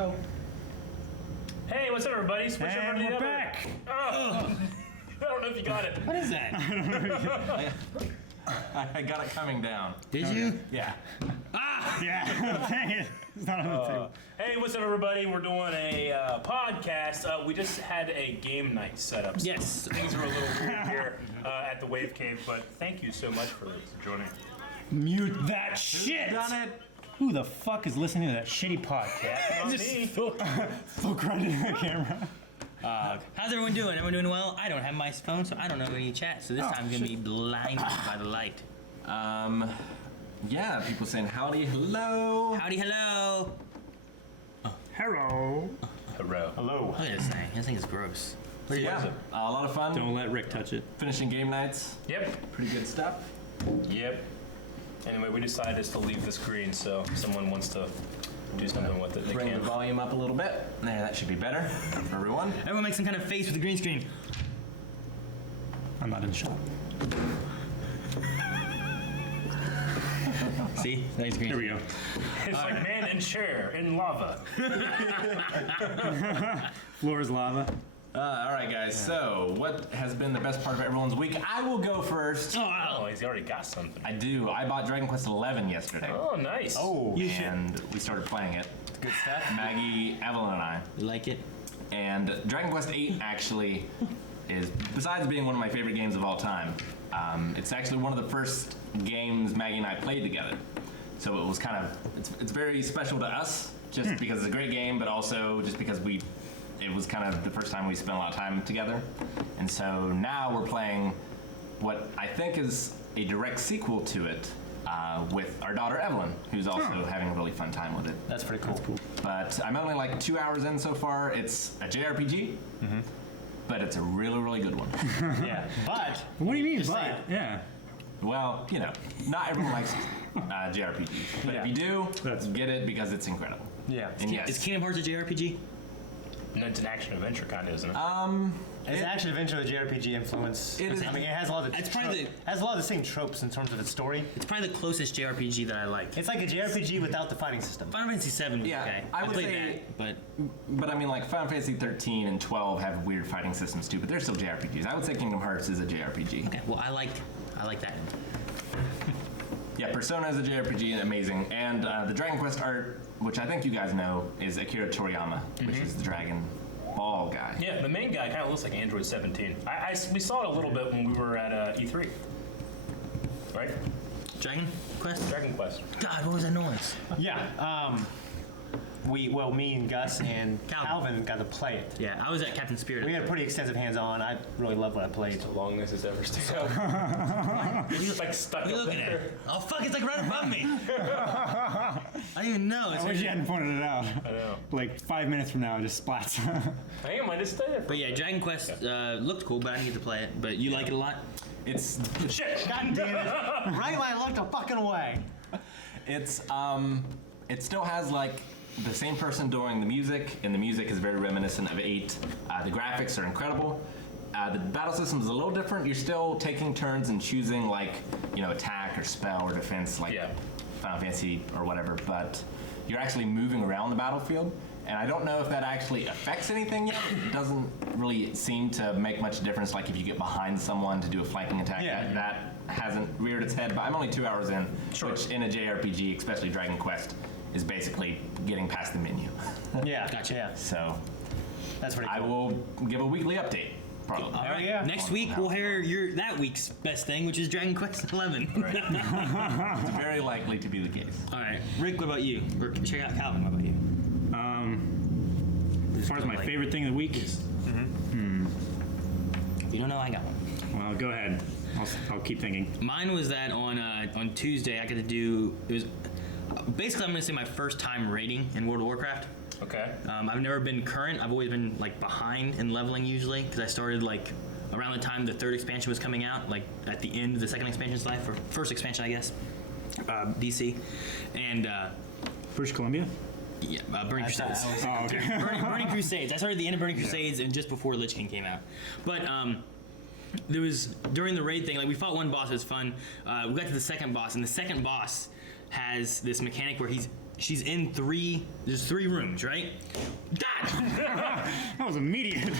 go. Hey, what's up, everybody? Switch over to the we're other. back. I don't know if you got it. What is that? I got it coming down. Did you? Yeah. Yeah, dang it. It's not on the table. Hey, what's up, everybody? We're doing a podcast. We just had a game night set up. So Yes. things are a little weird here at the Wave Cave, but thank you so much for joining. Mute that shit. Done it. Who the fuck is listening to that shitty podcast? That's not me. Look right into the camera. How's everyone doing? Everyone doing well? I don't have my phone, so I don't know any chat. So this time I'm gonna be blinded by the light. Yeah, people saying howdy, hello. Howdy, hello. Hello. Hello. Look at this thing. This thing is gross. Yeah, a lot of fun. Don't let Rick touch it. Finishing game nights. Yep. Pretty good stuff. Yep. Anyway, we decided just to leave the screen, so if someone wants to do something with it, they Bring the can. volume up a little bit. There, that should be better for everyone. Everyone make some kind of face with the green screen. I'm not in the shop. See? Nice green. Here we go. It's like man in chair in lava. Floor is lava. All right, guys. So, what has been the best part of everyone's week? I will go first. Oh, he's already got something. I do. I bought Dragon Quest XI yesterday. Oh, nice. And we started playing it. Good stuff. Maggie, Evelyn, and I. You like it? And Dragon Quest VIII actually is, besides being one of my favorite games of all time, it's actually one of the first games Maggie and I played together. So it was kind of, it's very special to us, just because it's a great game, but also just because it was kind of the first time we spent a lot of time together. And so now we're playing what I think is a direct sequel to it with our daughter Evelyn, who's also having a really fun time with it. That's pretty cool. But I'm only like 2 hours in so far. It's a JRPG, but it's a really, really good one. Yeah. But What do you mean, Just but? say Yeah. Well, you know, not everyone likes JRPGs, but if you do, get it because it's incredible. yeah. And yes, Is Kingdom Hearts a JRPG? No, it's an action adventure kind of, isn't it? It's action adventure with JRPG influence. It is- I mean, it has a lot of the It's probably the- has a lot of the same tropes in terms of its story. It's probably the closest JRPG that I like. It's like a JRPG without the fighting system. Final Fantasy VII was Yeah, okay. I would played say- that, but I mean, like Final Fantasy 13 and 12 have weird fighting systems too, but they're still JRPGs. I would say Kingdom Hearts is a JRPG. okay. Well, I like that. Yeah, Persona is a JRPG and amazing, and the Dragon Quest art, which I think you guys know, is Akira Toriyama, which is the Dragon Ball guy. Yeah, the main guy kind of looks like Android 17. We saw it a little bit when we were at E3. Right? Dragon Quest? Dragon Quest. God, what was that noise? Yeah. Me and Gus and Calvin got to play it. Yeah, I was at Captain Spirit. We had pretty extensive hands-on. I really loved what I played. Long this has ever stayed out. He's like stuck What are you up looking there. at? Oh fuck! It's like right above me. I didn't even know. It's I wish you hadn't pointed it out. I know. Like 5 minutes from now, it just splats. I am. I just stayed there. But yeah, Dragon Quest looked cool, but I didn't get to play it. But you like it a lot? It's Shit. God damn it! Right when I looked a fucking away. It's it still has like the same person doing the music, and the music is very reminiscent of 8. The graphics are incredible. The battle system is a little different. You're still taking turns and choosing like, you know, attack or spell or defense like Final Fantasy or whatever, but you're actually moving around the battlefield. And I don't know if that actually affects anything yet. It doesn't really seem to make much difference, like if you get behind someone to do a flanking attack. Yeah. That hasn't reared its head, but I'm only 2 hours in, which in a JRPG, especially Dragon Quest, is basically getting past the menu. Yeah. Gotcha. Yeah. So That's pretty cool. I will give a weekly update, probably. All right. yeah. Next week we'll hear that week's best thing, which is Dragon Quest XI. It's very likely to be the case. All right, Rick. What about you? Or check out Calvin. What about you? As far as my favorite thing of the week, If you don't know, I got one. well, go ahead. I'll keep thinking. Mine was that on Tuesday I got to do. It was basically I'm gonna say my first time raiding in World of Warcraft. Okay. I've never been current. I've always been like behind in leveling usually because I started like around the time the third expansion was coming out, like at the end of the second expansion's life, or first expansion, I guess, BC, and British Columbia? yeah, Burning Crusades. Oh, okay. Burning Crusades. I started the end of Burning Crusades and just before Lich King came out, but there was during the raid thing, like we fought one boss, it was fun. We got to the second boss, and the second boss has this mechanic where he's she's in there's 3 rooms, right? That was immediate.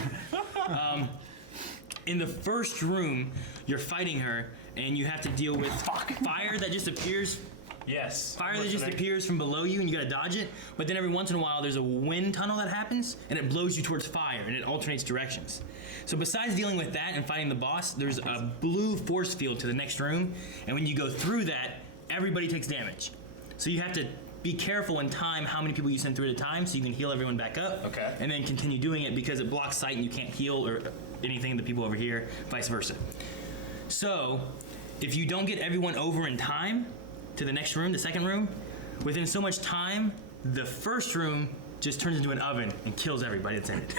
In the first room, you're fighting her, and you have to deal with fire that just appears. Yes. Fire that just appears from below you, and you gotta dodge it. But then every once in a while, there's a wind tunnel that happens, and it blows you towards fire, and it alternates directions. So besides dealing with that and fighting the boss, there's a blue force field to the next room, and when you go through that, everybody takes damage. So you have to be careful and time how many people you send through at a time, so you can heal everyone back up. Okay. And then continue doing it because it blocks sight, and you can't heal or anything the people over here, vice versa. So if you don't get everyone over in time to the next room, the second room, within so much time, the first room just turns into an oven and kills everybody that's in it.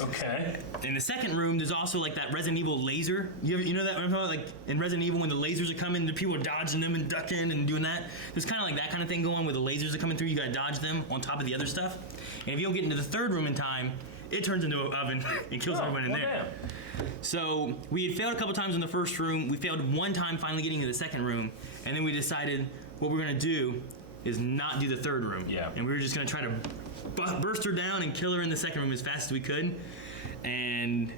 Okay. In the second room, there's also like that Resident Evil laser. You know that what I'm talking about? Like in Resident Evil when the lasers are coming, the people are dodging them and ducking and doing that. There's kind of like that kind of thing going where the lasers are coming through. You gotta dodge them on top of the other stuff. And if you don't get into the third room in time, it turns into an oven and kills everyone in there. So we had failed a couple times in the first room. We failed one time finally getting into the second room, and then we decided what we're gonna do is not do the third room. Yeah. And we were just gonna try to burst her down and kill her in the second room as fast as we could. And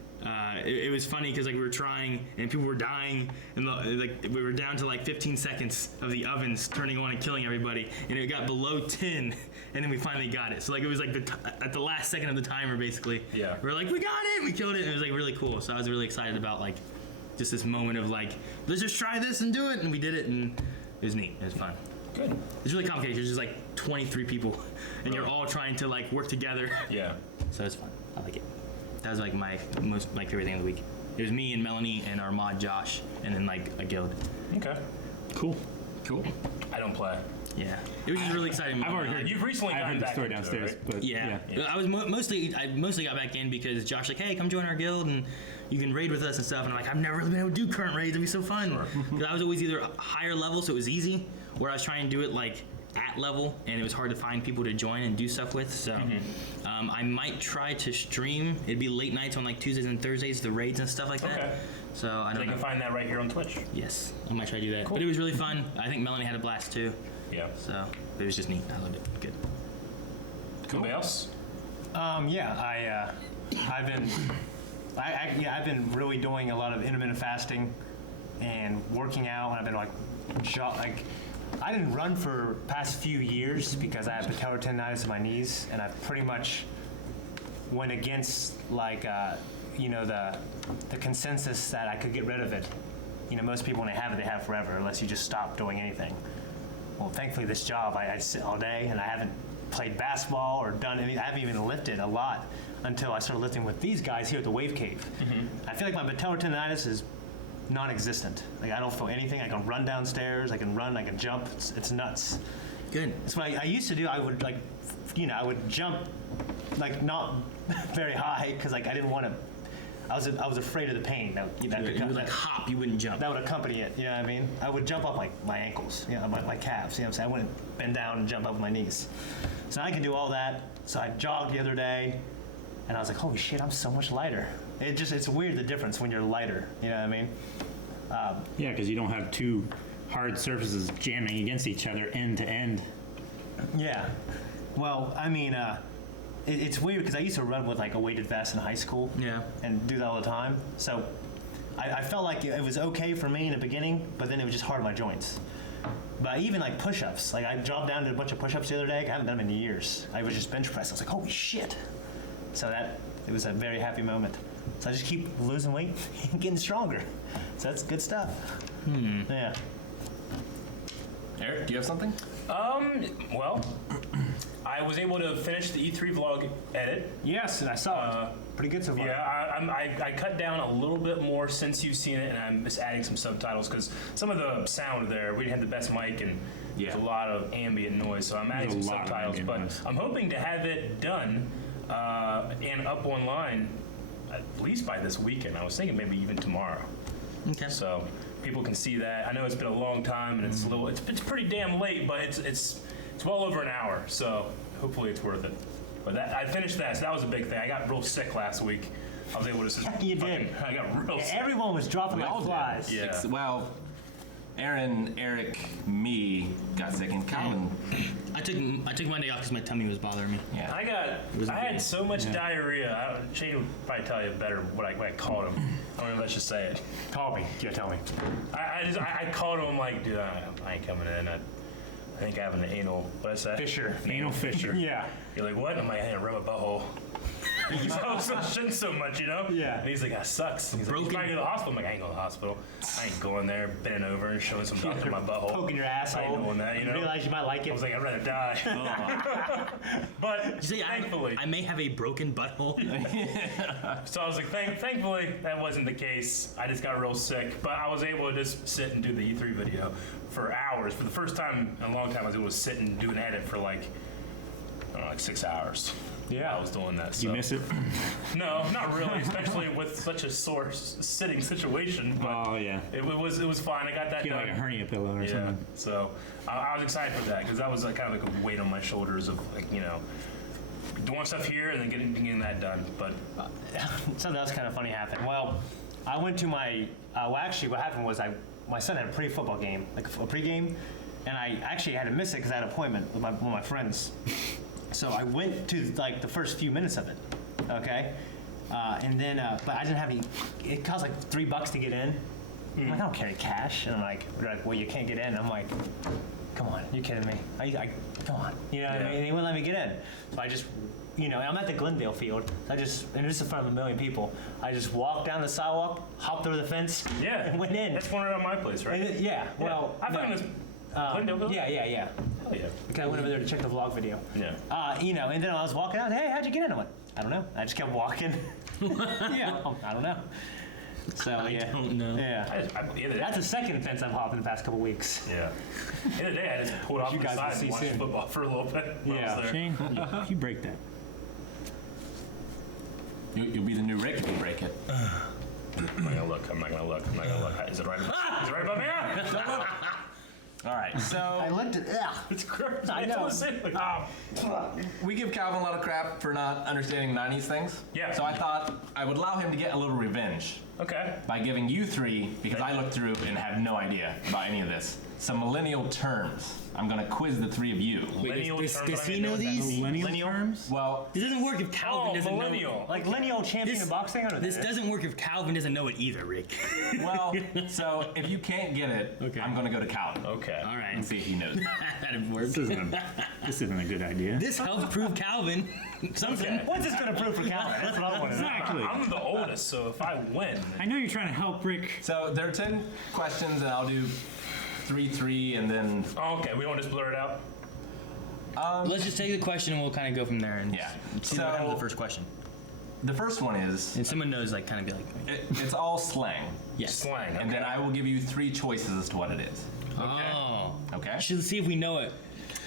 it was funny because like we were trying and people were dying, and like we were down to like 15 seconds of the ovens turning on and killing everybody, and it got below 10, and then we finally got it. So like it was like at the last second of the timer basically. Yeah. We were like, we got it, we killed it, and it was like really cool. So I was really excited about like just this moment of like, let's just try this and do it, and we did it, and it was neat. It was fun. Good. It's really complicated. There's just like 23 people, and you're all trying to like work together. Yeah. So it's fun. I like it. That was like my favorite thing of the week. It was me and Melanie and our mod Josh, and then like a guild. Okay. Cool. I don't play. Yeah, it was just really exciting. I've already heard. You've recently I gotten heard the back story into it, downstairs, right? but Yeah, yeah. I mostly got back in because Josh like, hey, come join our guild and you can raid with us and stuff. And I'm like, I've never really been able to do current raids. It'd be so fun. Because I was always either a higher level, so it was easy, or I was trying to do it like at level, and it was hard to find people to join and do stuff with. So I might try to stream. It'd be late nights on like Tuesdays and Thursdays, the raids and stuff like that. Okay. So I They don't can know. find that right here on Twitch. Yes, I might try to do that. Cool. But it was really fun. I think Melanie had a blast too. Yeah. So it was just neat. I loved it. Good. Anybody else? Yeah, I've been really doing a lot of intermittent fasting and working out, and I've been like I didn't run for past few years because I have patellar tendonitis in my knees, and I pretty much went against like the consensus that I could get rid of it. You know, most people when they have it forever unless you just stop doing anything. Well, thankfully this job I sit all day, and I haven't played basketball or done any. I haven't even lifted a lot until I started lifting with these guys here at the Wave Cave. I feel like my patellar tendonitis is non-existent. Like I don't feel anything. I can run downstairs. I can run. I can jump. It's nuts. Good. That's what I used to do. I would I would jump like not very high because like I didn't want to. I was afraid of the pain that You could would come. like hop. You wouldn't jump. That would accompany it, you know what I mean? I would jump up like my ankles, my calves, you know what I'm saying? I wouldn't bend down and jump up with my knees. So now I can do all that. So I jogged the other day, and I was like, holy shit, I'm so much lighter. It's weird the difference when you're lighter, you know what I mean? Yeah, because you don't have two hard surfaces jamming against each other end to end. Yeah. Well, I mean, it's weird because I used to run with like a weighted vest in high school. Yeah. And do that all the time. So I felt like it was okay for me in the beginning, but then it was just hard on my joints. But even like push-ups, like I dropped down to a bunch of push-ups the other day. I haven't done them in years. I was just bench press. I was like, holy shit. So it was a very happy moment. So I just keep losing weight and getting stronger. So that's good stuff. Yeah. Eric, do you have something? Well, I was able to finish the E3 vlog edit. Yes, and I saw it. Pretty good so far. Yeah, I cut down a little bit more since you've seen it, and I'm just adding some subtitles because some of the sound there, we didn't have the best mic, and there's a lot of ambient noise, so I'm adding some There's a lot of subtitles. ambient But noise. I'm hoping to have it done and up online at least by this weekend. I was thinking maybe even tomorrow. Okay. So people can see that. I know it's been a long time, and it's pretty damn late, but it's well over an hour, so hopefully it's worth it. But I finished that, so that was a big thing. I got real sick last week. I was able to just You did. I got real sick. Everyone was dropping We like all did. flies. Yeah. Well, Aaron, Eric, me got sick, and Calvin. I took Monday off because my tummy was bothering me. Yeah. I had so much diarrhea. Shane would probably tell you better what I called him. I don't know if I should say it. Call me. Yeah, tell me. I called him like, dude, I ain't coming in. I think I have an anal. What I say? Fisher. Anal fissure. Yeah. You're like, what? I'm like, I rub a butthole. I was shitting so much, you know? Yeah. And he's like, that sucks. He's like, Broken. you might go to the hospital. I'm like, I ain't going to the hospital. I ain't going there, bending over and showing some doctor my butthole. Poking your I asshole. ain't doing that, you know? Realize you might like I it. was like, I'd rather die. But You say thankfully. I may have a broken butthole. So I was like, thankfully that wasn't the case. I just got real sick, but I was able to just sit and do the E3 video for hours. For the first time in a long time, I was able to sit and do an edit for like, I don't know, like 6 hours. Yeah. I was doing that. You So. miss it? No, not really, especially with such a sore sitting situation. But Oh, yeah. it was fine. I got that Get done. like a hernia pillow or Yeah. something. So I was excited for that because that was like kind of like a weight on my shoulders of like doing stuff here and then getting that done. But Something else kind of funny happened. Well, I went to my. Well, actually, what happened was my son had a pre-football game, like a pregame, and I actually had to miss it because I had an appointment with one of my friends. So I went to like the first few minutes of it, okay, and then but I didn't have any. It cost like $3 to get in. I'm like, I don't carry cash, and I'm like, they're like, well, you can't get in. I'm like, come on, you kidding me? I come on, you know what I Yeah. mean? And they wouldn't let me get in. So I just, I'm at the Glendale field. And it's in front of 1 million people. I just walked down the sidewalk, hopped over the fence, yeah, and went in. That's one around my place, right? And yeah, well, I found no. this. Glendale Hill? Yeah. Hell yeah. Okay, I went over there to check the vlog video. Yeah. And then I was walking out. Hey, how'd you get in? I went, I don't know. I just kept walking. Yeah, I don't know. So yeah. I don't know. Yeah. The other day, That's the second fence I've hopped in the past couple weeks. yeah. The other day, I just pulled off You the guys will side see and watched soon. football for a little bit. When I Yeah. was there. Shane, you break that. You'll be the new Rick if you break it. I'm not gonna look. Is it right? Is it right above me? Ah! All right, so looked at It's gross. I know. we give Calvin a lot of crap for not understanding 90s things. Yeah. So I thought I would allow him to get a little revenge Okay. by giving you three, because I looked through and have no idea about any of this, some millennial terms. I'm going to quiz the three of you. Millennial Does terms, I he don't know what that these? means. Millennial terms? Well, This doesn't work if Calvin Oh, doesn't know. millennial. like lineal champion This- of boxing. I don't know This that. doesn't work if Calvin doesn't know it either, Rick. well, so if you can't get it, Okay. I'm going to go to Calvin Okay. All right. and see if he knows. That works. This isn't a good idea. This helps prove Calvin something. Okay. What's this going to prove for Calvin? That's what I want to know. Exactly. I'm the oldest, so if I win, I know you're trying to help Rick. So there are 10 questions, and I'll do 3, and then oh, okay, we don't just blur it out. Let's just take the question and we'll kind of go from there and Yeah. see what happens So- with the first question. the first one is, And someone knows, like, kind of be like, it's all slang. yes. Slang. And then I will give you 3 choices as to what it is. Oh. Okay? Should see if we know it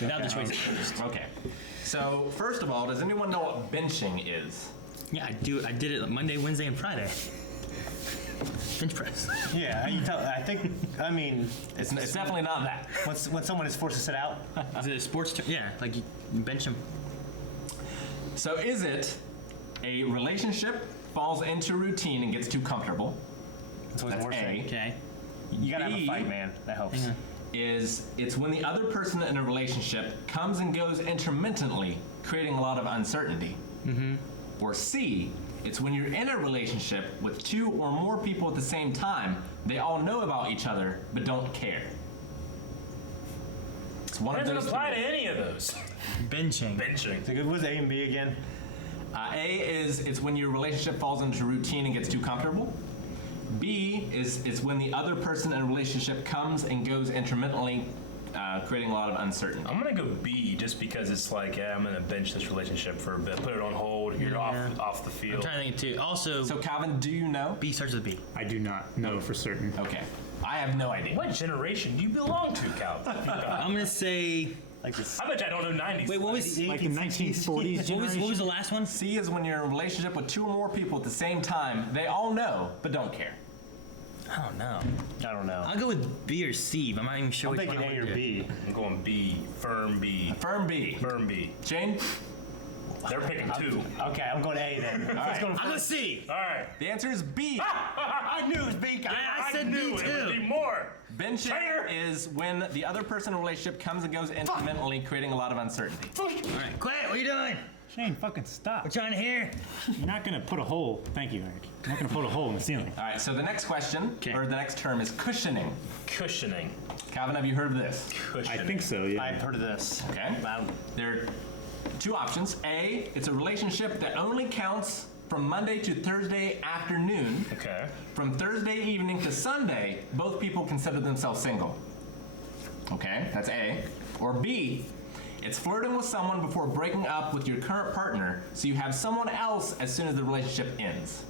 without the choices first. Okay. So first of all, does anyone know what benching is? Yeah, I do. I did it Monday, Wednesday, and Friday. Bench press. Yeah, I mean, It's definitely not that. when someone is forced to sit out. Is it a sports term? Yeah, like you bench them. So is it a relationship falls into routine and gets too comfortable? That's what That's the worst A. thing. Okay. You gotta have a B. fight, man. That helps. It's when the other person in a relationship comes and goes intermittently, creating a lot of uncertainty. Or C, it's when you're in a relationship with 2 or more people at the same time, they all know about each other but don't care. It's one It of doesn't those apply to three. any of those. Benching. Benching. So what's A and B again? A is it's when your relationship falls into routine and gets too comfortable. B is it's when the other person in a relationship comes and goes intermittently, creating a lot of uncertainty. I'm gonna go B just because it's like, yeah, I'm gonna bench this relationship for a bit, put it on hold. You're off the I'm field. trying to think too. Also, So Calvin, do you know? B starts with B. I do not know for certain. Okay, I have no idea. What generation do you belong to, Cal? I'm gonna say. Like this. I bet you I don't know 90s. Wait, what was? Like the 1940s What was the last one? C is when you're in a relationship with 2 or more people at the same time. They all know but don't care. I don't know. I don't know. I'll go with B or C, but I'm not even sure I'm which thinking one I A or would do. B. I'm going B. Firm B. Firm B. Firm B. Shane? They're picking 2. Okay, I'm going A then. Let's go to I'm gonna C. All right. The answer is B. I knew it was B. I said knew B it would too. be more. Benching Traitor. is when the other person in a relationship comes and goes intermittently, creating a lot of uncertainty. All right, quit. What are you doing? Shane, fucking stop. We're trying to hear. You're not gonna put a hole. Thank you, Eric. You're not gonna put a hole in the ceiling. All right, so the next question, Okay. or the next term is cushioning. Cushioning. Calvin, have you heard of this? Cushioning. I think so. Yeah. I've heard of this. Okay. There are 2 options. A, it's a relationship that only counts from Monday to Thursday afternoon. Okay. From Thursday evening to Sunday, both people consider themselves single. Okay, that's A. Or B, it's flirting with someone before breaking up with your current partner, so you have someone else as soon as the relationship ends.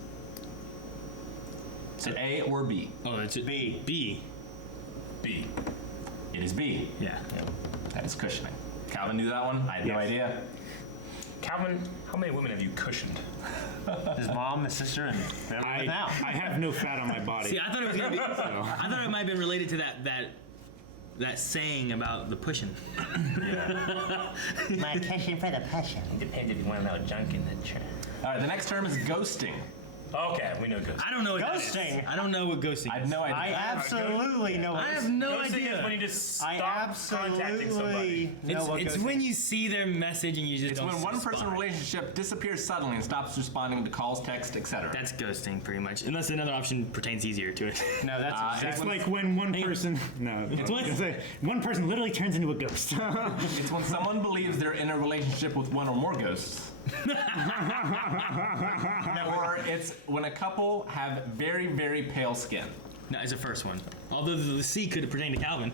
So A or B? Oh, that's it. B. B. B. It is B. Yeah. That is cushioning. Calvin knew that one? I had no Yes. idea. Calvin, how many women have you cushioned? His mom, his sister, and everyone now. I have no fat on my body. See, I thought it was gonna be. I thought it might have been related to that saying about the pushing. My cushion for the passion. Depends if you want a little junk in the chair. All right, the next term is ghosting. Okay, we know ghost. I don't know what that is. Ghosting. I don't know what ghosting I is. have no I idea. absolutely know what I it have is. no Ghosting is when idea. you just I stop contacting somebody. absolutely know what It's ghosting when you see their message and you just It's don't when one person in a respond. relationship disappears suddenly and stops responding to calls, texts, etc. That's ghosting, pretty much. Unless another option pertains easier to it. No, that's It's exactly. like when one person. No. It's what? one person literally turns into a ghost. It's when someone believes they're in a relationship with one or more ghosts. Or it's when a couple have very, very pale skin. No, it's the first one. Although the C could pertain to Calvin.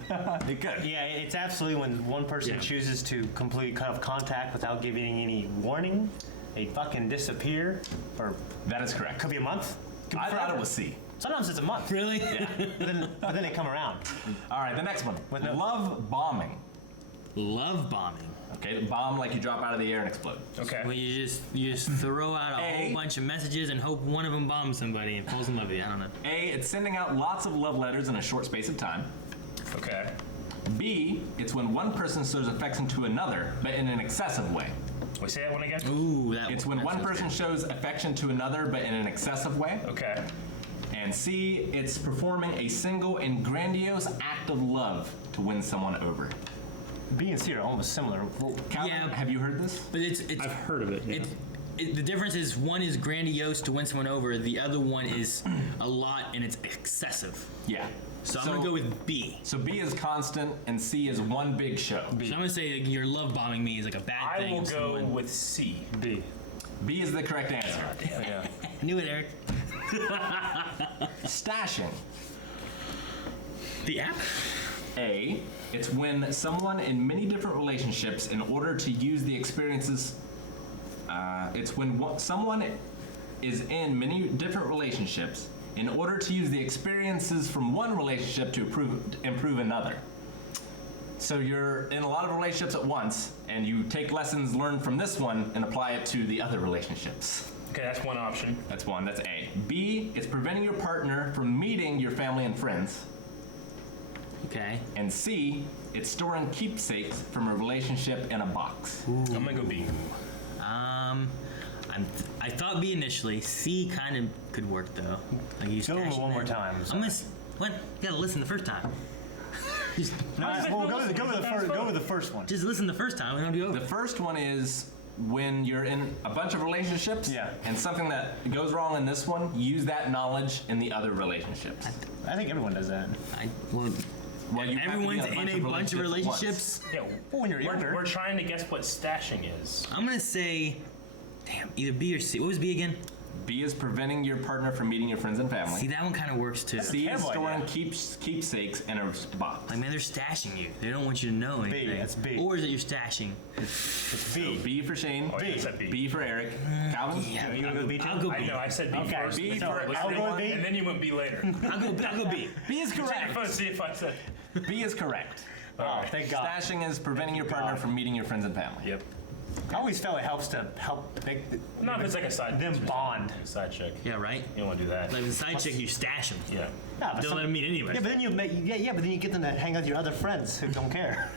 It could. Yeah, it's absolutely when one person Yeah. chooses to completely cut off contact without giving any warning. They fucking disappear, or That is correct. could be a month. Could be I thought forever. it was C. Sometimes it's a month. Really? But then they come around. All right, the next one. With no- Love bombing. Love bombing. Okay, bomb like you drop out of the air and explode. Okay. When you just throw out a A. whole bunch of messages and hope one of them bombs somebody and falls in love with you. I don't know. A, it's sending out lots of love letters in a short space of time. Okay. B, it's when one person shows affection to another, but in an excessive way. We say that one again? Ooh, that. It's when that one sounds person good. shows affection to another, but in an excessive way. Okay. And C, it's performing a single and grandiose act of love to win someone over. B and C are almost similar. Well, Calvin, Yeah. have you heard this? But it's I've heard of it. Yeah. the difference is one is grandiose to win someone over. The other one is a lot and it's excessive. Yeah. So I'm gonna go with B. So B is constant and C is one big show. So I'm gonna say like, your love bombing me is like a bad I thing. will if go someone- with C. B. B is the correct answer. Yeah. Knew it, Eric. Stashing. The app. A, it's when someone in many different relationships, in order to use the experiences, it's when someone is in many different relationships in order to use the experiences from one relationship to improve another. So you're in a lot of relationships at once, and you take lessons learned from this one and apply it to the other relationships. Okay, that's one option. That's one, that's A. B, it's preventing your partner from meeting your family and friends. Okay. And C, it's storing keepsakes from a relationship in a box. I'm gonna go B. I thought B initially. C kind of could work though. Like you Go over stash it one more there. time. I'm gonna. What? You gotta listen the first time. Just, Well, go with the first one. just listen the first time. We don't do The over. first one is when you're in a bunch of relationships, Yeah. and something that goes wrong in this one, use that knowledge in the other relationships. I think everyone does that. Well, you have to be Everyone's in a bunch of at once. relationships. Yeah, When you're younger. we're trying to guess what stashing is. I'm gonna say, damn, either B or C. What was B again? B is preventing your partner from meeting your friends and See, family. that one kind of works too. C is terrible storing idea. keepsakes in a box. Like, man, they're stashing you. They don't want you to know anything. that's B. Or is it you're stashing? It's B. B for Shane. Oh, yeah, I said B. B for Eric. Calvin. Yeah, You gonna go B too? I'll go I B. know, I said B Okay, first. B so for listen I'll to go one, B. And then you went B later. I'll go B. B is Check correct. first, see if I said. B is correct. Oh, thank God. Stashing is preventing your partner God. from meeting your friends and family. Yep. I always felt it helps to help make Not if it's like a side. them bond. Side chick. Yeah, right? You don't want to do that. Like with a side chick, you stash them. Yeah. Yeah, but Don't let them meet anyway. Yeah, but then you get them to hang out with your other friends who don't care.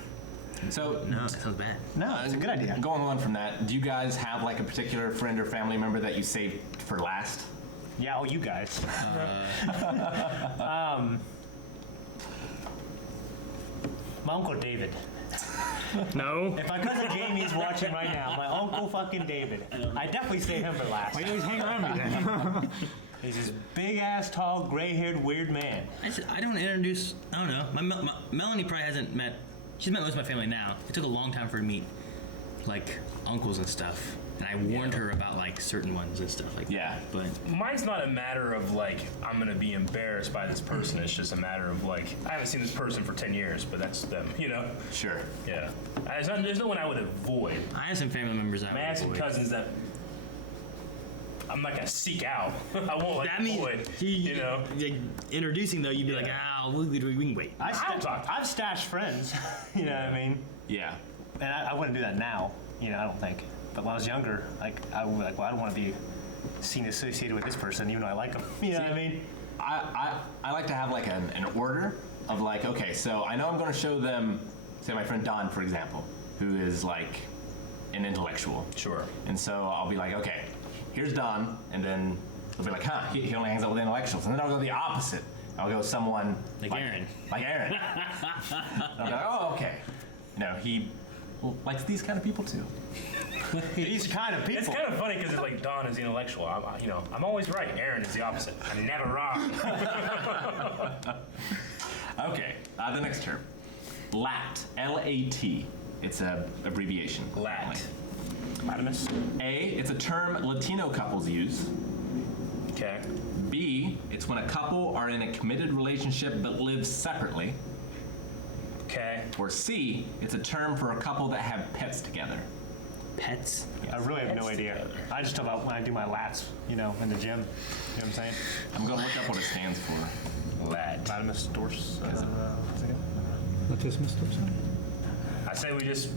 So, No, that sounds bad. No, it's a good idea. going on from that, do you guys have like a particular friend or family member that you saved for last? Yeah, you guys. My Uncle David. No. If my cousin Jamie's watching right now, my Uncle fucking David. I definitely save him for last. Why you always hang around me then? He's this big ass, tall, gray haired, weird man. I don't introduce. I don't know. My Melanie probably hasn't met. She's met most of my family now. It took a long time for her to meet, like uncles and stuff. And I warned her about like certain ones and stuff like Yeah. that. But Mine's not a matter of like I'm gonna be embarrassed by this person. It's just a matter of like I haven't seen this person for 10 years, but that's them, you know. Sure. Yeah. There's no one I would avoid. I have some family members I I have some would avoid. cousins that I'm not gonna seek out. I won't like That means avoid. You know. like, introducing though, you'd be like, we can wait. I've stashed friends. You know what I mean? Yeah. And I wouldn't do that now. You know, I don't think. But when I was younger, like I would be like, well, I don't want to be seen associated with this person, even though I like them. You know what I mean? I like to have like an order of like, okay, so I know I'm going to show them, say my friend Don, for example, who is like an intellectual. Sure. And so I'll be like, okay, here's Don, and then they'll be like, huh, he only hangs out with intellectuals. And then I'll go the opposite. I'll go someone Like Aaron. Like Aaron. I'll be like, oh, okay. No, he likes these kind of people too. These kind of people. It's kind of funny because it's like Don is the intellectual. I'm always right. Aaron is the opposite. I'm never wrong. Okay, the next term. LAT. L-A-T. It's a abbreviation. Lat. Latimus. A, it's a term Latino couples use. Okay. B, it's when a couple are in a committed relationship but live separately. Okay. Or C, it's a term for a couple that have pets together. Pets. I really have no Pets idea. together. I just talk about when I do my lats, you know, in the gym. You know what I'm saying? I'm going to look up what it stands for. Lat. Latimus dors. I say we just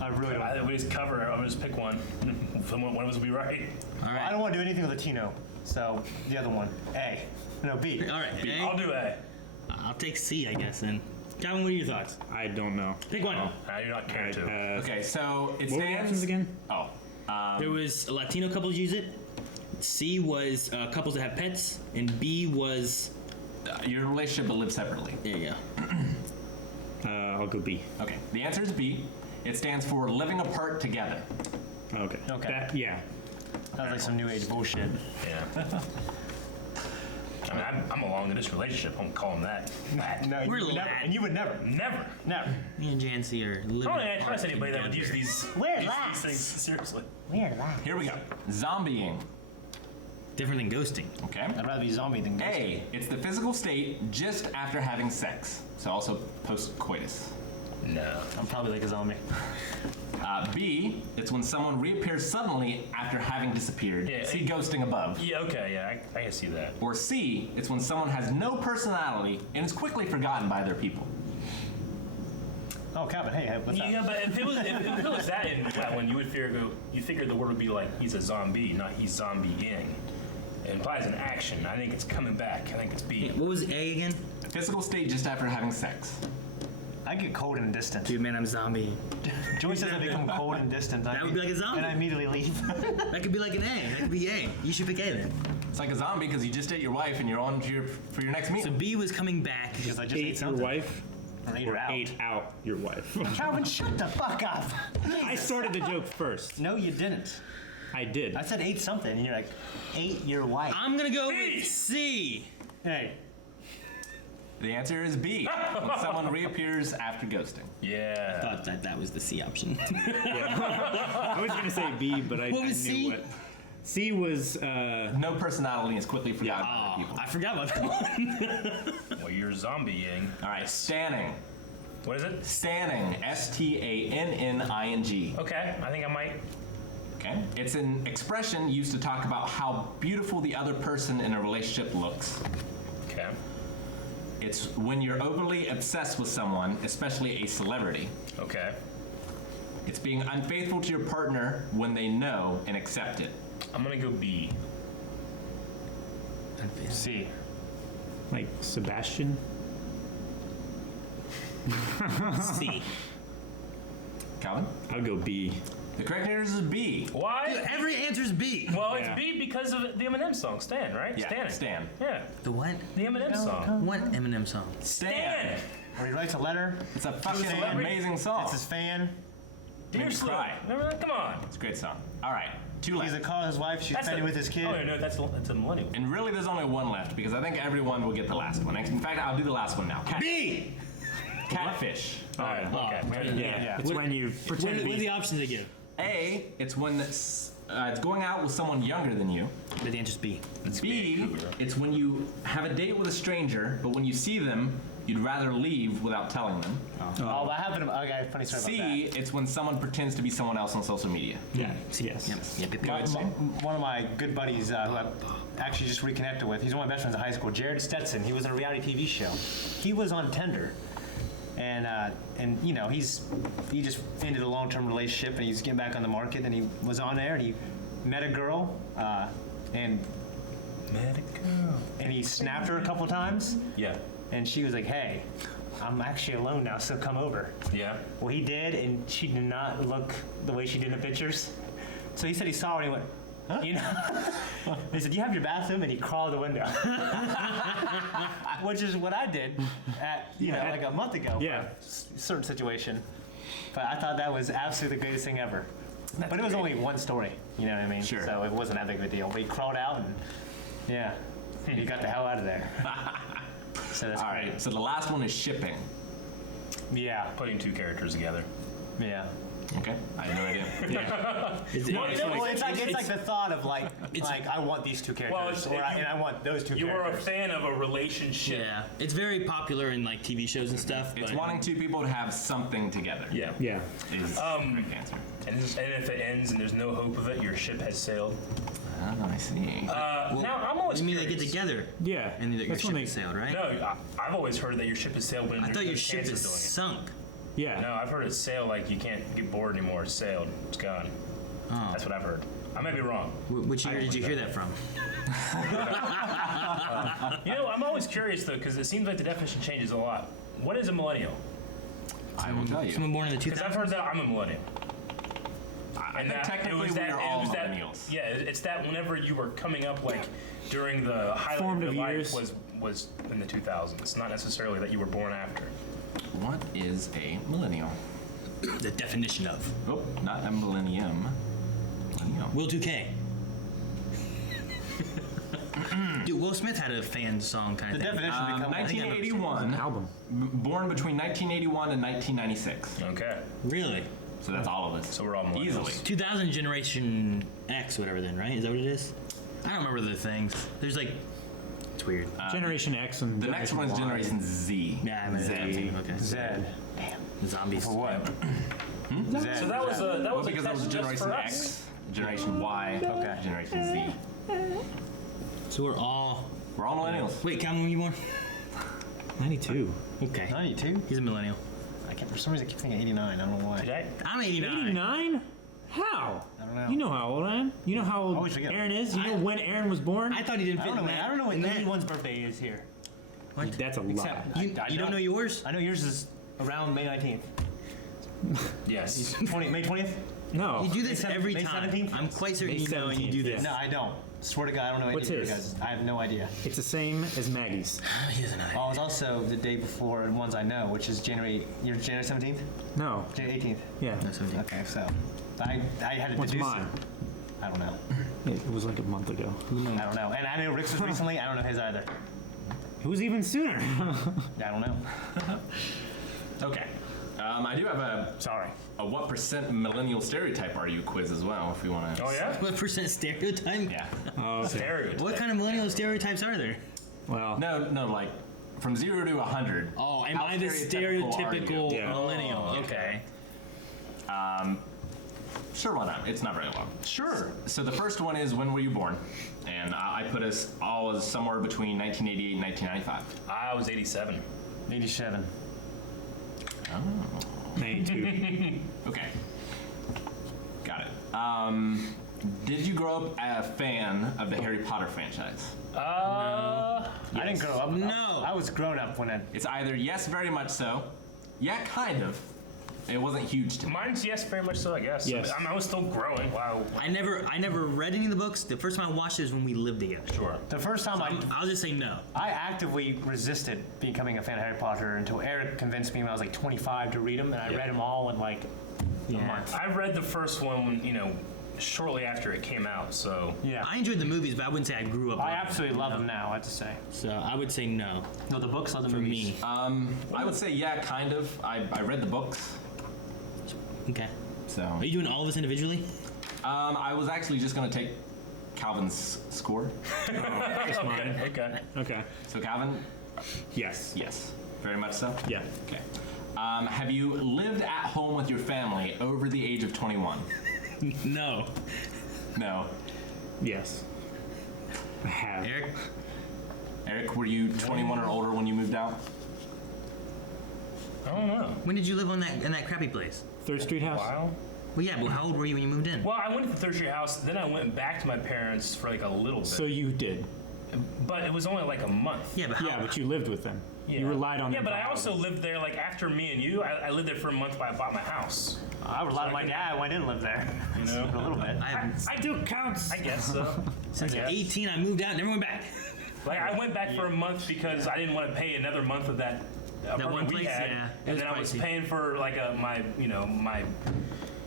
I really don't. we just cover it. I'll just pick one. One of us will be right. All I right. don't want to do anything with Latino. So the other one, A. No, B. All right. A. I'll do A. I'll take C, I guess. Then, Calvin, what are your thoughts? I don't know. Pick one. I do not care to. Okay, so it What were the options stands. again? Oh, There was Latino couples use it. C was couples that have pets, and B was your relationship but live separately. there you go. I'll go B. Okay, the answer is B. It stands for living apart together. Okay. Okay. Yeah. That was like some new age bullshit. Yeah. I mean, I'm along in this relationship. I'm calling that. Lat. No, We're you would never. lat. And you would never. Never. Never. Me and Jancy are living. I don't apart trust anybody that would use together. these, We're these lats. things seriously. Weird lat. Here we go. Zombieing. Different than ghosting. Okay. I'd rather be zombie than ghost. A, it's the physical state just after having sex. So also post-coitus. No. I'm probably like a zombie. B, it's when someone reappears suddenly after having disappeared. Yeah, See ghosting above. Yeah, okay, yeah, I can see that. Or C, it's when someone has no personality and is quickly forgotten by their people. Oh, Calvin, hey, what's up? Yeah, but if it was that in that one, you figure the word would be like he's a zombie, not he's zombieing. It implies an action. I think it's coming back. I think it's B. What was A again? Physical state just after having sex. I get cold and distant. Dude, man, I'm zombie. Joey says I become cold and distant. That would be like a zombie. And I immediately leave. That could be like an A. That could be A. You should pick A then. It's like a zombie because you just ate your wife and you're on to for your next meal. So B was coming back. Because I just ate Ate your something. wife Or ate or her out. ate out your wife? Calvin, shut the fuck up. I started the joke first. No, you didn't. I did. I said ate something, and you're like, ate your wife. I'm gonna go with C. Hey, The answer is B. When someone reappears after ghosting. Yeah. Thought that was the C option. I was gonna say B, but I, What I was knew C? what. C was No personality is quickly forgotten by their people. I forgot about that one. Well, you're zombieing. All right, stanning. What is it? Stanning. S-T-A-N-N-I-N-G. Okay, I think I might. Okay. It's an expression used to talk about how beautiful the other person in a relationship looks. Okay. It's when you're overly obsessed with someone, especially a celebrity. Okay. It's being unfaithful to your partner when they know and accept it. I'm gonna go B. C. like Sebastian. C. Calvin? I would go B. The correct answer is B. Why? Every answer's B. Well, it's Yeah. B because of the Eminem song, Stan, right? Yeah, Stan. Stan. Yeah, The what? the Eminem song. What Eminem song? Stan. Where he writes a letter. It's a fucking celebrity. amazing song. It's his fan. Dear Made me Slim. cry. Remember that? Come on. It's a great song. All right, 2 He's left. calling his wife. She's spending with his kid. Oh, no, that's a millennial. And really, there's only 1 left because I think everyone will get the last one. In fact, I'll do the last one now. B. Catfish. All right, okay. Yeah. It's when you pretend to What are be. the options they give? A, it's when it's going out with someone younger than you. But the answer's B. B, it's when you have a date with a stranger, but when you see them, you'd rather leave without telling them. Oh, that happened. Okay, funny story C, about it's when someone pretends to be someone else on social media. Yeah. Yes. Yep. that. One of my good buddies who I actually just reconnected with, he's one of my best friends in high school, Jared Stetson. He was in a reality TV show. He was on Tinder. And you know, he just ended a long-term relationship and he's getting back on the market and he was on there and he met a girl and he snapped her a couple times Yeah. and she was like, hey, I'm actually alone now, so come over. Yeah. Well, he did, and she did not look the way she did in the pictures. So he said he saw her and he went, huh? You know? They said, do you have your bathroom? And he crawled the window. Which is what I did at, you know, like a month ago. Yeah. For a certain situation. But I thought that was absolutely the greatest thing ever. But it was only one story, you know what I mean? Sure. So it wasn't that big of a deal. But he crawled out and, yeah, he got the hell out of there. So that's All great. right, so the last one is shipping. Yeah, Putting 2 characters together. yeah. Okay, I had no idea. Well, it's like the thought of like I want these 2 characters, Well, and I want those 2 You are a characters. fan of a relationship. Yeah. It's very popular in like TV shows and stuff. It's but wanting 2 people to have something together. Yeah. Yeah. Is the correct answer. And if it ends and there's no hope of it, your ship has sailed. Oh, I see. Now, I'm always You mean they curious. get together Yeah. and your That's ship when they. is sailed, right? No, I've always heard that your ship has sailed when I there's thought no your ship chance of is doing sunk. Yeah. it. No, I've heard it's sailed like you can't get bored anymore. It's sailed. It's gone. Oh. That's what I've heard. I may be wrong. Which year did you hear that from? You know, I'm always curious though, because it seems like the definition changes a lot. What is a millennial? I will tell you. Someone born in the Because I've 2000s? heard that I'm a millennial. I think technically we are all millennials. Yeah, it's that whenever you were coming up, like during the highlight of Formative your years. life was in the 2000s. It's not necessarily that you were born after. What is a millennial? The definition of. Oh, not a millennium. Millennial. Will 2K. Dude, Will Smith had a fan song kind The of thing. definition becomes 1981. Album. Born between 1981 and 1996. Okay, Really? So that's all of us. so we're all millennials. Easily. 2000 Generation X, whatever then, right? Is that what it is? I don't remember the things. There's like, it's weird. Generation X and The next one is Y. Generation Z. Yeah, I remember that. Z. Okay. Zed. Zombies. For what? Zed. So that was a Well, test because that was just Generation for X, us. Generation Y, Okay. Generation Z. So we're all. We're all millennials. Wait, Calvin, when were you born? 92. Okay. 92? He's a millennial. For some reason I keep thinking 89. I don't know why. Did I? I'm 89. 89? How? I don't know. You know how old I am. You know how old always forget. Aaron is. You know when Aaron was born. I thought he didn't I fit don't know. in Man. that. I don't know when in that. anyone's birthday is here. What? That's a lie. Except You don't know yours? I know yours is around May 19th. Yes. May 20th? No. You do this May every May time. 17th? I'm quite certain May you know and you do 17th, this. No, I don't. Swear to God, I don't know any What's of you his? guys. I have no idea. It's the same as Maggie's. He doesn't know. Oh, it's also the day before the ones I know, which is January 17th? No. January 18th. Yeah. That's what Okay, so I had to What's deduce mine? it. I don't know. It was like a month ago. I don't know. And I know Rick's was recently. I don't know his either. It was even sooner. I don't know. Okay. I do have a what percent millennial stereotype are you quiz as well, if you want to. Oh yeah. What percent stereotype? Yeah. Stereotype. What kind of millennial stereotypes are there? Well, No, like from 0 to 100. Oh, am how I the stereotypical are you? stereotypical Yeah. millennial? Oh, Okay. Sure, why not? It's not very long. Sure. So the first one is when were you born? And I put us all as somewhere between 1988 and 1995. I was 87. 87. 92. Okay. Got it. Did you grow up a fan of the Harry Potter franchise? I didn't grow up. No. I was grown up when I. It's either yes, very much so, yeah, kind of, It wasn't huge to me. Mine's yes, very much so, I guess. Yes. I was still growing. Wow. I never read any of the books. The first time I watched it was when we lived together. Sure. The first time I'll just say no. I actively resisted becoming a fan of Harry Potter until Eric convinced me when I was like 25 to read them, and I read them all in like a month. I read the first one when, shortly after it came out, so. Yeah. I enjoyed the movies, but I wouldn't say I grew up. I on it, absolutely love them now, I have to say. So I would say no No, the books, love the for movies. me. I would say yeah, kind of. I read the books, Okay. so. Are you doing all of this individually? I was actually just gonna take Calvin's score. Just mine. Okay. Okay. So Calvin, Yes. yes, very much so. Yeah. Okay. Have you lived at home with your family over the age of 21? No. No. Yes. I have. Eric? Eric, were you 21 or older when you moved out? I don't know. When did you live in that crappy place? 3rd Street House? Wow. Well, yeah, but how old were you when you moved in? Well, I went to the Third Street House, then I went back to my parents for like a little bit. So you did. But it was only like a month. Yeah, but how? Yeah, but you lived with them. You relied on Yeah, them. but for I also housing. lived there like after me and you. I lived there for a month while I bought my house. I relied on my dad when I didn't live there. You know? A little bit. I have, I do counts. I guess so. since I guess. 18, I moved out, never went back. Like I went back for a month because I didn't want to pay another month of that apartment one we place, had, yeah, it and was then I was pricey. paying for like my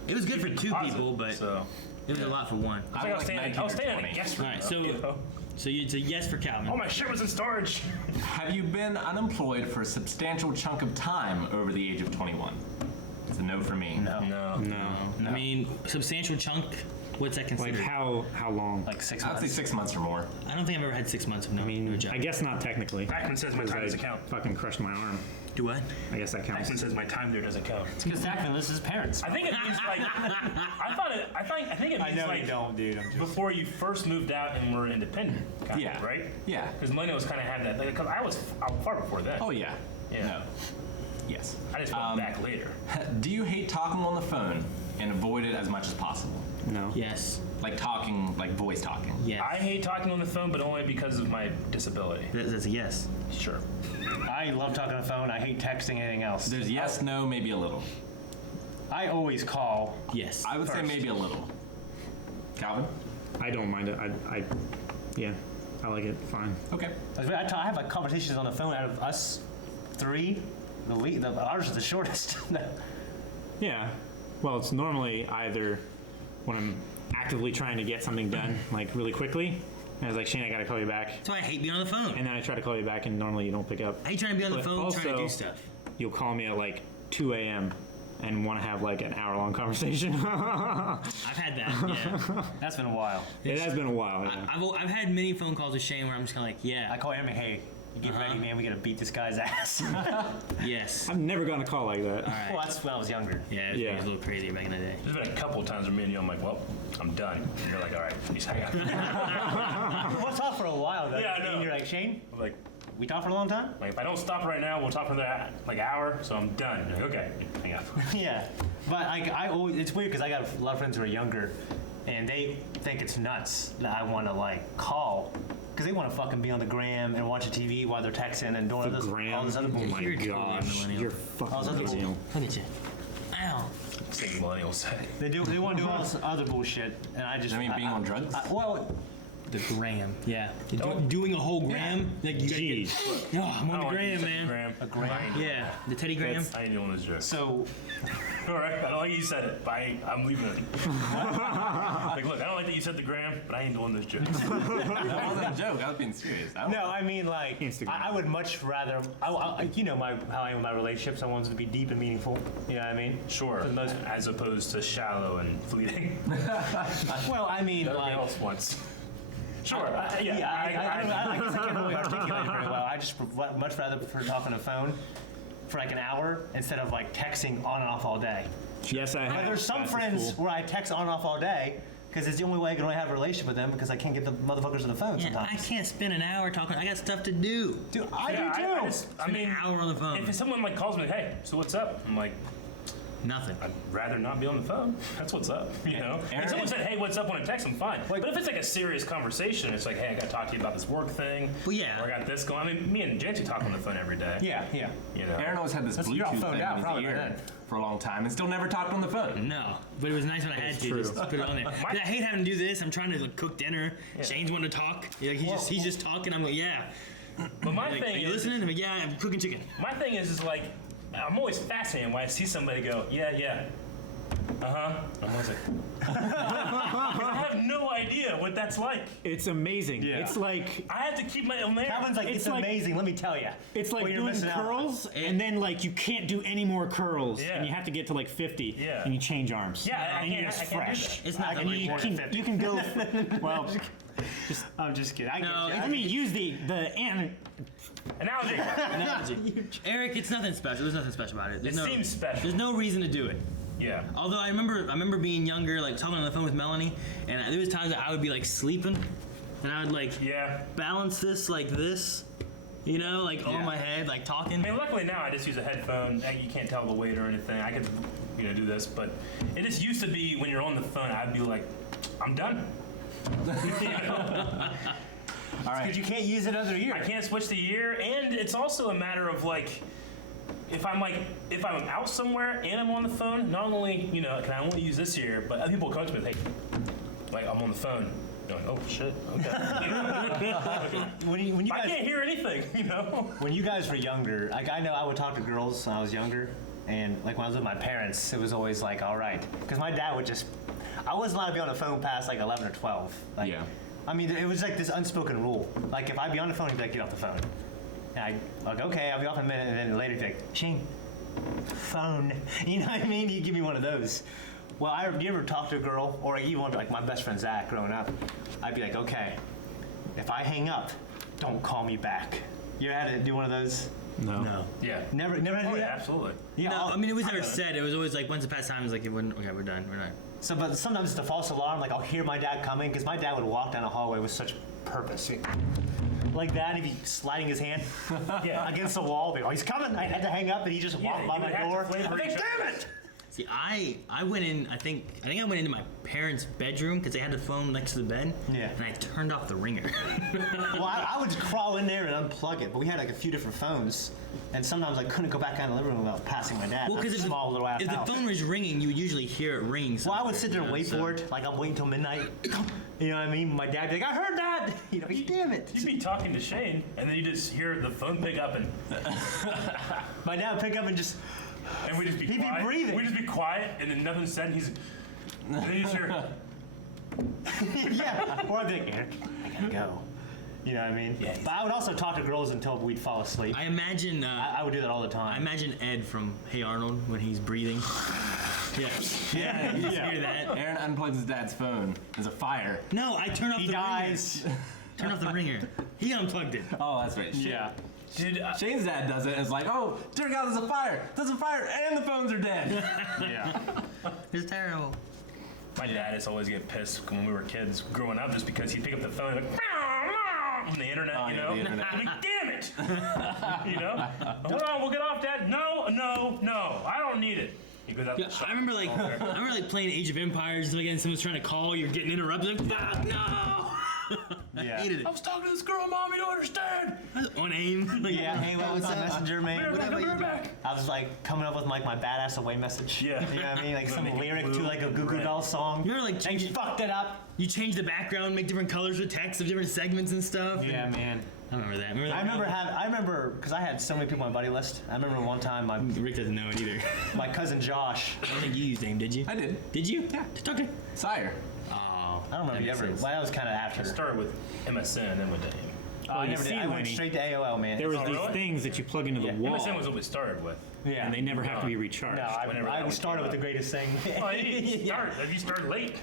It was good for 2 deposit, people, but so it was a lot for one. it's like I was staying in a guest room. All right, though, so you know? so it's a yes for Calvin. All my shit was in storage. Have you been unemployed for a substantial chunk of time over the age of 21? It's a no for me. No. No. I mean, substantial chunk. What's that Like considered? how long? Like 6 I'd say months. 6 months or more. I don't think I've ever had 6 months of no, no job. I guess not technically. Backman says my 'cause time I doesn't count. fucking crushed my arm. Do what? I guess that counts. Backman says my time there doesn't count. It's because Zachman lives with his parents. I think it means like I think it means I know like you don't, dude. I'm just... before you first moved out and were independent, kind Yeah. of, right? Yeah. Because millennials kind of had that. Because I was far before that. Oh, yeah. Yeah. No. Yes. I just went back later. Do you hate talking on the phone and avoid it as much as possible? No. Yes. Like talking, like voice talking? Yes. I hate talking on the phone, but only because of my disability. That's a yes. Sure. I love talking on the phone. I hate texting anything else. There's yes, no, maybe a little. I always call. Yes. I would say First. maybe a little. Calvin? I don't mind it. Yeah, I like it. Fine. Okay. I have like conversations on the phone. Out of us 3, ours is the shortest. Yeah. Well, it's normally either when I'm actively trying to get something done, like really quickly, and I was like, Shane, I gotta call you back. That's why I hate being on the phone. And then I try to call you back, and normally you don't pick up. I hate trying to be on the But phone trying to also- do stuff. You'll call me at like 2 a.m. and want to have like an hour-long conversation. I've had that. Yeah. That's been a while. It has been a while. Yeah. I've had many phone calls with Shane where I'm just kind of like, I yeah, call him and hey, you get ready, man. We gotta beat this guy's ass. yes. I've never gotten a call like that. All right. Well, that's when I was younger. Yeah, it was a little crazy back in the day. There's been a couple of times where me and you, I'm like, well, I'm done. And you're like, all right, just hang out. We'll talk for a while though. Yeah, I know. And you're like, Shane, I'm like, we talk for a long time? if I don't stop right now, we'll talk for another like hour. So I'm done. You're like, okay, hang up. Yeah. But I always, it's weird because I got a lot of friends who are younger and they think it's nuts that I want to like call. Because they want to fucking be on the gram and watch a TV while they're texting and doing all The this, gram. all this other Oh bullshit. my You're totally a gosh, millennial. you're Oh, fucking so that's- millennial. Look at you. Ow. Same millennials say. They want to do all this other bullshit, and I just. I mean, being on drugs? Well, The gram. Yeah. Don't- Doing a whole gram? Like you gotta get, Jeez. oh, I'm on the gram, man. Gram. a gram. Yeah. The Teddy gram. I ain't doing this joke. So All right, I don't like you said it, but I'm leaving it. Like, look, I don't like that you said the gram, but I ain't doing this joke. That wasn't a joke. I was being serious. no, I mean like Instagram. I would much rather. You know how I am with my relationships. I want it to be deep and meaningful. You know what I mean? Sure, For the most. as opposed to shallow and fleeting. Well, I mean Everybody like. else wants. Sure, I guess I can't really articulate it very well. I just much rather prefer talking on the phone for like an hour instead of like texting on and off all day. Yes, I have. But there's some That's friends cool. where I text on and off all day because it's the only way I can really have a relationship with them because I can't get the motherfuckers on the phone Yeah, sometimes. I can't spend an hour talking. I got stuff to do. Dude, I Yeah, do too. I Spend an hour on the phone. if someone like calls me, hey, so what's up? I'm like, Nothing. I'd rather not be on the phone. That's what's up, you know? If someone said, hey, what's up when I text, I'm fine. But if it's like a serious conversation, it's like, hey, I got to talk to you about this work thing. Well, yeah. Or I got this going. I mean, me and Jancy talk on the phone every day. Yeah. You know? Aaron always had this You're all Bluetooth phoned thing out in probably his by ear then. for a long time and still never talked on the phone. No, but it was nice when I had to true. just put it on there. 'Cause I hate having to do this. I'm trying to like, cook dinner. Shane's wanting to talk. Like, he's just talking. I'm like, yeah. But my Like, are thing you is, listening? I'm like, yeah, I'm cooking chicken. my thing is like, I'm always fascinated when I see somebody go, yeah. I'm always like, 'cause I have no idea what that's like. It's amazing. Yeah. It's like I have to keep my own there. Calvin's like, It's it's like- amazing, let me tell you. it's like Well, you're doing missing out. curls, and then like you can't do any more curls, Yeah. and you have to get to like 50, Yeah. and you change arms. Yeah, I and you're can't- just I can't do fresh. that. It's not And like you more can than 50. you can go. Well, I'm just kidding. I No, get you. I mean, use the Analogy. analogy. Eric, it's nothing special. There's nothing special about it. It seems special. There's no reason to do it. Yeah. Although I remember being younger, like talking on the phone with Melanie, and there was times that I would be like sleeping, and I would like Yeah. balance this like this, you know, like on my head, like talking. I mean, luckily now I just use a headphone. You can't tell the weight or anything. I could, do this, but it just used to be when you're on the phone, I'd be like, I'm done. You know? All right. Because you can't use it other I ear. can't switch the year, and it's also a matter of like, if I'm out somewhere and I'm on the phone, not only can I only use this ear, but other people come to me with, hey, like I'm on the phone. You're like, oh shit, okay. When you I guys can't hear anything, when you guys were younger, like I know I would talk to girls when I was younger, and like when I was with my parents, it was always like, all right, because my dad would just, I wasn't allowed to be on the phone past like 11 or 12. Like, Yeah. I mean, it was like this unspoken rule. Like if I'd be on the phone, he'd be like, get off the phone. And I'd like, okay, I'll be off in a minute, and then later he'd be like, Shane, phone. You know what I mean? He'd give me one of those. Well, do you ever talk to a girl, or even like my best friend Zach growing up, I'd be like, okay, if I hang up, don't call me back. You ever had to do one of those? no. Yeah. Never had to Oh do yeah, that? absolutely. Yeah, No, I mean it was never said. It was always like once the past time, it was like, okay, we're done. So, but sometimes it's a false alarm. Like I'll hear my dad coming because my dad would walk down a hallway with such purpose, like that. And he'd be sliding his hand Yeah. against the wall. Be like, oh, he's coming! I had to hang up, and he just walked by you my would have to door. flavor I'm like, each other. damn it! See, I went in. I think I went into my parents' bedroom because they had the phone next to the bed. Yeah. And I turned off the ringer. Well, I would crawl in there and unplug it, but we had like a few different phones, and sometimes I couldn't go back out in the living room without passing my dad. Well, because That's a small little ass if the house. phone was ringing, you would usually hear it ring. Well, I would sit there and somewhere, wait you know, for it. Like I'm waiting till midnight. You know what I mean? My dad would be like, I heard that. You know, damn it. You'd be talking to Shane, and then you just hear the phone pick up, and My dad would pick up and just. we just be He'd be quiet. breathing. We just be quiet, and then nothing's said. And then you just hear. Yeah. Or I'd be like, Eric, I gotta go. You know what I mean? Yeah, But I would also talk to girls until we'd fall asleep. I imagine. I would do that all the I time. imagine Ed from Hey Arnold when he's breathing. Yeah. You just hear that. Aaron unplugs his dad's phone. There's a fire. No, I turn off He the dies. ringer. Turn off the ringer. He unplugged it. Oh, that's right. Yeah. Dude, Shane's dad does it. And it's like, oh, dear God, there's a fire. There's a fire, and the phones are dead. Yeah. It's terrible. my dad used to always get pissed when we were kids growing up, just because he'd pick up the phone and like, on the internet, Oh, you yeah, know? the internet. I'd be, damn it! You know? Hold on, we'll get off, Dad. No, I don't need it. He goes out Yeah, I remember like playing Age of Empires and again someone's trying to call, you're getting interrupted. Like, fuck, no. I Yeah. hated it. I was talking to this girl, Mom, you don't understand. On aim. Like, Yeah. Hey, what's up, Messenger, man? I'll be right back. I was like coming up with like my badass away message. Yeah. You know what I mean? Like some Make it lyric to blue, like a Goo Goo red. Doll song. You remember like And you change, fucked it up. you change the background, make different colors with text of different segments and stuff. Yeah, man. I remember that. I remember because I had so many people on my buddy list. I remember one time Rick doesn't know it either. my cousin Josh. I don't think you used AIM, did you? I did. Did you? Yeah. Okay. Sire. Oh. I don't remember you ever. Well, that was kind of after. I started with MSN and then went to AIM. I you never did. see, I went Lenny, straight to AOL, man. There was Oh, these really? things that you plug into the wall, MSN was what we started with. yeah. and they never have to be recharged. No, Whenever that I one started came with the out. greatest thing. Oh, you started late.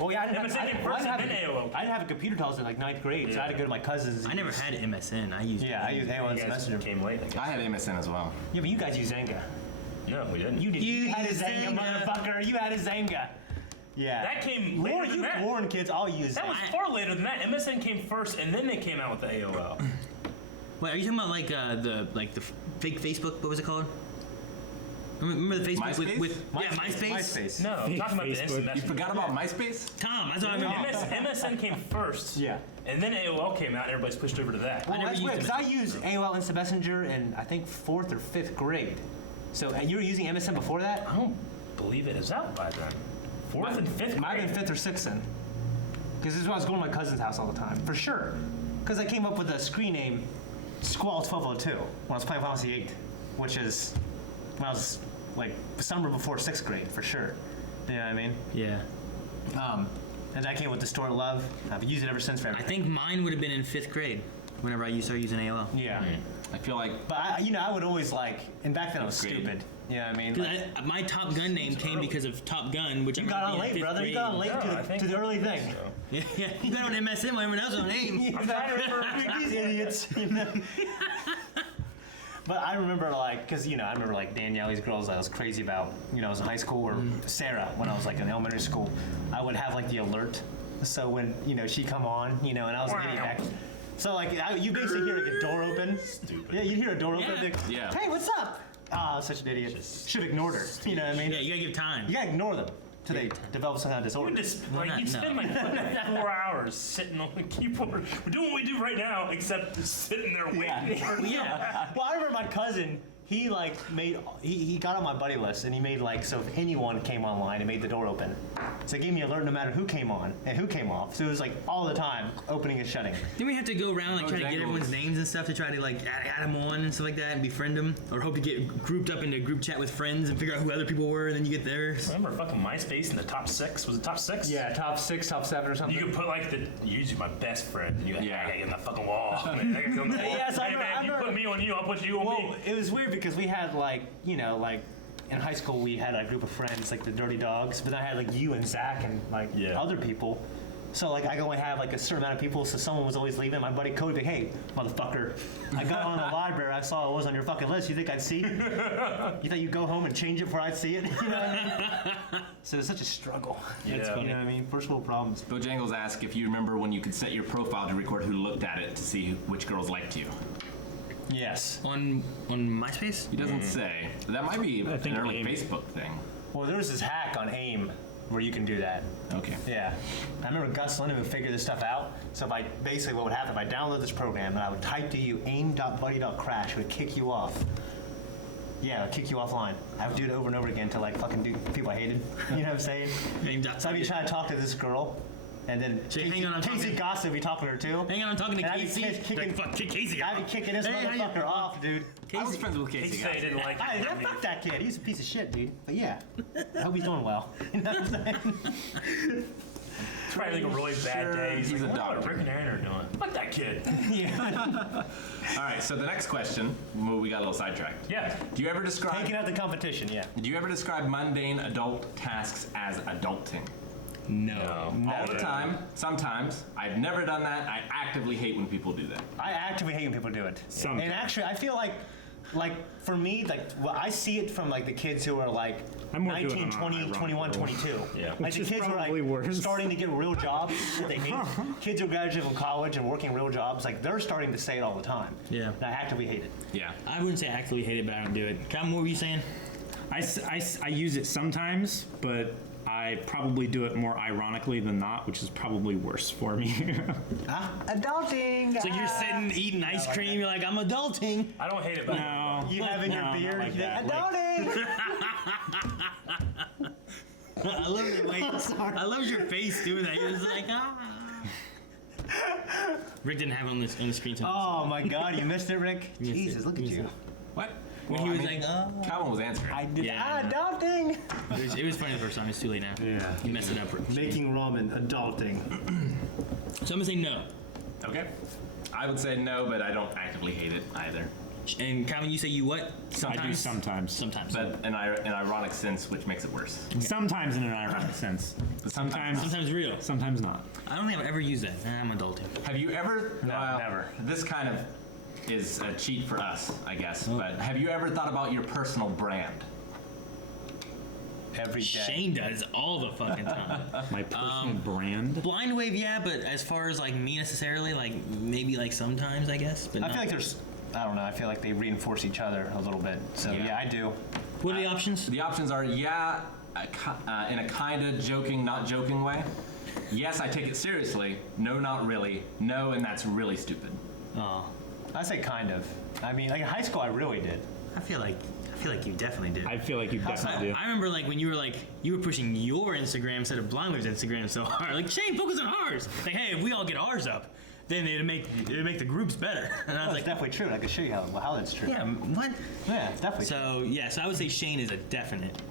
Well, yeah, I didn't MSN have, came I first didn't have, and then AOL. I didn't have a computer until I was in like 9th grade, so I had to go to my cousin's. I never had MSN. I used Yeah, I used AOL You as guys Messenger. came late, I guess. I had MSN as well. Yeah, but you guys use Zynga. No, we didn't. You did. You You had a used Zynga, Zynga. motherfucker. You had a Zynga. Yeah. That came later Warren, than you that. Warren kids all use That Zynga. was far later than that. MSN came first, and then they came out with the AOL. Wait, are you talking about like the fake Facebook? What was it called? Remember the Facebook MySpace? with MySpace? No, I'm talking about the Facebook. instant You messenger. forgot about MySpace? Tom, that's what I remember. MSN came first. Yeah. And then AOL came out and everybody switched over to that. Well, never that's used weird, it. because I used AOL Instant Messenger in, I think, 4th or 5th grade. So, and you were using MSN before that? I don't believe it is out by then. 4th and 5th grade. Might have been 5th or 6th then. Because this is when I was going to my cousin's house all the time, for sure. Because I came up with a screen name, Squall 1202, when I was playing Final Fantasy VIII, which is when I was like summer before 6th grade, for sure. You know what I mean? Yeah. And that came with the Store of Love. I've used it ever since for I everything. think mine would have been in 5th grade whenever I started using AOL. Yeah. I feel like But I would always like, and back then I was Fifth grade. stupid. You know what I mean? 'Cause my Top Gun name came because of Top Gun, which You I got remember on being in late, 5th brother. You grade. got on late No, I to think the early thing. so. Yeah, you got on MSN when everyone else was on AIM. I'm trying to remember these idiots. You know? But I remember because I remember like Danielle's girls I was crazy about. I was in high school, or Sarah when I was like in elementary school. I would have like the alert, so when she'd come on, and I was an idiot back. So like you basically hear like a door open. Stupid. Yeah, you'd hear a door open. Yeah. Like, Yeah. Hey, what's up? Ah, such an idiot. Should have ignored her. You know what I mean? Yeah, you gotta give time. You gotta ignore them till they develop some kind of disorder. You just, Why like, not? you spend like fucking 4 hours sitting on the keyboard. We're doing what we do right now, except just sitting there waiting. Yeah. Yeah. Well, I remember my cousin. He he got on my buddy list, and he made so if anyone came online, it made the door open. So it gave me an alert no matter who came on and who came off. So it was like all the time opening and shutting. Then we have to go around like trying to get Bojangles. everyone's names and stuff to try to like add them on and stuff like that and befriend them, or hope to get grouped up into a group chat with friends and figure out who other people were, and then you get theirs. Remember fucking MySpace in the top 6? Was it top 6? Yeah, top 6, top 7 or something. You could put like usually my best friend. And you Yeah. I gotta get on the fucking wall. I gotta get on the wall. Yes, I hey remember- man, I you remember- put me on you, I'll put you on Well, me. it was weird because we had like in high school we had a group of friends like the Dirty Dogs, but I had like you and Zach and like Yeah. other people. So like I could only have like a certain amount of people, so someone was always leaving. My buddy Cody would be, hey, motherfucker, I got on the library, I saw it was on your fucking list. You think I'd see it? You thought you'd go home and change it before I'd see it? You know what I mean? So it's such a struggle. Yeah. You know what I mean? First world problems. Bojangles asked if you remember when you could set your profile to record who looked at it to see which girls liked you. Yes. On MySpace? He doesn't say. That might be I think an early AIM. Facebook thing. Well, there was this hack on AIM where you can do that. Okay. Yeah. I remember Gus Linden would figure this stuff out. So basically what would happen, if I download this program and I would type to you aim.buddy.crash, it would kick you off. Yeah, it would kick you offline. I would do it over and over again until like fucking people I hated. You know what I'm saying? So I'd be trying to talk to this girl, and then So hang on, I'm Casey talking- Goss would be talking to her too. Hang on, I'm talking to And I'd be Casey. kicking- Like, fuck, kick Casey I'd be off. kicking this Hey, how you- motherfucker off, dude. I was friends with He Casey. said he guys. didn't like Hey, it. fuck that kid. He's a piece of shit, dude. But yeah, I hope he's doing well. You know what I'm saying? It's probably like a really bad day. He's like, a "What doctor." Rick and Aaron are doing. Fuck that kid. All right, so the next question, well, we got a little sidetracked. Yeah. Do you ever describe Taking out the competition, yeah. mundane adult tasks as adulting? No. All the time, sometimes. I've never done that. I actively hate when people do that. I actively hate when people do it. Sometimes. And actually, I feel like for me, I see it from like the kids who are like I'm more doing 19, it 20, on 21, ironic 22. Yeah. Like Which the is kids who are probably like worse. starting to get real jobs that they hate. Kids who graduate from college and working real jobs, like they're starting to say it all the time. Yeah. And I actively hate it. Yeah. I wouldn't say I actively hate it, but I don't do it. Cam, what were you saying? I use it sometimes, but I probably do it more ironically than not, which is probably worse for me. Adulting! It's like you're sitting eating ice cream, you're like, I'm adulting. I don't hate it, but No. You having No, your not beer, like you think, that. adulting! I love it. Like, I love your face doing that. You're just like, ah. Rick didn't have it on the screen. Oh my god, you missed it, Rick? missed Jesus, it. look at You missed you. What? When he was like, oh. Calvin was answering. I did Yeah, I know. adulting! It was funny the first time. It's too late now. Yeah. You messed it up, Rick. Making ramen, adulting. So I'm gonna say no. Okay. I would say no, but I don't actively hate it either. And Calvin, you say you what? I do sometimes. Sometimes. But in an ironic sense, which makes it worse. Sometimes in an ironic sense. Sometimes. Sometimes real. Sometimes not. I don't think I've ever used that. I'm adulting. Have you ever? No, never. This kind of is a cheat for us, I guess. But have you ever thought about your personal brand? Every day. Shane does all the fucking time. My personal brand. Blind wave, yeah, but as far as like me necessarily, like maybe like sometimes, I guess. But I not- feel like I don't know, I feel like they reinforce each other a little bit. So Yeah. yeah, I do. What are the options? The options are in a kinda joking, not joking way. Yes, I take it seriously. No, not really. No, and that's really stupid. Oh, I say kind of. I mean, like in high school, I really did. I feel like you definitely did. I feel like you definitely do. I remember like when you were pushing your Instagram instead of Blindwave's Instagram so hard. Like Shane, focus on ours. Like, hey, if we all get ours up, then it'd make the groups better. And I was That's like, definitely true. I can show you how that's true. yeah, what? Yeah, it's definitely So I would say Shane is a definite. true.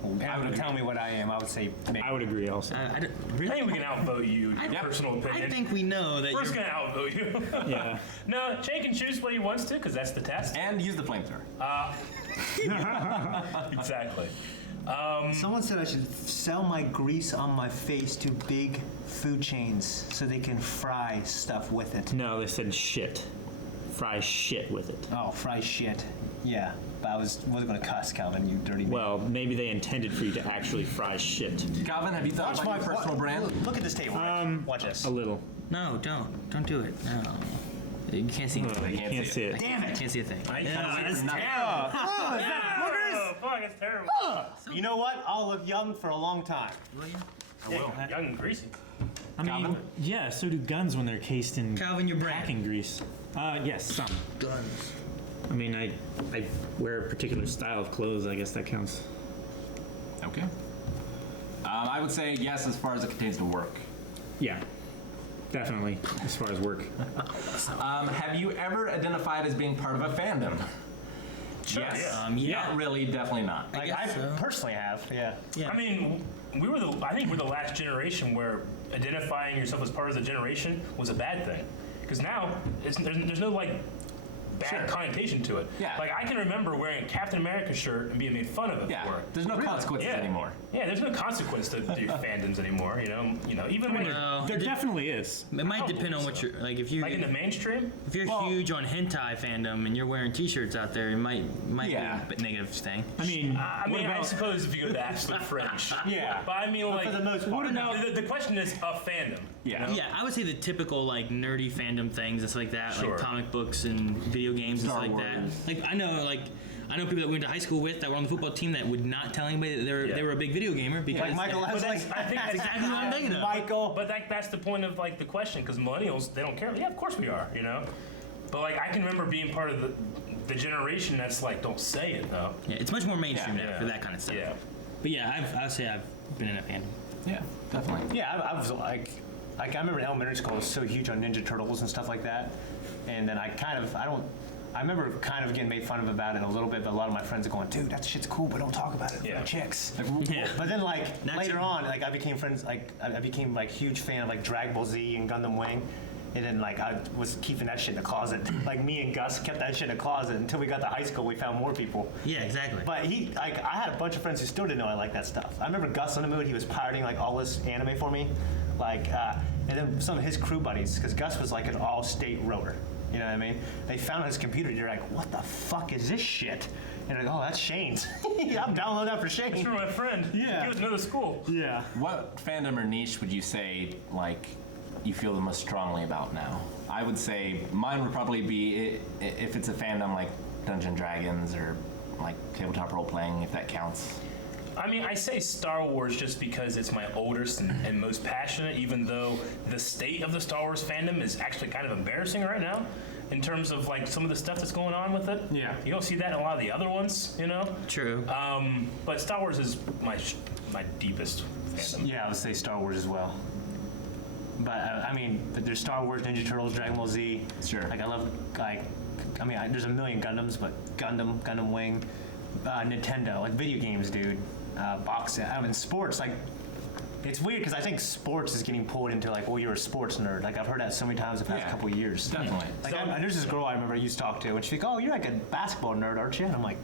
And tell me what I am. I would say maybe. I would agree also. I don't- I really? think we can outvote you. Your personal opinion. I think we know that We're just you're. gonna outvote you. Yeah. No, Shane can choose what he wants to, because that's the test. And use the flamethrower. Exactly. Someone said I should sell my grease on my face to big food chains so they can fry stuff with it. No, they said shit. Fry shit with it. Oh, fry shit. Yeah, but I wasn't gonna cuss, Calvin. You dirty man. Well, maybe they intended for you to actually fry shit. Calvin, have you thought about your personal brand? Look at this table. Rick. Watch this. A little. No, don't do it. No, you can't see anything. You can't see it. Damn I it! can't see a thing. I Yeah, can't wait that's for nothing. terrible. Oh, is that Oh, fuck, that's terrible. You know what? I'll look young for a long time. Will you? I will. Young and greasy. I mean, Calvin? yeah, so do guns when they're cased in Calvin, your brand. packing grease. Yes, some. Guns. I mean, I wear a particular style of clothes. I guess that counts. Okay. I would say yes as far as it contains to work. Yeah, definitely. As far as work. Have you ever identified as being part of a fandom? Yes. yeah. Yeah. Not really, definitely not. Like, guess I so. personally have. Yeah. Yeah. I mean, I think we're the last generation where identifying yourself as part of the generation was a bad thing. Because now, there's no, like, bad Sure. connotation to it. Yeah. Like, I can remember wearing a Captain America shirt and being made fun of it Yeah. for it. There's no consequences Yeah. anymore. Yeah, there's no consequence to your fandoms anymore, even when No, There definitely is. it might I don't depend on think what so. you're like. If you like in the mainstream. if you're Well- huge on hentai fandom and you're wearing T-shirts out there, it might Yeah. be a negative thing. I mean, I what mean, I about? suppose if you go to absolute fringe. Yeah. But I mean, like, For the most part. the question is a fandom. Yeah. Yeah, I would say the typical like nerdy fandom things and stuff like that, Sure. like comic books and video games and Star stuff like Wars. that. Like I know people that we went to high school with that were on the football team that would not tell anybody that they were a big video gamer because Like Michael But has that's, like. I think that's exactly what I'm thinking of. Michael. But that's the point of like the question, because millennials, they don't care. Yeah, of course we are, But like I can remember being part of the generation that's like, don't say it though. Yeah, it's much more mainstream Yeah. now for that kind of stuff. Yeah. But yeah, I'd say I've been in a fandom. Yeah, definitely. Yeah, I was like I remember in elementary school I was so huge on Ninja Turtles and stuff like that, and then I remember kind of getting made fun of about it a little bit, but a lot of my friends are going, dude, that shit's cool, but don't talk about it. Yeah. Yeah. Chicks. Yeah. But then like Not later too- on, like I became friends, like I became like huge fan of like Dragon Ball Z and Gundam Wing. And then like I was keeping that shit in the closet. Like me and Gus kept that shit in the closet until we got to high school. We found more people. Yeah, exactly. But I had a bunch of friends who still didn't know I liked that stuff. I remember Gus on the mood. He was pirating like all this anime for me, and then some of his crew buddies, because Gus was like an all-state rower. You know what I mean? They found his computer. They're like, "What the fuck is this shit?" And they're like, "Oh, that's Shane's. I'm downloading that for Shane." It's for my friend. Yeah. He was another school. Yeah. What fandom or niche would you say, like, you feel the most strongly about now? I would say mine would probably be, if it's a fandom like Dungeons & Dragons or like tabletop role-playing, if that counts. I mean, I say Star Wars just because it's my oldest and most passionate, even though the state of the Star Wars fandom is actually kind of embarrassing right now in terms of like some of the stuff that's going on with it. Yeah. You don't see that in a lot of the other ones, True. But Star Wars is my deepest fandom. Yeah, I would say Star Wars as well. But I mean, but there's Star Wars, Ninja Turtles, Dragon Ball Z. Sure. Like I love there's a million Gundams, but Gundam Wing, Nintendo, like video games, dude. Boxing. I mean, sports. Like, it's weird because I think sports is getting pulled into like, oh, you're a sports nerd. Like I've heard that so many times the past Yeah. couple of years. Definitely. Like there's this girl I remember I used to talk to, and she's like, "Oh, you're like a basketball nerd, aren't you?" And I'm like,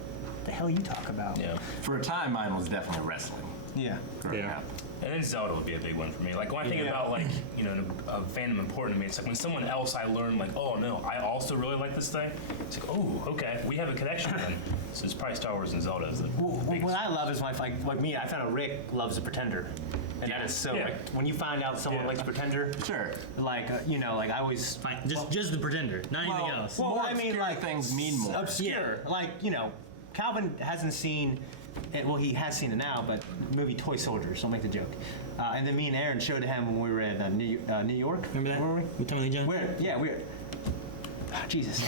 "The hell you talk about?" Yeah. For a time, mine was definitely wrestling. Yeah. Growing Yeah. up. And then Zelda would be a big one for me. Like when I think about like, a fandom important to me, it's like when someone else I learn like, oh no, I also really like this thing. It's like, oh, okay, we have a connection then. So it's probably Star Wars and Zelda is the biggest. What I love is like me. I found out Rick loves a Pretender, and that is so. Yeah. Like, when you find out someone Yeah. likes Pretender, Sure. like like I always. Fine. Just the pretender, not anything else. More Well, I mean, obscure like things mean more. Obscure, like Calvin hasn't seen it. Well, he has seen it now, but the movie Toy Soldiers. Don't make the joke. And then me and Aaron showed it him when we were at New York. Remember that? Where were we? With Tommy Lee Jones? Where? Yeah, we're. Jesus.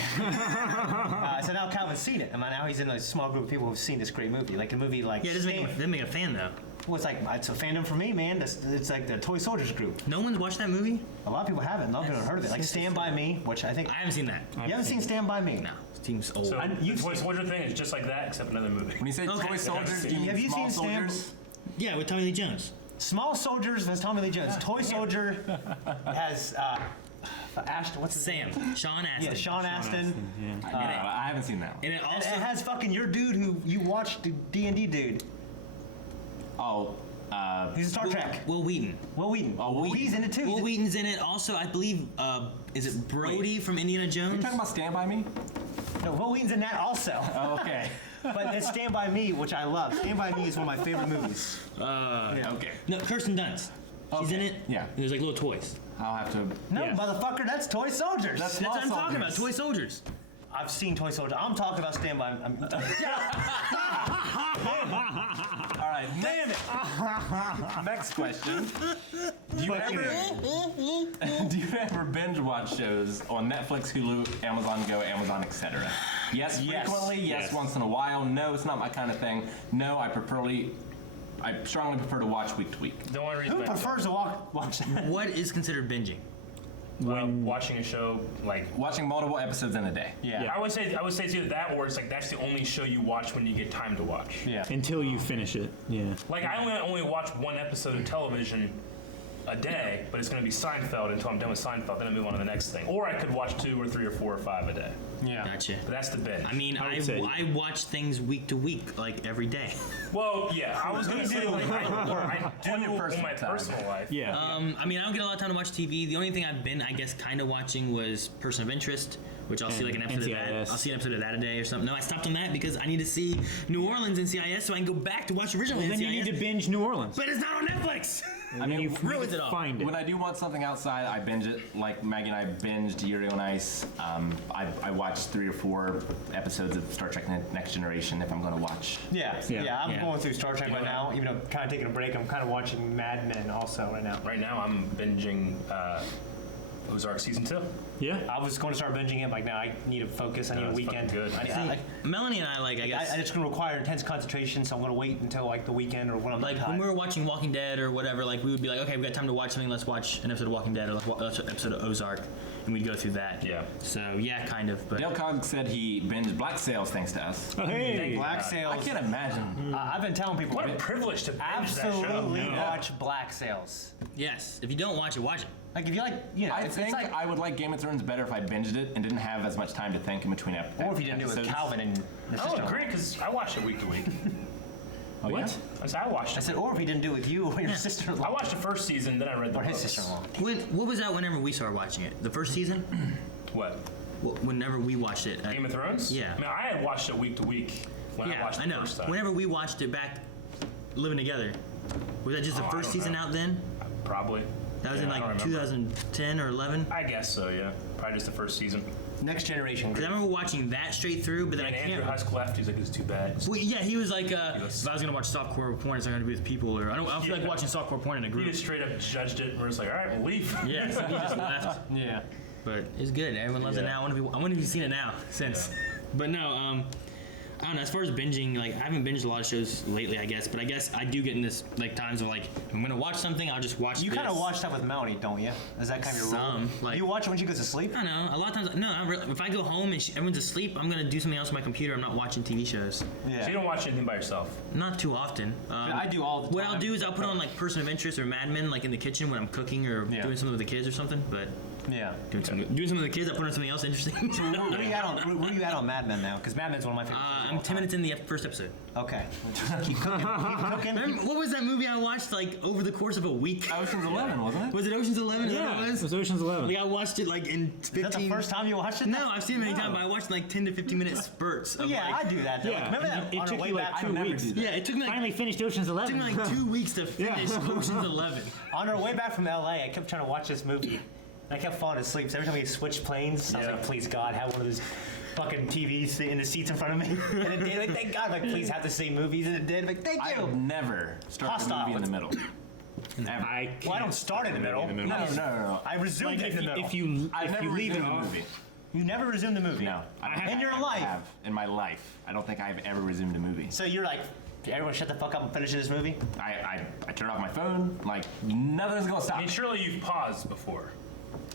So now Calvin's seen it. I mean, now he's in a small group of people who've seen this great movie. Like a movie like. Yeah, it doesn't make a fan though. Well, it's a fandom for me, man. It's like the Toy Soldiers group. No one's watched that movie? A lot of people haven't. A lot of people have heard of it. Like Stand By Me, which I think. I haven't seen that. You haven't seen Stand By Me? No, it seems old. So you've the Toy seen- Soldier thing is just like that, except another movie. When you say Okay. toy soldiers, do you mean Have you small seen Stan- soldiers? Yeah, with Tommy Lee Jones. Small Soldiers, that's Tommy Lee Jones. Toy Soldier has Ashton. What's his name? Sam. Sean Astin. Yeah, Sean Astin. No, I haven't seen that one. And it And also it has fucking your dude who you watched, the D&D dude. Oh, He's a Star Trek. Will Wheaton. Will Wheaton. Oh, Will Wheaton. He's in it too. Will Wheaton's in it. Also, I believe, is it Brody from Indiana Jones? you're talking about Stand By Me? No, Will Wheaton's in that also. Oh, okay. But it's Stand By Me, which I love. Stand By Me is one of my favorite movies. Okay. No, Kirsten Dunst. She's in Okay, it. yeah. And there's like little toys. I'll have to. No, Yes. motherfucker, that's Toy Soldiers. That's That's what I'm talking about. soldiers. Toy soldiers. I've seen Toy Soldiers. I'm talking about Stand By Me. All right. Damn it. Next question. Do you ever binge watch shows on Netflix, Hulu, Amazon Go, Amazon, etc.? Yes, Yes. frequently. Yes, once in a while. No, it's not my kind of thing. No, I strongly prefer to watch week to week. The only reason Who I prefers to watch that? What is considered binging? watching a show like. Watching multiple episodes in a day. Yeah. I would say it's either that or it's like that's the only show you watch when you get time to watch. Yeah. Until you finish it. Yeah. Like I only watch one episode of television a day, but it's going to be Seinfeld until I'm done with Seinfeld. Then I move on to the next thing. Or I could watch 2 or 3 or 4 or 5 a day. Yeah. Gotcha. But that's the binge. I mean, I would say- I watch things week to week, like every day. Well, yeah, I was going to say like I do On your in personal my time. personal life. Yeah. I mean, I don't get a lot of time to watch TV. The only thing I've been, I guess, kind of watching was Person of Interest, which I'll see like an episode of that. NCIS. I'll see an episode of that a day or something. No, I stopped on that because I need to see New Orleans NCIS so I can go back to watch original Well, NCIS. then you need to binge New Orleans. But it's not on Netflix. I mean, you ruins it all. find it. When I do want something outside, I binge it. Like Maggie and I binged Yuri on Ice. I watched 3 or 4 episodes of Star Trek Next Generation if I'm going to watch. Yeah. I'm Yeah. going through Star Trek right now. Even though kind of taking a break, I'm kind of watching Mad Men also right now. Right now, I'm binging Ozark season 2. Yeah. I was going to start binging it, like now I need to focus. I need a it's weekend. fucking good. Melanie and I guess. It's going to require intense concentration, so I'm going to wait until like the weekend or when I'm Like when tired. we were watching Walking Dead or whatever, like we would be like, okay, we got time to watch something. Let's watch an episode of Walking Dead or let's watch an episode of Ozark, and we'd go through that. Yeah. So yeah, kind of. But Dale Cogg said he binged Black Sails thanks to us. Oh, hey. Black Sails. I can't imagine. I've been telling people. What a privilege to binge Absolutely that show. watch Black Sails. yes, if you don't watch it, watch it. Like if you like, you know, I it's think like, I would like Game of Thrones better if I binged it and didn't have as much time to think in between episodes. or if you didn't do it with Calvin and your I sister. don't agree because I watch it week to week. Oh, What? I watched I it. said, or if he didn't do it with you or your sister-in-law. I watched the first season, then I read the or his books. sister-in-law. What was that? Whenever we started watching it, the first season. What? Whenever we watched it. Game of Thrones? Yeah. I mean, I had watched it week to week when I Yeah, watched I it know. the first time. Whenever we watched it back, living together, was that just the Oh, I first don't season know. out then? Probably. That was Yeah, in I don't like remember. 2010 or 11. I guess so, yeah. Probably just the first season. Next generation. Because I remember watching that straight through, but then And I Andrew can't. Husk left. He's like, it's too bad. Well, yeah, he was like, was- if I was gonna watch softcore porn, it's not gonna be with people, or I don't feel like Yeah. watching softcore porn in a He group. just straight up judged it and we're just like, all right, we'll leave. Yeah, so he just left. Yeah. But it's good. Everyone loves it Yeah. now. I wonder if you've seen it now since. But no, I don't know. As far as binging, like I haven't binged a lot of shows lately, I guess. But I guess I do get in this like times of like if I'm gonna watch something, I'll just watch. You this. kind of watch stuff with Melanie, don't you? Is that kind of your rule? Some, like- you watch it when she goes to sleep? I don't know. A lot of times, no. If I go home and everyone's asleep, I'm gonna do something else on my computer. I'm not watching TV shows. Yeah. So you don't watch anything by yourself. Not too often. I do all the What time. I'll do is I'll put on like Person of Interest or Mad Men, like in the kitchen when I'm cooking or Yeah. doing something with the kids or something. But Yeah. doing something with the kids, I put on something else interesting. Where are you at on where are you at on Mad Men now? Because Mad Men's one of my favorite. shows of I'm all 10 time. minutes in the first episode. Okay. Keep cooking. Keep cooking. Remember, what was that movie I watched like over the course of a week? Ocean's 11, wasn't it? Was it Ocean's 11? Is that Yeah. what It it was? was Ocean's 11. Like I watched it like in 15. Is that the first time you watched it? No, I've seen it many No. times, but I watched like 10 to 15 minute spurts. Of, Yeah, like, I do that. Though. Yeah. Like, remember that It on our took way you like back? 2 I never weeks. do that. Yeah, it took me like Finally finished Ocean's 11. 2 weeks to finish Ocean's 11. On our way back from LA, I kept trying to watch this movie. And I kept falling asleep. So every time we switched planes, I was Yeah. like, please God, have one of those fucking TVs in the seats in front of me. And it did. Like, thank God. Like, please have the same movies. And it did. Like, thank I've you. never started Hostile. a movie in the middle. Never. Well, I don't start in the middle. No. I resumed it in the middle. If you I've never leave it resumed a off, movie. You never resumed the movie. No. In your life. I have. In my life. I don't think I've ever resumed a movie. So you're like, everyone shut the fuck up and finish this movie? I turn off my phone. Like, nothing's going to stop I mean, me. surely you've paused before.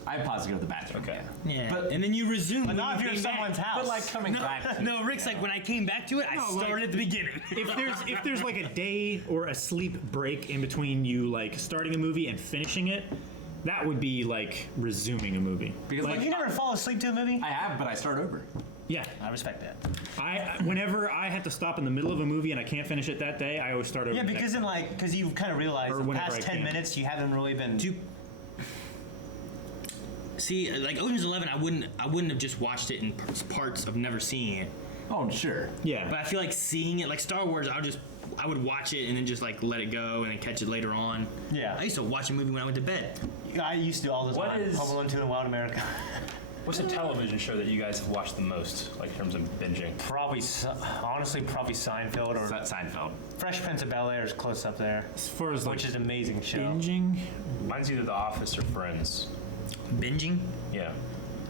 I paused to go to the bathroom. Okay. Yeah. But- and then you resume. But not if you're in someone's house. But like coming back to No, Rick's like, when I came back to it, I started at the beginning. if there's like a day or a sleep break in between you like starting a movie and finishing it, that would be like resuming a movie. Because Like, like, you never fall asleep to a movie? I have, but I start over. Yeah, I respect that. whenever I have to stop in the middle of a movie and I can't finish it that day, I always start over. Yeah, the because next- because you kind of realize Or the whenever past I 10 can. minutes you haven't really been. See, like Ocean's 11, I wouldn't have just watched it in parts of never seeing it. Oh, sure. yeah, But I feel like seeing it, like Star Wars, I would watch it and then just like let it go and then catch it later on. Yeah. I used to watch a movie when I went to bed. I used to do all this What time. is- Home Alone 2 and Wild America. What's a television show that you guys have watched the most, like in terms of binging? Honestly, probably Seinfeld or Seinfeld. Fresh Prince of Bel-Air is close up there, as far as like which is an amazing show. binging, Mine's either The Office or Friends. Binging? Yeah.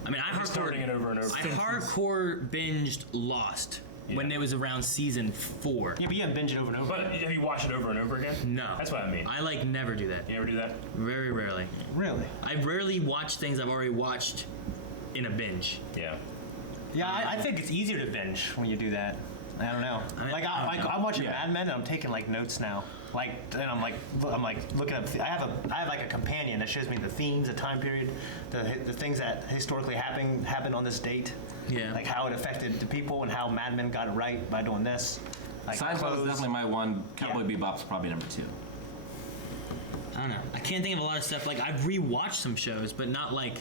I mean, I Starting it over and over. I hardcore binged Lost when it was around season 4. Yeah, but you haven't binged it over and over. But have you watched it over and over again? No. That's what I mean. I like never do that. You ever do that? Very rarely. Really? I rarely watch things I've already watched in a binge. Yeah. Yeah, I think it's easier to binge when you do that. I don't know. I'm watching Mad Men and I'm taking like notes now. Like, and I'm like looking up. I have like a companion that shows me the themes, the time period, the things that historically happened on this date. Yeah. Like how it affected the people and how Mad Men got it right by doing this. Like Seinfeld is clothes. definitely my one. Cowboy Yeah. Bebop's probably number 2. I don't know. I can't think of a lot of stuff. Like, I've rewatched some shows, but not like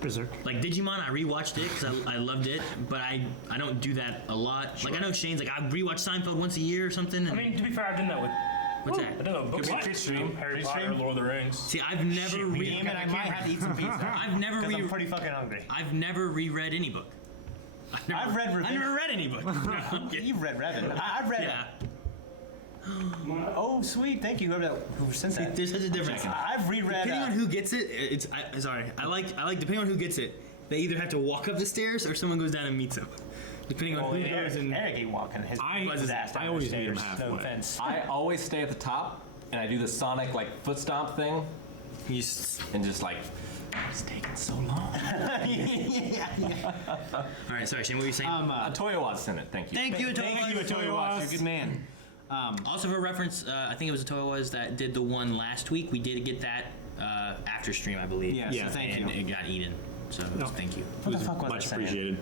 Berserk. Digimon. I rewatched it because I loved it, but I don't do that a lot. Like, I know Shane's like, I rewatch Seinfeld once a year or something. I And mean, to be fair, I've done that with. what's I that? don't know. Books be a like treat stream. Harry Treat Potter, stream? Lord of the Rings. See, I've never Damn it, I might have to eat some pizza. I've never Because I'm pretty fucking hungry. I've never reread any book. I've read I Revenge. never read any book. No, I'm kidding. You've read Revan. I've read. Yeah. Oh, sweet. Thank you. Who sent that? There's such a difference. I've reread. Depending on who gets it, sorry. I like depending on who gets it. They either have to walk up the stairs or someone goes down and meets them. Depending on who goes and Eric ain't walking. His I ass down always the meet him stairs. No halfway. offense. I always stay at the top, and I do the Sonic like foot stomp thing, he's. and just like, it's taking so long. All right, sorry, Shane. What were you saying? Toya Watts in it. Thank you. Thank you, Thank you, Atoya Watts. You're a good man. Also, for reference, I think it was Atoya was that did the one last week. We did get that after stream, I believe. Yeah, Yeah. so thank and you. it got eaten. So thank you. What the fuck was Much I saying? appreciated.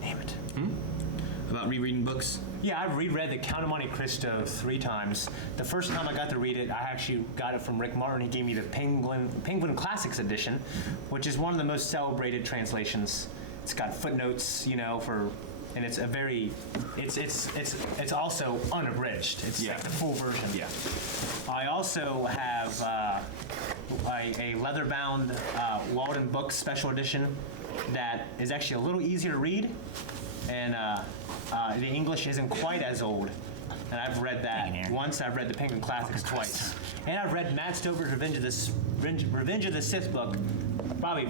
Damn it. About rereading books. Yeah, I've reread The Count of Monte Cristo 3 times. The first time I got to read it, I actually got it from Rick Martin. He gave me the Penguin Classics edition, which is one of the most celebrated translations. It's got footnotes, and it's a very, it's also unabridged. It's like the full version. Yeah. I also have a leather-bound Walden Books special edition that is actually a little easier to read, and the English isn't quite as old. And I've read that once. I've read the Penguin Classics twice, and I've read Matt Stover's Revenge of the Sith book probably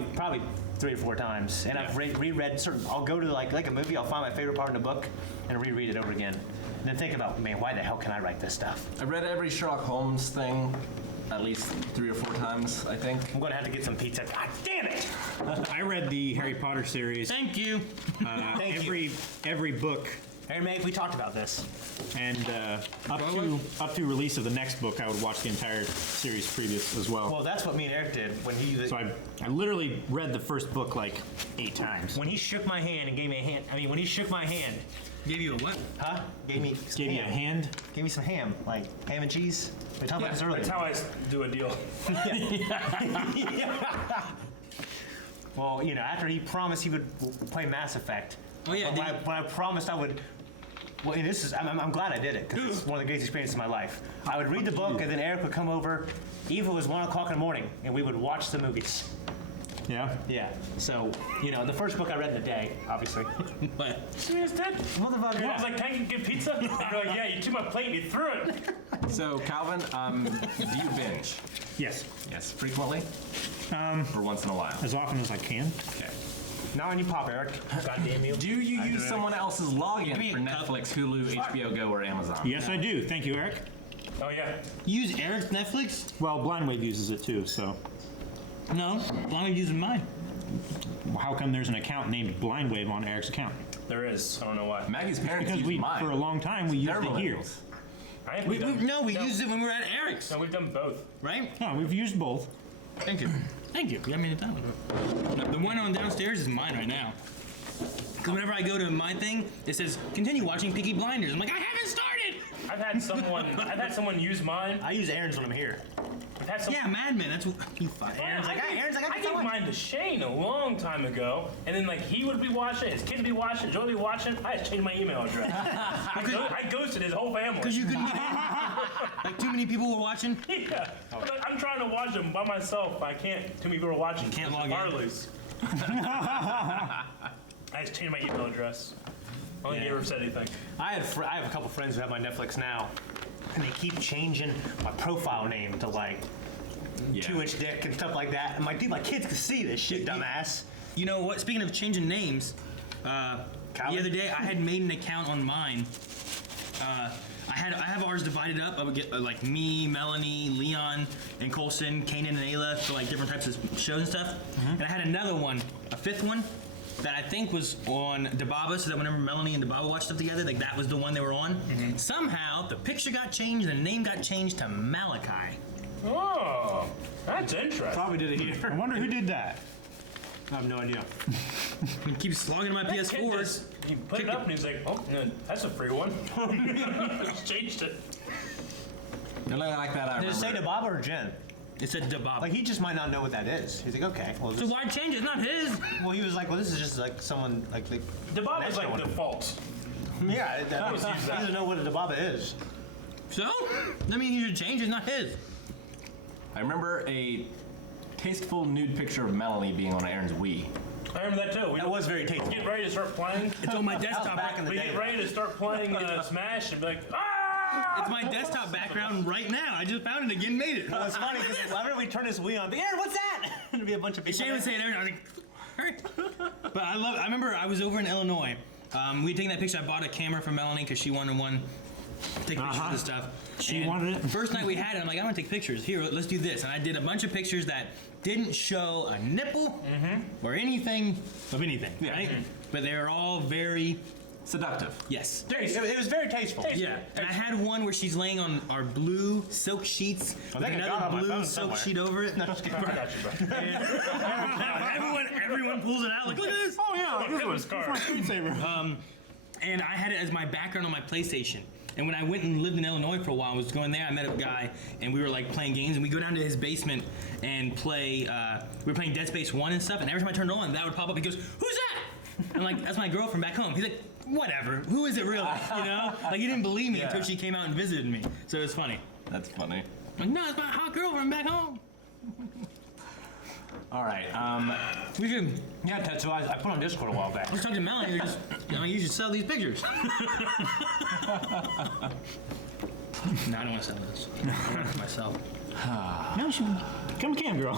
3 or 4 times. And I've reread certain. I'll go to like a movie. I'll find my favorite part in the book and reread it over again. And then think about, man, why the hell can I write this stuff? I've read every Sherlock Holmes thing at least 3 or 4 times, I think. I'm gonna have to get some pizza. God damn it! I read the Harry Potter series. Thank you. Thank you. every book, Hey, mate, we talked about this. and up to release of the next book, I would watch the entire series previous as well. Well, that's what me and Eric did when he So I literally read the first book like 8 times. when he shook my hand and gave me a hand. I mean, when he shook my hand, Gave you a what? huh? Gave me some Gave you a ham. hand. Gave me some ham, like ham and cheese. We talked about this earlier. That's how I do a deal. Well, after he promised he would play Mass Effect. Oh, yeah, When I promised I would. Well, and this is. I'm glad I did it because it's one of the greatest experiences of my life. I would read the book and then Eric would come over, even if it was 1 o'clock in the morning, and we would watch the movies. Yeah. Yeah. So, the first book I read in a day, obviously. But You guys did? Motherfucker. I was like, can I get pizza? You're like, yeah, you took my plate and you threw it. So, Calvin, do you binge? Yes. Yes, frequently? Or once in a while? As often as I can. Okay. Not when you pop, Eric. God damn you. Do you use someone else's login me for a cup. Netflix, Hulu, HBO Go, or Amazon? Yes, I do. Thank you, Eric. Oh, yeah. you use Eric's Netflix? Well, Blindwave uses it too, so No, I'm using mine. how come there's an account named Blindwave on Eric's account? There is. I don't know why. Maggie's parents Because use mine. for a long time, we used They're it here. millennials. I think We done- used it when we were at Eric's, No, we've done both. right? No, we've used both. Thank you. Thank you. You got me the time. The one on downstairs is mine right now. Because whenever I go to my thing, it says, continue watching Peaky Blinders. I'm like, I haven't started! I've had someone use mine. I use Aaron's when I'm here. I've had some. Yeah, Mad Men. That's what you find. Aaron's like, I gave mine to Shane a long time ago, and then he would be watching, his kid would be watching, Joey would be watching. I just changed my email address. I ghosted his whole family. Because you couldn't get in. Like, too many people were watching. Yeah. Like, I'm trying to watch them by myself, but I can't. Too many people are watching. Can't log in. Marley's. I just changed my email address. I don't think he ever said anything. I have a couple friends who have my Netflix now, and they keep changing my profile name to like 2-inch dick and stuff like that. I'm like, dude, my kids can see this shit, dumbass. You know what? Speaking of changing names, the other day I had made an account on mine. I have ours divided up. I would get like me, Melanie, Leon, and Colson, Kanan, and Ayla for like different types of shows and stuff. And I had another one, a fifth one, that I think was on Dababa, so that whenever Melanie and Dababa watched stuff together, like that was the one they were on. Somehow the picture got changed and the name got changed to Malachi. Oh, that's interesting. Probably did it I here. wonder who did that. I have no idea. He keeps logging my That kid PS4s. just- He put it up and he's like, oh, no, that's a free one. He's changed it. You're looking like that. I Did it say remember. Bob or Jen? It said Dababa. Like, he just might not know what that is. He's like, okay. Well, So why change it? It's not his. he was like, well, this is just like someone, like, The Bob is like one. default. yeah, he always use that. doesn't know what a Dababa is. So? I mean, you should change it. It's not his. I remember a tasteful nude picture of Melanie being on Aaron's Wii. I remember that too. We That was very tasteful. get ready to start playing. It's on my desktop. back in the We day. get ready to start playing Smash and be like, ah! It's my desktop background right now. I just found it again, made it. Well, it's funny because whenever we turn this Wii on, Aaron, what's that? It'd be a bunch of people. Shane was saying everything. I was like, "Hurry." But I remember I was over in Illinois. We had taken that picture. I bought a camera for Melanie because she wanted one. Take pictures of this stuff. She And wanted it? First night we had it, I'm like, I want to take pictures. Here, let's do this. And I did a bunch of pictures that didn't show a nipple or anything of anything, Yeah. right? But they were all very, Seductive. yes. It was very tasteful. Yeah, and I had one where she's laying on our blue silk sheets with think I got it another on my blue phone silk somewhere. sheet over it. I got you, bro. everyone pulls it out like, look at this. Oh yeah, Look, this that's card. my screensaver. And I had it as my background on my PlayStation. And when I went and lived in Illinois for a while, I was going there, I met a guy, and we were like playing games, and we go down to his basement and play, we were playing Dead Space 1 and stuff, and every time I turned it on, that would pop up, he goes, who's that? I'm like, that's my girlfriend back home. He's like, whatever, who is it really, you know? Like, he didn't believe me until she came out and visited me, so it was funny. That's funny. I'm like, no, it's my hot girlfriend back home. All right. We should, Yeah, Tetsu, I put on Discord a while back. I was talking to Melanie, we were just, you should sell these pictures. No, I don't want to sell this. I want it for myself. No, she, come cam girl.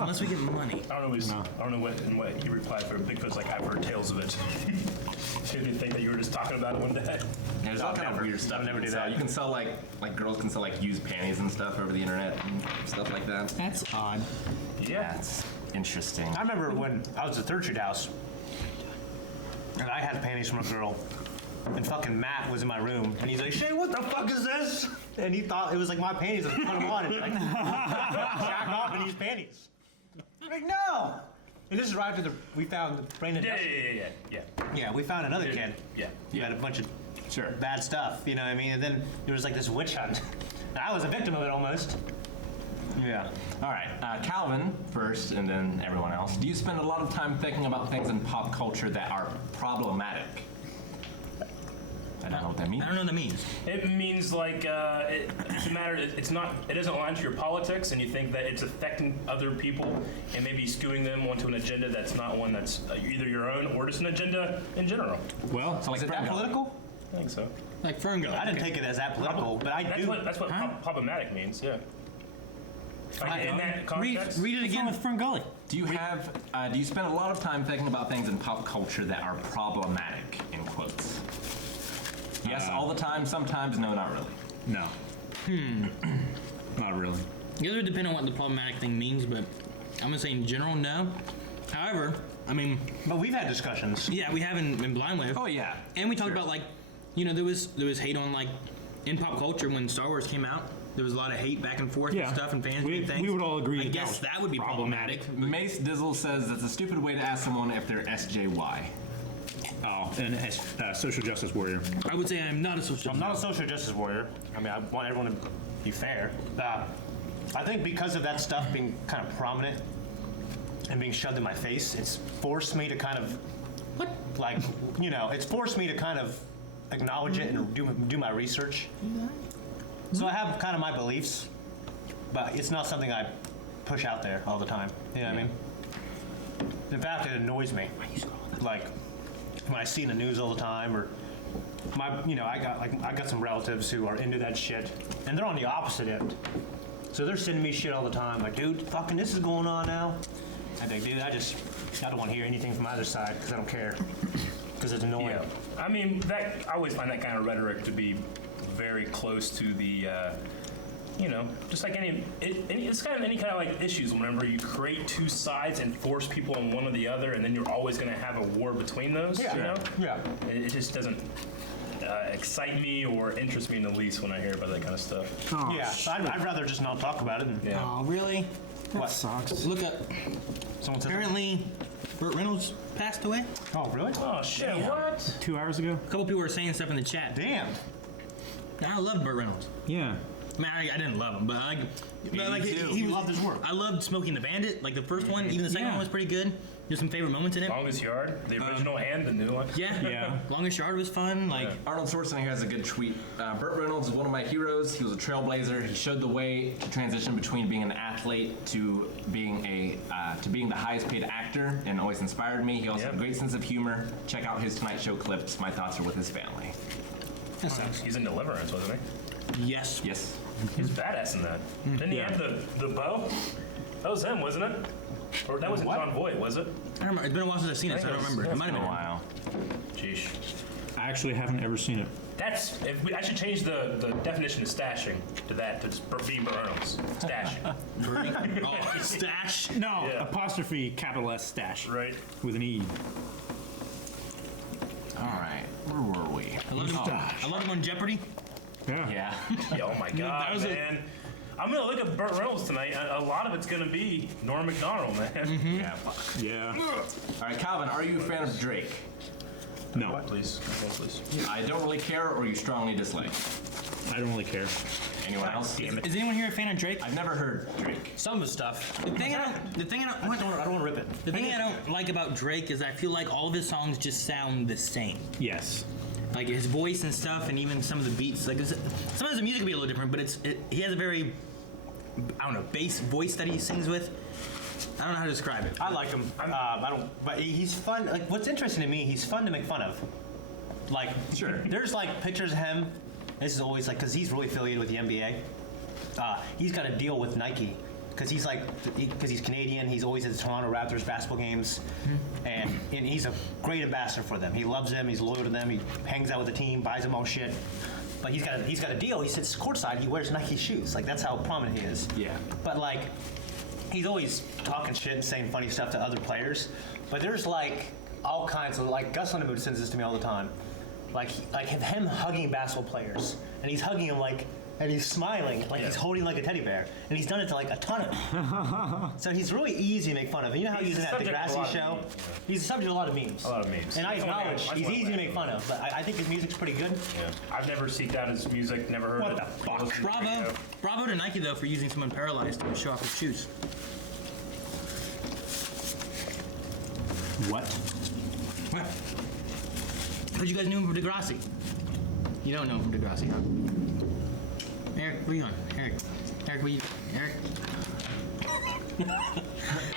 Unless we get money. I don't know what he replied for. Bigfoot's like, I've heard tales of it. She didn't think that you were just talking about it one day. There's all kind of weird stuff. I'll never you can do sell. that. You can sell like girls can sell like used panties and stuff over the internet and stuff like that. That's odd. Yeah. That's interesting. I remember when I was at Third Street House, and I had panties from a girl, and fucking Matt was in my room, and he's like, Shane, what the fuck is this? And he thought it was like my panties and put them on, and like, jack off in these panties. I'm like, no! And this is right after we found Brandon. Yeah. Yeah, we found another kid. Yeah. He had a bunch of Sure. bad stuff, you know what I mean? And then there was like this witch hunt. And I was a victim of it almost. Yeah. All right. Calvin first, and then everyone else. Do you spend a lot of time thinking about things in pop culture that are problematic? I don't know what that means. I don't know what that means. It means like it's a matter. It's not. It doesn't align to your politics, and you think that it's affecting other people and maybe skewing them onto an agenda that's not one that's either your own or just an agenda in general. Well, So like Is it that Franco. political? I think so. Like Ferngully. I didn't take it as that political, but I do. That's what problematic means. Yeah. Like, in that context. Read it again. with Ferngully? Do you have? Do you spend a lot of time thinking about things in pop culture that are problematic? In quotes. Yes, all the time. Sometimes, no, not really. No. Not really. It would depend on what the problematic thing means, but I'm gonna say in general, no. However, I mean, But we've had discussions. yeah, we have in Blind Wave. Oh yeah. And we talked about like, you know, there was hate on like in pop culture when Star Wars came out. There was a lot of hate back and forth Yeah. and stuff, and fans We- doing things. we would all agree I that guess that that would be problematic. Mace Dizzle says that's a stupid way to ask someone if they're SJY. Oh, and social justice warrior. I would say I'm not a social. I'm not a social justice warrior. I mean, I want everyone to be fair. I think because of that stuff being kind of prominent and being shoved in my face, it's forced me to kind of, like, you know, it's forced me to kind of acknowledge it and do my research. So I have kind of my beliefs, but it's not something I push out there all the time. You know what I mean? In fact, it annoys me. Like, when I see in the news all the time, or I got some relatives who are into that shit, and they're on the opposite end. So they're sending me shit all the time, like, dude, fucking this is going on now. I think, dude, I don't want to hear anything from either side because I don't care, because it's annoying. Yeah. I mean, I always find that kind of rhetoric to be very close to the. You know, just like it's kind of any kind of like issues. Whenever you create two sides and force people on one or the other, and then you're always going to have a war between those. Yeah. You know? Yeah. It just doesn't excite me or interest me in the least when I hear about that kind of stuff. Oh, Yeah, so I'd rather just not talk about it. And, Yeah. Oh, really? What? sucks. Look up. Someone says, Apparently, Burt Reynolds passed away. oh, really? Oh shit! What? 2 hours ago? A couple people were saying stuff in the chat. Damn. I love Burt Reynolds. Yeah. I mean, I didn't love him, but too. he You loved his work. I loved Smoking the Bandit. Like the first one, even the second Yeah. one was pretty good. There's some favorite moments in it. Longest Yard, the original and the new one. Yeah. Yeah. Longest Yard was fun. Like, Arnold Schwarzenegger has a good tweet. Burt Reynolds is one of my heroes. He was a trailblazer. He showed the way to transition between being an athlete to being the highest paid actor, and always inspired me. He also had a great sense of humor. Check out his Tonight Show clips. My thoughts are with his family. that sucks. He's in Deliverance, wasn't Yes. Yes. he? He's badass in that. Didn't he Yeah. have the bow? That was him, wasn't it? Or that wasn't What? John Voight, was it? I don't remember. It's been a while since I've seen it, so I don't remember. It might have Been been a while. Jeez. I actually haven't ever seen it. I should change the definition of stashing to that, to just being Burt Reynolds. Stashing. Oh, stash. No, Yeah. apostrophe capital S stash. Right. With an E. All right. Where were we? I love him on Jeopardy. Yeah. Yeah. Yeah, oh my god, that was it. man. I'm gonna look at Burt Reynolds tonight. A lot of it's gonna be Norm Macdonald, man. Yeah. Fuck. Yeah. All right, Calvin. Are you a fan of Drake? No, Please, please. I don't really care, or you strongly dislike. I don't really care. Anyone else? Damn it. Is anyone here a fan of Drake? I've never heard Drake. Some of his stuff. The thing I don't want to rip it. The thing I don't like about Drake is I feel like all of his songs just sound the same. Yes. Like his voice and stuff, and even some of the beats. Like sometimes the music will be a little different, but he has a very, I don't know, bass voice that he sings with. I don't know how to describe it. I like him. I don't. But he's fun. Like, what's interesting to me, he's fun to make fun of. Like, Sure. There's like pictures of him. This is always like, because he's really affiliated with the NBA. He's got a deal with Nike because he's Canadian. He's always at the Toronto Raptors basketball games, and he's a great ambassador for them. He loves them. He's loyal to them. He hangs out with the team, buys them all shit. But he's got a deal. He sits courtside. He wears Nike shoes. Like, that's how prominent he is. Yeah. But like, he's always talking shit and saying funny stuff to other players. But there's like all kinds of, like, Gus Underwood sends this to me all the time. Like him hugging basketball players, and he's hugging them like, and he's smiling like he's holding like a teddy bear, and he's done it to like a ton of them. So he's really easy to make fun of. And you know how he's in that Degrassi show? He's the subject of a lot of memes. A lot of memes. And I That's acknowledge one he's thing. easy to make fun of, but I think his music's pretty good. Yeah. I've never seeked out his music, never heard What it. the fuck? Listened to Bravo, radio. bravo to Nike though for using someone paralyzed to show off his shoes. What? What? Because you guys knew him from Degrassi. You don't know from Degrassi, huh? Eric, what are you doing? Eric, what are you? Eric.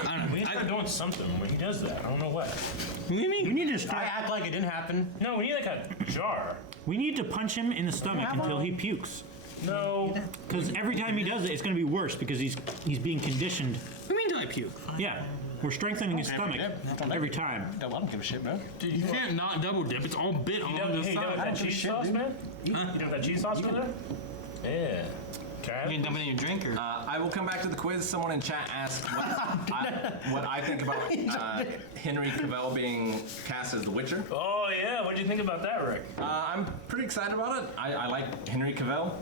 I don't We know. need to start doing something when he does that. I don't know what. What do you mean? We need to I start. act like it didn't happen. No, we need like a jar. We need to punch him in the stomach until he pukes. No. Because every time he does it, it's going to be worse because he's being conditioned. What do you mean do I puke? Yeah, we're strengthening his stomach every time. I don't give a shit, bro. Dude, You can't not double dip. It's all bit on done, the hey, you done with side. that don't give a cheese shit, sauce, dude. man? Huh? You done with that cheese sauce over there? Yeah. You Okay. can dump it in your drink or? I will come back to the quiz. Someone in chat asked what I think about Henry Cavill being cast as The Witcher. Oh yeah, what do you think about that, Rick? I'm pretty excited about it. I like Henry Cavill.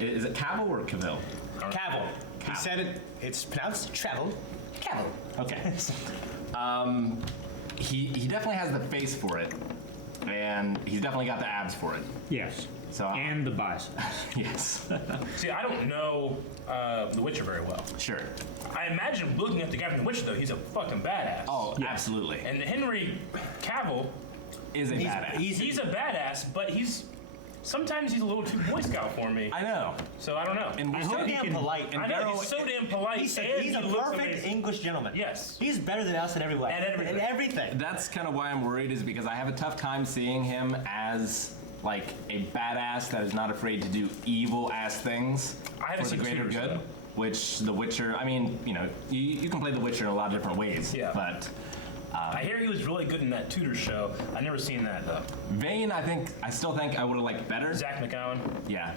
Is it Cavill or Cavill? Cavill. He Cavill. said it. It's pronounced travel. Cavill. Okay. He definitely has the face for it, and he's definitely got the abs for it. Yes. So And the biceps. yes, See, I don't know The Witcher very well. sure. I imagine looking at the guy from The Witcher though, he's a fucking badass. Oh, Yes. absolutely. And Henry Cavill, Is a badass. he's a badass, but sometimes he's a little too Boy Scout for me. I know. So I don't know. And I we hope still- he Damn can. polite. I know he's so damn polite. He's and a he looks perfect amazing. English gentleman. Yes. He's better than us in every way. And everything. In everything. That's kind of why I'm worried, is because I have a tough time seeing him as like a badass that is not afraid to do evil ass things I haven't for the seen greater Tudors, good. though. Which The Witcher, I mean, you can play The Witcher in a lot of different ways. Yeah. But I hear he was really good in that Tudor show. I never seen that though. Vane, I still think I would have liked better. Zach McGowan. Yeah.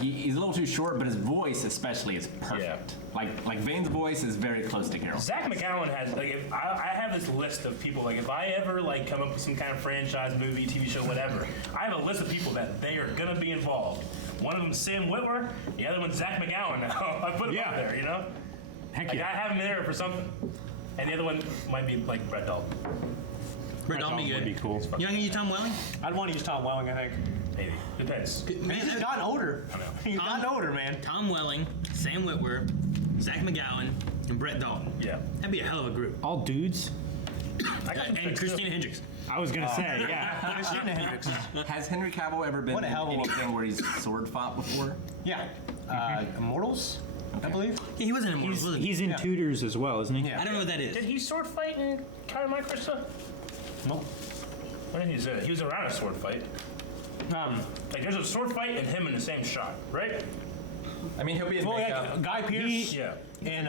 He's a little too short, but his voice especially is perfect. Like Vane's voice is very close to Geralt. Zach McGowan has like if I have this list of people like if I ever like come up with some kind of franchise, movie, TV show, whatever, I have a list of people that they are gonna be involved. One of them is Sam Witwer, the other one's Zach McGowan. Now I put him Yeah. up there, you know. Heck Like I yeah. have him there for something, and the other one might be like Brett Dalton, Brett That Dalton be would good. be cool. You not gonna use Tom Welling? I'd want to use Tom Welling, I think. maybe depends. He's just gotten older. I know. He's gotten older, man. Tom Welling, Sam Witwer, Zach McGowan, and Brett Dalton. Yeah, That'd be a hell of a group. All dudes. I got some And picks, Christina too. Hendricks. I was going to say, yeah. Christina Hendricks. Has Henry Cavill ever been What a in hell of a- anything where he's sword fought before? Yeah. Immortals, I believe. Yeah, he wasn't Immortals, was he? He's in Yeah. Tudors as well, isn't he? Yeah. I don't know what that Did is. he sword fight in Cristo? Nope. When did he do it? He was around a sword fight. Like there's a sword fight and him in the same shot, right? I mean, he'll be in Well, makeup. yeah, Guy Pearce. Yeah. And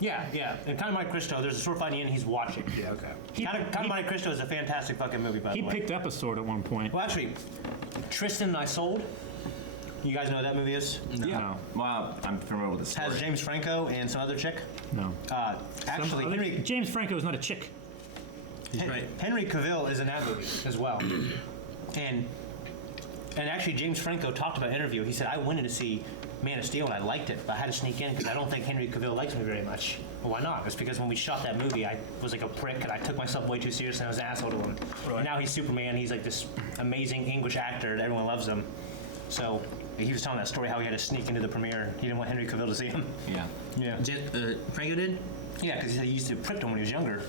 yeah. And kind of Monte Cristo. There's a sword fight in the end. He's watching. Yeah. Okay. Kind of Monte Cristo is a fantastic fucking movie, by He the way. picked up a sword at one point. Well, actually, Tristan and Isolde. You guys know what that movie is? No. Well, I'm familiar with the story. Has James Franco and some other chick. No. Actually, Some other- Henry James Franco is not a chick. He's right. Henry Cavill is in that movie as well. and actually, James Franco talked about an interview. He said, I went in to see Man of Steel and I liked it, but I had to sneak in because I don't think Henry Cavill likes me very much. Well, why not? It's because when we shot that movie, I was like a prick and I took myself way too seriously and I was an asshole to him. Right. And now he's Superman. He's like this amazing English actor and everyone loves him. So he was telling that story how he had to sneak into the premiere. He didn't want Henry Cavill to see him. Yeah. Yeah. Franco did? Yeah, because he used to prick him when he was younger.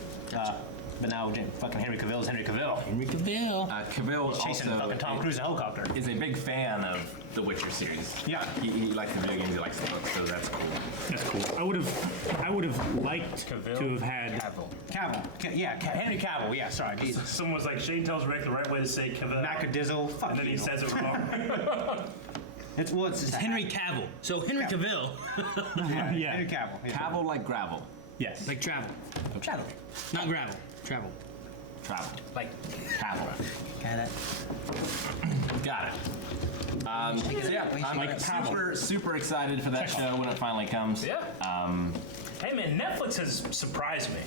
But now fucking Henry Cavill is Henry Cavill. Henry Cavill. Cavill Chasing also fucking Tom Cruise in a helicopter. is a big fan of the Witcher series. Yeah. He likes the video games, he likes the books, so that's cool. That's cool. I would have liked Cavill. to have had. Cavill. Cavill. Henry Cavill. Yeah, sorry. Jesus. Someone was like, Shane tells Rick the right way to say Cavill. Macadizzle. Fuck And then you. he says it wrong. It's Henry Cavill. So Henry Cavill, Yeah. Henry Cavill. Yeah. Cavill like gravel. Yes. like travel, Cavill. not gravel. Travel. Travel. like, Cavill. Got it. Got it. So yeah, I'm Like super excited for that show when it finally comes. yeah. Hey man, Netflix has surprised me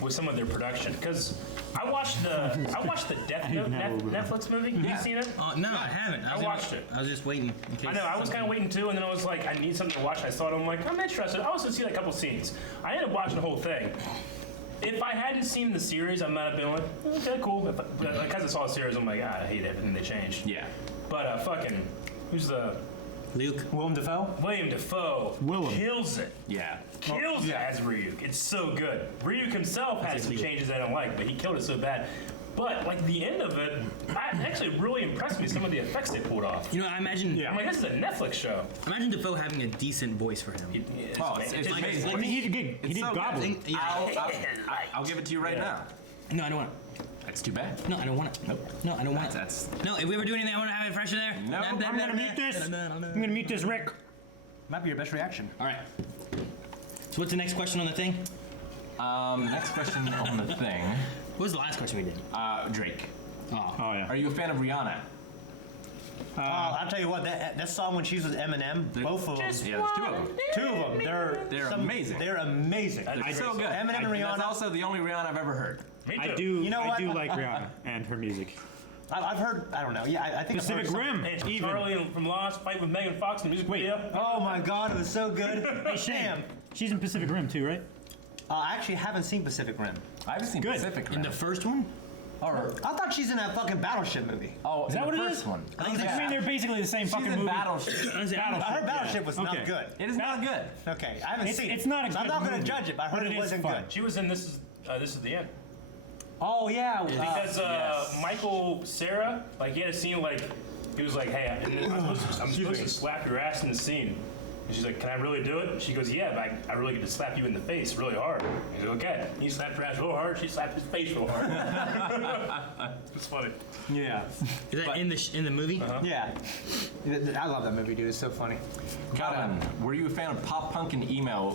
with some of their production because I watched the Death Note Netflix movie. Have you seen it? No, I haven't. I watched it. I was just waiting. In case I know. I was kind of waiting too, and then I was like, I need something to watch. I saw it. I'm like, I'm interested. I also see like a couple scenes. I ended up watching the whole thing. If I hadn't seen the series, I might have been like, okay, cool. But because I saw the series, I'm like, I hate everything they changed. Yeah. But fucking, who's the Luke. Willem Dafoe. William Dafoe? Willem. Kills it. Yeah. Kills it as Ryuk. It's so good. Ryuk himself has some changes I don't like, but he killed it so bad. But like the end of it, actually really impressed me. Some of the effects they pulled off. You know, I imagine. I'm like, this is a Netflix show. Imagine Defoe having a decent voice for him. Oh, it's like- amazing. I mean, he did It's so Goblin. good. I'll give it to you right now. No, I don't want That's too bad. it. No, I don't want it. Nope. No, I don't want it. That's No, if we ever do anything, I want to have it fresh in there. No, I'm gonna mute this. I'm gonna mute this, Rick. Might be your best reaction. All right. So what's the next question on the thing? next question on the thing. What was the last question we did? Drake. Oh. Oh yeah. Are you a fan of Rihanna? I'll tell you what, that song when she's with Eminem, both of them, Yeah, there's two of them. two of them, They're amazing. They're amazing. They're so good. Eminem and That's Rihanna. also the only Rihanna I've ever heard. Me too. I do. You know I what? do like Rihanna and her music. I've heard, I don't know, yeah, I think I've Pacific heard some- Rim. Hey, Even. Charlie from Lost fight with Megan Fox in the music Wait. video. Oh my god, it was so good. Hey, Sham. She's in Pacific Rim too, right? I actually haven't seen Pacific Rim. I haven't seen Good. Pacific In Rim. the first one? Or I thought she's in that fucking Battleship movie. oh, Is that in what the it first is? one. I mean, they're basically the same She's fucking in movie. Battleship. Honestly, I don't I heard yeah. Battleship was not Okay. good. It is not good. Okay, I haven't seen it. It's not a So I'm good not going to movie, judge it, but I heard but it it is wasn't fun. good. She was in This Is the End. Oh yeah. Because yes. Michael Cera, like he had a scene like he was like, hey, I'm supposed to slap your ass in the scene. And she's like, can I really do it? She goes, yeah, but I really get to slap you in the face really hard. He's like, okay. He slapped her ass real hard. She slapped his face real hard. It's funny. yeah. Is that in the movie? Yeah. I love that movie, dude. It's so funny. Calvin, were you a fan of pop punk and emo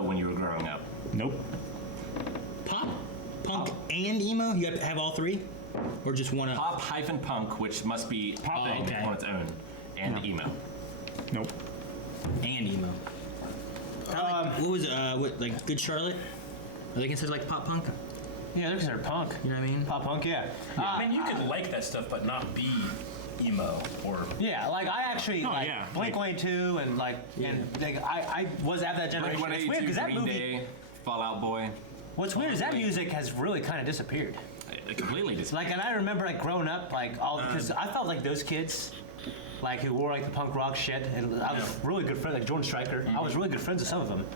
when you were growing up? Nope. Pop, punk, and emo? You have to have all three? Or just one of? Pop hyphen punk, which must be Pop, thing okay. on its own, and No. emo. Nope. And emo. What was what, like Good Charlotte? Are they considered like pop punk? Yeah, they're considered punk. You know what I mean? Pop punk, yeah. I mean, you could like that stuff, but not be emo or. Yeah, like I actually Oh, like yeah. Blink 182 and like I was at that generation. Blink It's weird 182, because that Green movie. Day, Fall Out Boy. What's weird is that music has really kind of disappeared. It completely just. Like, and I remember like growing up, like all because I felt like those kids, like who wore like the punk rock shit, and I was really good friends, like Jordan Stryker. I was really good friends with some of them,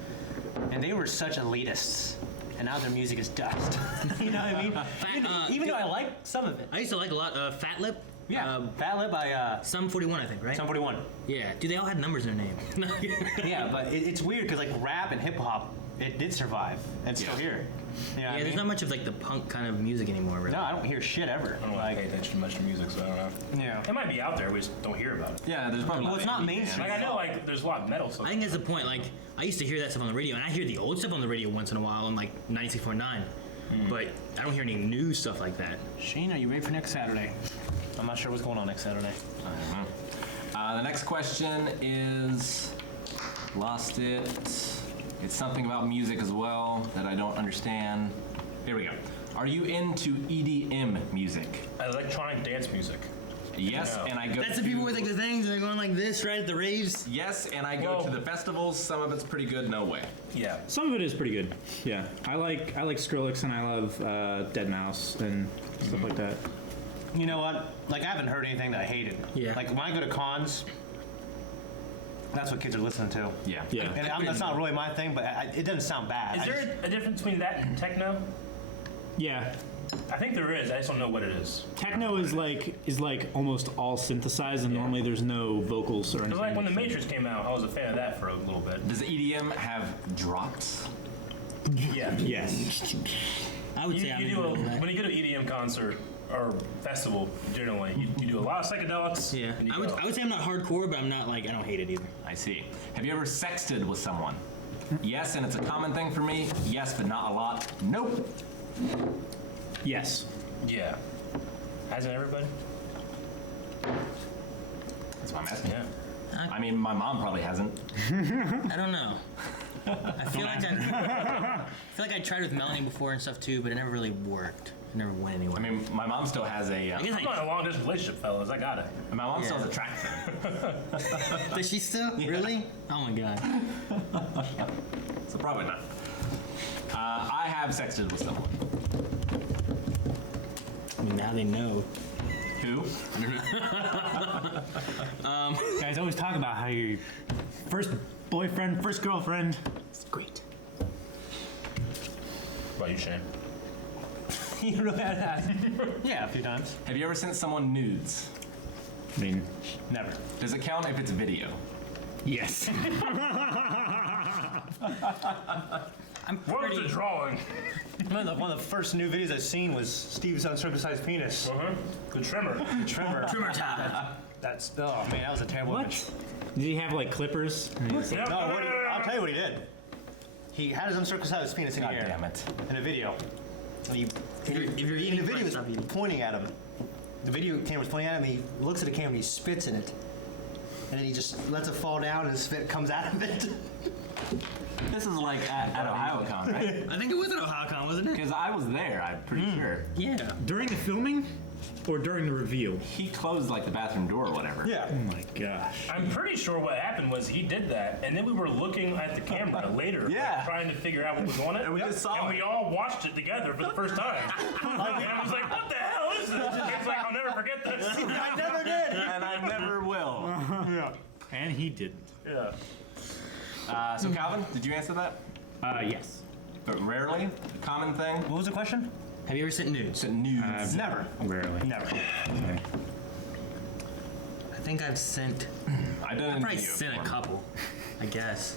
and they were such elitists. And now their music is dust. You know what I mean? Even though I like some of it. I used to like a lot of Fat Lip. Yeah, Fat Lip by Sum 41, I think, right? Sum 41. Yeah. Dude, they all had numbers in their name. Yeah, but it's weird because like rap and hip hop, it did survive. And it's still Yeah. here. You know what I Yeah, there's mean? not much of like the punk kind of music anymore, really. No, I don't hear shit ever. I don't like pay attention much to music, so I don't know. Yeah. It might be out there, we just don't hear about it. Yeah, there's probably. Well, it's not indie mainstream. Like I know, like there's a lot of metal stuff. I think that's the point. Like, I used to hear that stuff on the radio, and I hear the old stuff on the radio once in a while on like 96.9. But I don't hear any new stuff like that. Shane, are you ready for next Saturday? I'm not sure what's going on next Saturday. The next question is, lost it. It's something about music as well that I don't understand. Here we go. Are you into EDM music? Electronic dance music. Yes, No. and I go. That's the to, people with like the things and they're going like this right at the raves. Yes, and I go Whoa. to the festivals. Some of it's pretty good. No way. Yeah. Some of it is pretty good. Yeah. I like Skrillex and I love Dead Mouse and stuff like that. You know what? Like, I haven't heard anything that I hated. Yeah. Like, when I go to cons, that's what kids are listening to. Yeah. Yeah. And that's not really my thing, but it doesn't sound bad. Is there a difference between that and techno? Yeah. I think there is. I just don't know what it is. Techno is like almost all synthesized, and normally there's no vocals or anything. Because like when the Matrix came out, I was a fan of that for a little bit. Does EDM have drops? Yeah. Yes. I would say I'm You into do all that. when you go to EDM concert or festival, generally, you do a lot of psychedelics. Yeah. and you I would go. say I'm not hardcore, but I'm not like I don't hate it either. I see. Have you ever sexted with someone? Yes, and it's a common thing for me. Yes, but not a lot. Nope. Yes. Yeah. Hasn't everybody? That's why I'm asking. Yeah. I mean, my mom probably hasn't. I don't know. I feel like I tried with Melanie before and stuff too, but it never really worked. It never went anywhere. I mean, my mom still has a. I guess I'm not in a long distance relationship, fellas. I got it. My mom still Yeah. has a track phone, does she still? Really? Oh my god. so probably not. I have sexted with someone. I mean, now they know. Who? Guys always talk about how your first boyfriend, first girlfriend. It's great. What about you, Shane? You really had that? Yeah, a few times. Have you ever sent someone nudes? I mean, Never. Does it count if it's video? yes. I'm Where's the pretty. drawing? One of the first new videos I've seen was Steve's uncircumcised penis. The trimmer. Trimmer. Trimmer time. That's, oh man, that was a terrible image. What? Did he have like clippers? And he was like, Yep. No, I'll tell you what he did. He had his uncircumcised penis in the God air damn it. in a video. And he, If you're and eating the video fried was stuff, you- pointing at him. The video camera's pointing at him. He looks at the camera and he spits in it. And then he just lets it fall down and his spit comes out of it. This is like at OhioCon, right? I think it was at OhioCon, wasn't it? Because I was there, I'm pretty sure. Yeah. during the filming or during the reveal? He closed like the bathroom door or whatever. Yeah. Oh my gosh. I'm pretty sure what happened was he did that, and then we were looking at the camera later, Yeah. trying to figure out what was on it. And we just saw and it. we all watched it together for the first time. And I was like, what the hell is this? It's like, I'll never forget this. I never did. And I never will. And he didn't. Yeah. So Calvin, did you answer that? Yes. But rarely, a common thing. What was the question? Have you ever sent nudes? Sent nudes. Never. Rarely. Never. Okay. I think I've sent. I done it I in probably video sent a form. couple. I guess.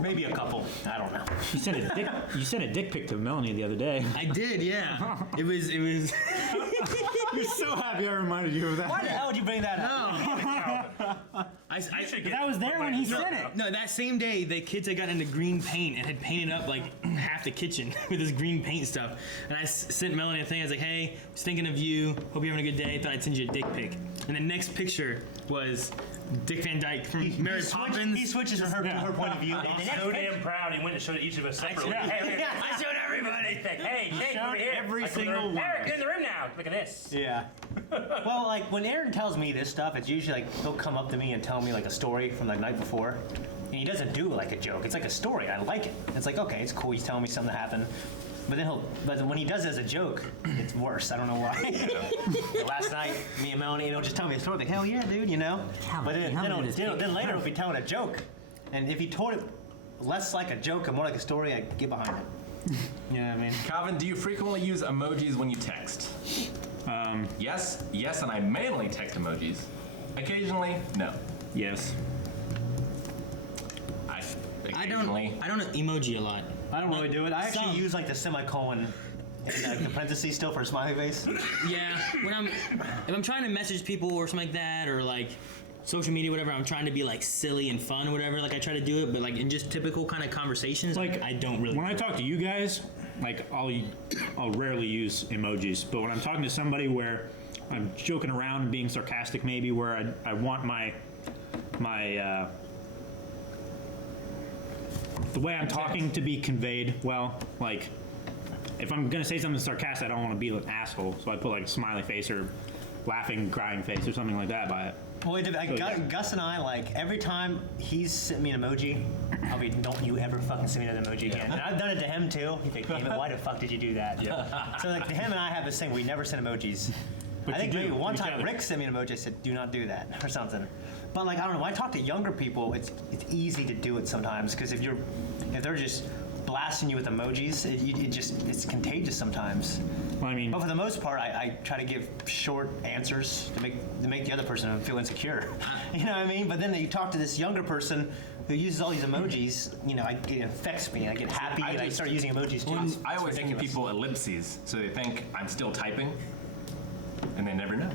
Maybe a couple. I don't know. You sent a dick pic to Melanie the other day. I did, yeah. It was. You're so happy I reminded you of that. Why the hell would you bring that up? I should get That was there when he sent it. No, that same day, the kids had gotten into green paint and had painted up like half the kitchen with this green paint stuff. And I sent Melanie a thing. I was like, "Hey, just thinking of you. Hope you're having a good day. Thought I'd send you a dick pic." And the next picture was Dick Van Dyke from Mary Poppins. He switches from her point of view. He's so damn proud. He went and showed each of us separately. Yeah. Hey, hey, I showed everybody. hey, Jake, Showed over here. every Like, single one. Eric, get in the room now. Look at this. Yeah. Well, like when Aaron tells me this stuff, it's usually like he'll come up to me and tell me like a story from like night before, and he doesn't do like a joke. It's like a story. I like it. It's like okay, it's cool. He's telling me something that happened. But when he does it as a joke, it's worse. I don't know why. Last night, me and Melanie, he'll just tell me a story. Like, hell yeah, dude, you know. But then later he'll be telling a joke, and if he told it less like a joke and more like a story, I get behind it. You know what I mean? Calvin, do you frequently use emojis when you text? Yes, and I mainly text emojis. Occasionally, no. Yes. I don't emoji a lot. I don't really do it. I actually Some. use like the semicolon and the parentheses still for a smiley face. Yeah, if I'm trying to message people or something like that, or like social media, whatever, I'm trying to be like silly and fun or whatever. Like I try to do it, but like in just typical kind of conversations, Like I don't really. When I talk to you guys, like I'll rarely use emojis, but when I'm talking to somebody where I'm joking around and being sarcastic, maybe where I want my the way I'm talking to be conveyed well, like if I'm gonna say something sarcastic, I don't want to be an asshole, so I put like a smiley face or laughing, crying face or something like that by it. Well, Gus and I, like, every time he's sent me an emoji, I'll be, don't you ever fucking send me another emoji again. And I've done it to him, too. He's like, damn it, why the fuck did you do that? Yeah. So, like, him and I have this thing, we never send emojis. But I think you do maybe one to each time other. Rick sent me an emoji, I said, do not do that, or something. But, like, I don't know, when I talk to younger people, it's easy to do it sometimes, because if they're just blasting you with emojis, it's contagious sometimes. Well, I mean, But for the most part, I try to give short answers to make the other person feel insecure. You know what I mean? But then you talk to this younger person who uses all these emojis. You know, it infects me. I get happy and I start using emojis too. I always It's give ridiculous. people ellipses, so they think I'm still typing, and they never know.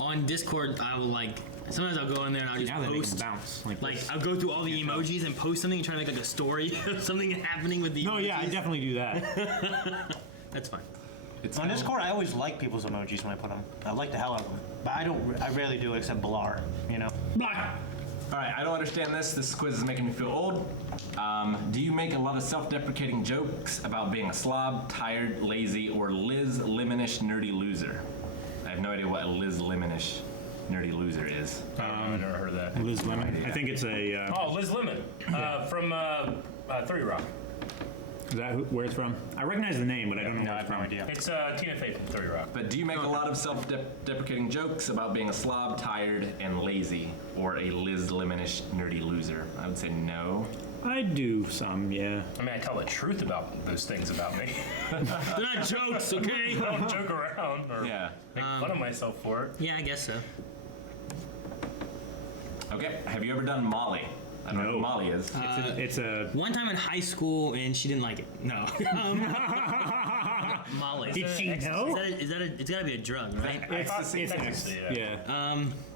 On Discord, I will like. Sometimes I'll go in there and I'll just now they make them post. bounce. Like I'll go through all the emojis and post something and try to make like a story of something happening with the. no, yeah, I emojis. definitely do that. That's fine. It's On kind of- Discord, I always like people's emojis when I put them. I like the hell out of them. But I rarely do it except Blar, you know? All right, I don't understand this. This quiz is making me feel old. Do you make a lot of self-deprecating jokes about being a slob, tired, lazy, or Liz Lemonish nerdy loser? I have no idea what a Liz Lemonish nerdy loser is. I've never heard of that. Liz Lemon. I think it's a. Oh, Liz Lemon from 30 Rock. Is that where it's from? I recognize the name, but I don't know No, I where it's have no from. idea. It's Tina Fey from 30 Rock. But do you make a lot of self-deprecating jokes about being a slob, tired, and lazy, or a Liz Lemonish nerdy loser? I would say no. I do some, yeah. I mean, I tell the truth about those things about me. They're not jokes, okay? I don't joke around or Yeah. make fun of myself for it. Yeah, I guess so. Okay. Have you ever done Molly? I don't know No. what Molly is. It's a One time in high school, and she didn't like it. No. Molly. Did she know? It's gotta be a drug, right? Ecstasy, it's ecstasy, yeah.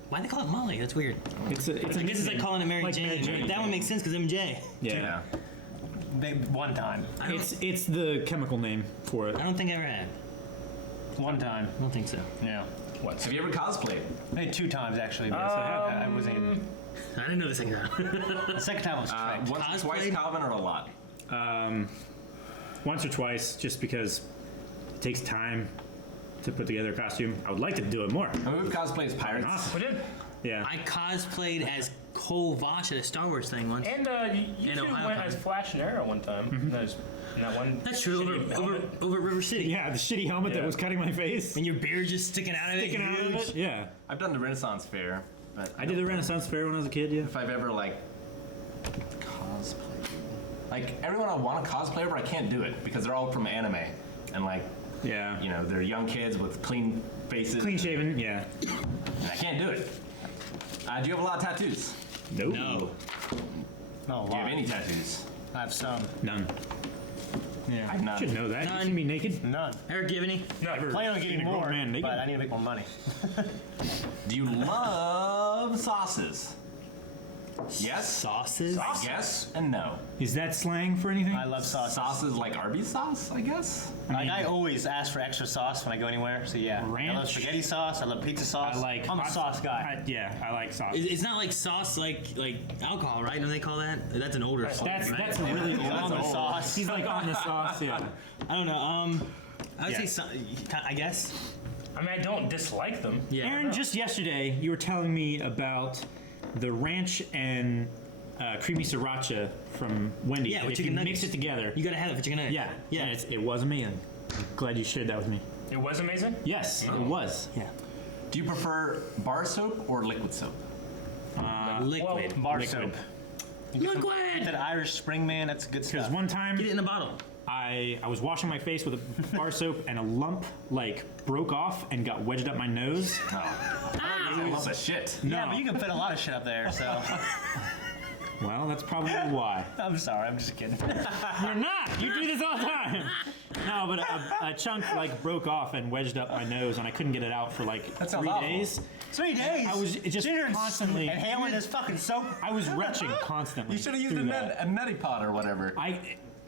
Why do they call it Molly? That's weird. It's a I guess it's like calling it Mary Like Jane. Mary Jane. That one makes sense because MJ. Yeah. One time. It's the chemical name for it. I don't think I ever had. One time. I don't think so. Yeah. What? Have you ever cosplayed? Maybe 2 times actually. But I wasn't even. I didn't know the second time. The second time I was tricked. Once or twice, Cosplayed? Calvin, or a lot? Once or twice, just because it takes time to put together a costume. I would like to do it more. I mean, we've cosplayed as pirates. Awesome. We did. Yeah. I cosplayed as Cole Vosh at a Star Wars thing once. And you In two Ohio went Con. as Flash and Arrow one time. In that one. That's true. shitty helmet. Over at River City. Yeah, the shitty helmet that Yeah. was cutting my face. And your beard just sticking out of it. Sticking out of huge. it. Yeah. I've done the Renaissance Fair, but I did the Renaissance Fair when I was a kid, yeah. if I've ever like cosplayed, like everyone I want to cosplay over, I can't do it because they're all from anime, and like Yeah. you know they're young kids with clean faces. Clean shaven, yeah. And I can't do it. Do you have a lot of tattoos? No. No. No, Do you have any tattoos? I have some. None. I Yeah. have none. Should know that. You None. see me naked? None. Eric, do you have any? No, Plan on Seen getting a grown more, man naked? but I need to make more money. Do you love sauces? Yes. Sauces? Yes and no. Is that slang for anything? I love sauce. Sauces like Arby's sauce, I guess. Like, I always ask for extra sauce when I go anywhere. So yeah, I love Ranch. spaghetti sauce. I love pizza sauce. I like. I'm a sauce guy. Yeah, I like sauce. It's not like sauce like alcohol, right? Don't they call that? That's an older song, That's right? that's really old. on the sauce. He's like on the sauce, yeah. I don't know. I would Yeah. say I guess. I mean, I don't dislike them. Yeah. Aaron, just yesterday you were telling me about the ranch and creamy sriracha from Wendy's. Yeah, and with if chicken you nuggets. mix it together. You gotta have it for chicken nuggets. Yeah, Yeah. and it was amazing. I'm glad you shared that with me. It was amazing. Yes, it was. Yeah. Do you prefer bar soap or liquid soap? Liquid. Bar Liquid. soap. Liquid. That Irish Spring Man, that's good Because stuff. one time Get it in a bottle. I was washing my face with a bar soap and a lump like broke off and got wedged up my nose. I love that shit. Yeah, but you can fit a lot of shit up there. So Well, that's probably why. I'm sorry, I'm just kidding. You're not. You do this all the time. No, but a chunk like broke off and wedged up my nose, and I couldn't get it out for like That sounds 3 awful. days. 3 days. I was just Sitting here and constantly- inhaling this fucking soap. I was retching constantly. You should have used through that. a neti pot or whatever.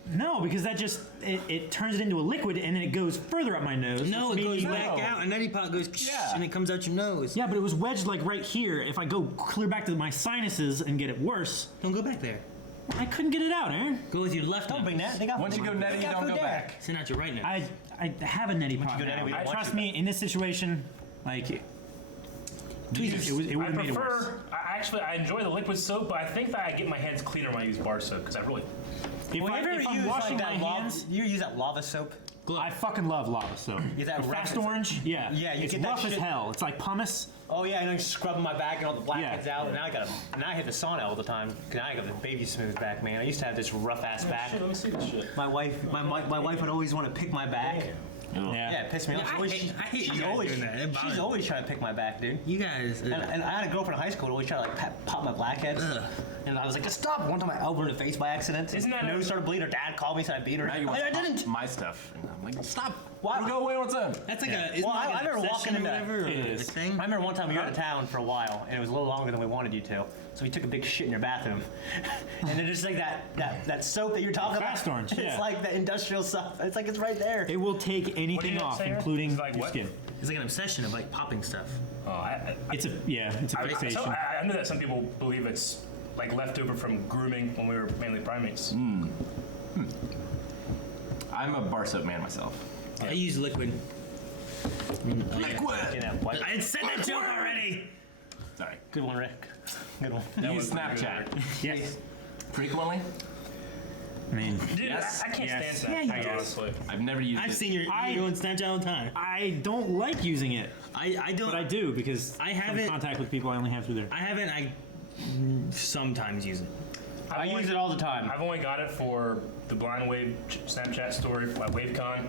No, because that just it turns it into a liquid and then it goes further up my nose. No, which it made goes me- back out, and neti pot goes Yeah. and it comes out your nose. Yeah, but it was wedged like right here. If I go clear back to my sinuses and get it worse, Don't go back there. I couldn't get it out, Aaron. Go with your left. Don't nose. bring that. They got Once you go neti, they you got don't food go there. back. Send out your right nose. I have a neti pot you go now. neti, we don't want Trust you me, in this situation, like it would I have made it worse. prefer. I enjoy the liquid soap, but I think that I get my hands cleaner when I use bar soap because I really. If, Well, have you if ever I'm used washing like my that lava? hands, You use that lava soap? I fucking love lava soap. Is that The rough? Fast Orange? Yeah. Yeah, you it's get that rough as shit- hell. It's like pumice. Oh yeah, I know you're scrubbing my back and all the blackheads Yeah. out. And now I hit the sauna all the time. Cause now I got the baby smooth back, man. I used to have this rough ass back. Shit, let me see this shit. My wife would always want to pick my back. Yeah, it pissed me off. I hate you She's guys always, doing that. It bothers she's me. always trying to pick my back, dude. You guys. And I had a girlfriend in high school who always try to like pop my blackheads. Ugh. And I was like, just stop. One time I elbowed her in the face by accident. Isn't that nose a- started bleeding. Her dad called me, said I beat her. Now you I want to didn't. pop my stuff. And I'm like, stop. Why- Go away on its own. That's like Yeah. a. Isn't Well, that like I an remember obsession walking or into- whatever. It or is. a thing. I remember one time we were out of town for a while, and it was a little longer than we wanted you to. So we took a big shit in your bathroom, and then just like that soap that you're talking about. Fast Orange, It's yeah. like the industrial stuff. It's like it's right there. It will take What anything did you off, say, Aaron? including It's like your what? skin. It's like an obsession of like popping stuff. Oh, It's a fixation. I know that some people believe it's like leftover from grooming when we were mainly primates. I'm a bar soap man myself. I use liquid. Liquid. You know, what? I said that joke already. Sorry. Good one, Rick. Good one. You was use Snapchat Yes. frequently? I mean, Dude, Yes. I can't Yes. stand Yeah, Snapchat, you honestly. I've never used I've it. seen your I- on Snapchat all the time. I don't like using it, I don't. but I do because I have some it- contact with people I only have through there. I haven't. I sometimes use it. I use it all the time. I've only got it for the blind wave Snapchat story for my WaveCon.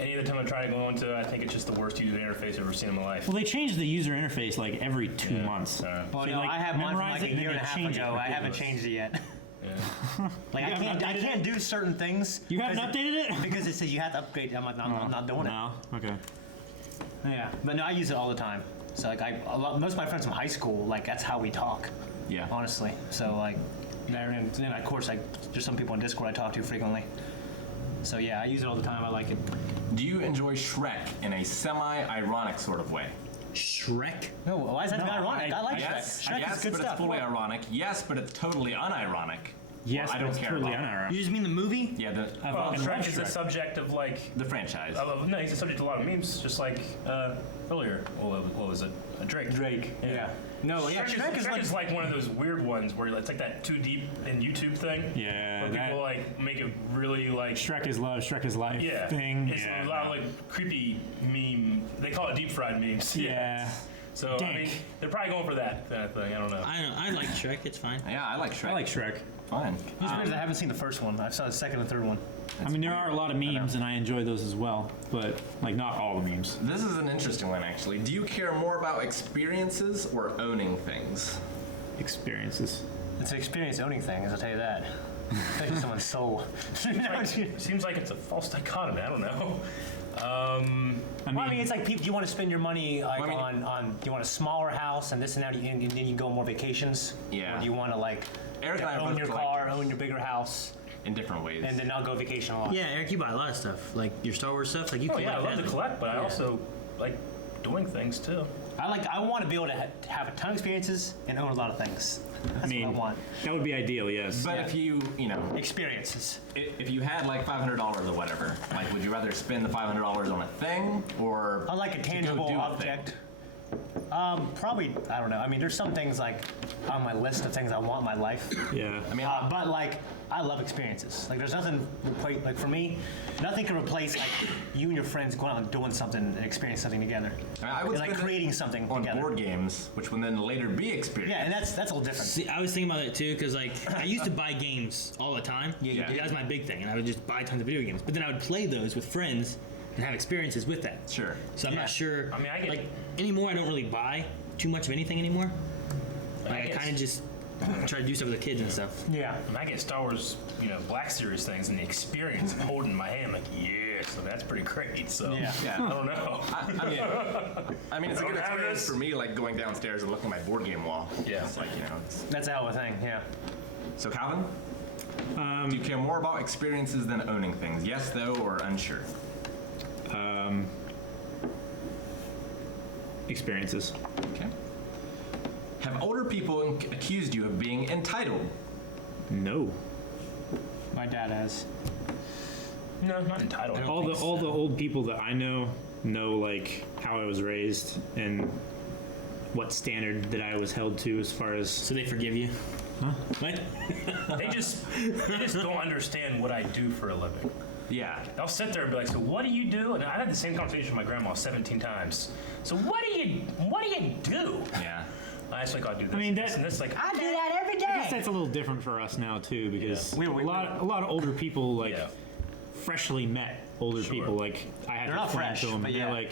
Any other time I try to go into, I think it's just the worst user interface I've ever seen in my life. Well, they change the user interface like every 2 months. Well, So you, no, like, I have mine from memorize like a it and year then and a they half change it. ago. I haven't changed it yet. Yeah. Like You haven't I updated can't it? do certain things. You haven't updated it? Because it says you have to upgrade. I'm like, no, I'm not doing No. Okay. it. Yeah, but no, I use it all the time. So like, most of my friends from high school, like that's how we talk. Yeah. Honestly, so like, and then of course, like, there's some people on Discord I talk to frequently. So yeah, I use it all the time. I like it. Do you enjoy Shrek in a semi-ironic sort of way? Shrek? No, why is that ironic? I like Yes, Shrek. Shrek yes, is good but stuff. it's fully ironic. Yes, but it's totally unironic. Yes, I but don't it's care totally about it. unironic. You just mean the movie? Yeah, the Well, fucking love Shrek is the Shrek. subject of like. franchise. No, he's the subject of a lot of memes, just like earlier. What was it? Drake. Drake. Yeah. No, yeah, Shrek is like one of those weird ones where it's like that too deep in YouTube thing. Yeah, Where that- people like make it really like. Shrek is love, Shrek is life Yeah. thing. It's yeah. a lot of like creepy meme. They call it deep fried memes. Yeah. So I Dank. mean, they're probably going for that kind of thing. I don't know. I like Shrek. It's fine. Yeah, I like Shrek. I like Shrek. Fine. Just weird, I haven't seen the first one. I saw the second and third one. I mean, there are a lot of memes, and I enjoy those as well, but like not all the memes. This is an interesting one, actually. Do you care more about experiences or owning things? Experiences. It's an experience owning things, I'll tell you that. Especially someone's soul. It seems like it's a false dichotomy. I don't know. Well, I mean, it's like people. You want to spend your money like Well, I mean- on. You want a smaller house and this and that, and then you go on more vacations. Yeah. Or do you want to like Eric and I are own both your collectors. car, own your bigger house, In different ways. and then not go vacation a lot? Yeah, Eric, you buy a lot of stuff. Like your Star Wars stuff. Like you Oh collect yeah, I love to that. collect, but I also like doing things too. I want to be able to have a ton of experiences and own a lot of things. That's I mean, what I want. that would be ideal, yes. But if you know, Experiences. if you had like $500 or whatever, like, would you rather spend the $500 on a thing or I like a to go tangible do a object. thing? Probably, I don't know. I mean, there's some things like on my list of things I want in my life. Yeah. I mean, But like, I love experiences. Like, there's nothing like for me, nothing can replace like you and your friends going out and doing something and experiencing something together. I would And, like spend it creating something on together. board games, which would then later be experience. Yeah, and that's a little different. See, I was thinking about it too, because like I used to buy games all the time. Yeah. That was my big thing, and I would just buy tons of video games. But then I would play those with friends and have experiences with that. Sure. So I'm Yeah. not sure. I mean, I get- like anymore. I don't really buy too much of anything anymore. Like, I guess- kind of just try to do stuff with the kids and stuff. Yeah. And I get Star Wars, Black Series things, and the experience of holding my hand, like, yeah, so that's pretty great. So Yeah. Yeah. I don't know. I mean, it's a good Don't have experience this. for me, like going downstairs and looking at my board game wall. Yeah. It's like, it's... That's a hell of a thing. Yeah. So, Calvin? Do you care more about experiences than owning things? Yes, though, or unsure? Experiences. Okay. Have older people accused you of being entitled? No. My dad has. No, not entitled. All the old people that I know like how I was raised and what standard that I was held to as far as So they forgive you. Huh? What? They just don't understand what I do for a living. Yeah. I'll sit there and be like, so what do you do? And I had the same conversation with my grandma 17 times. So what do you do? Yeah. I actually got to do this. I mean, this and this. Like, I do that every I guess day. that's a little different for us now too, because Yeah. a lot of older people like Yeah. freshly met older Sure. people. Like I had They're to not explain fresh, to them, but and yeah. they're like,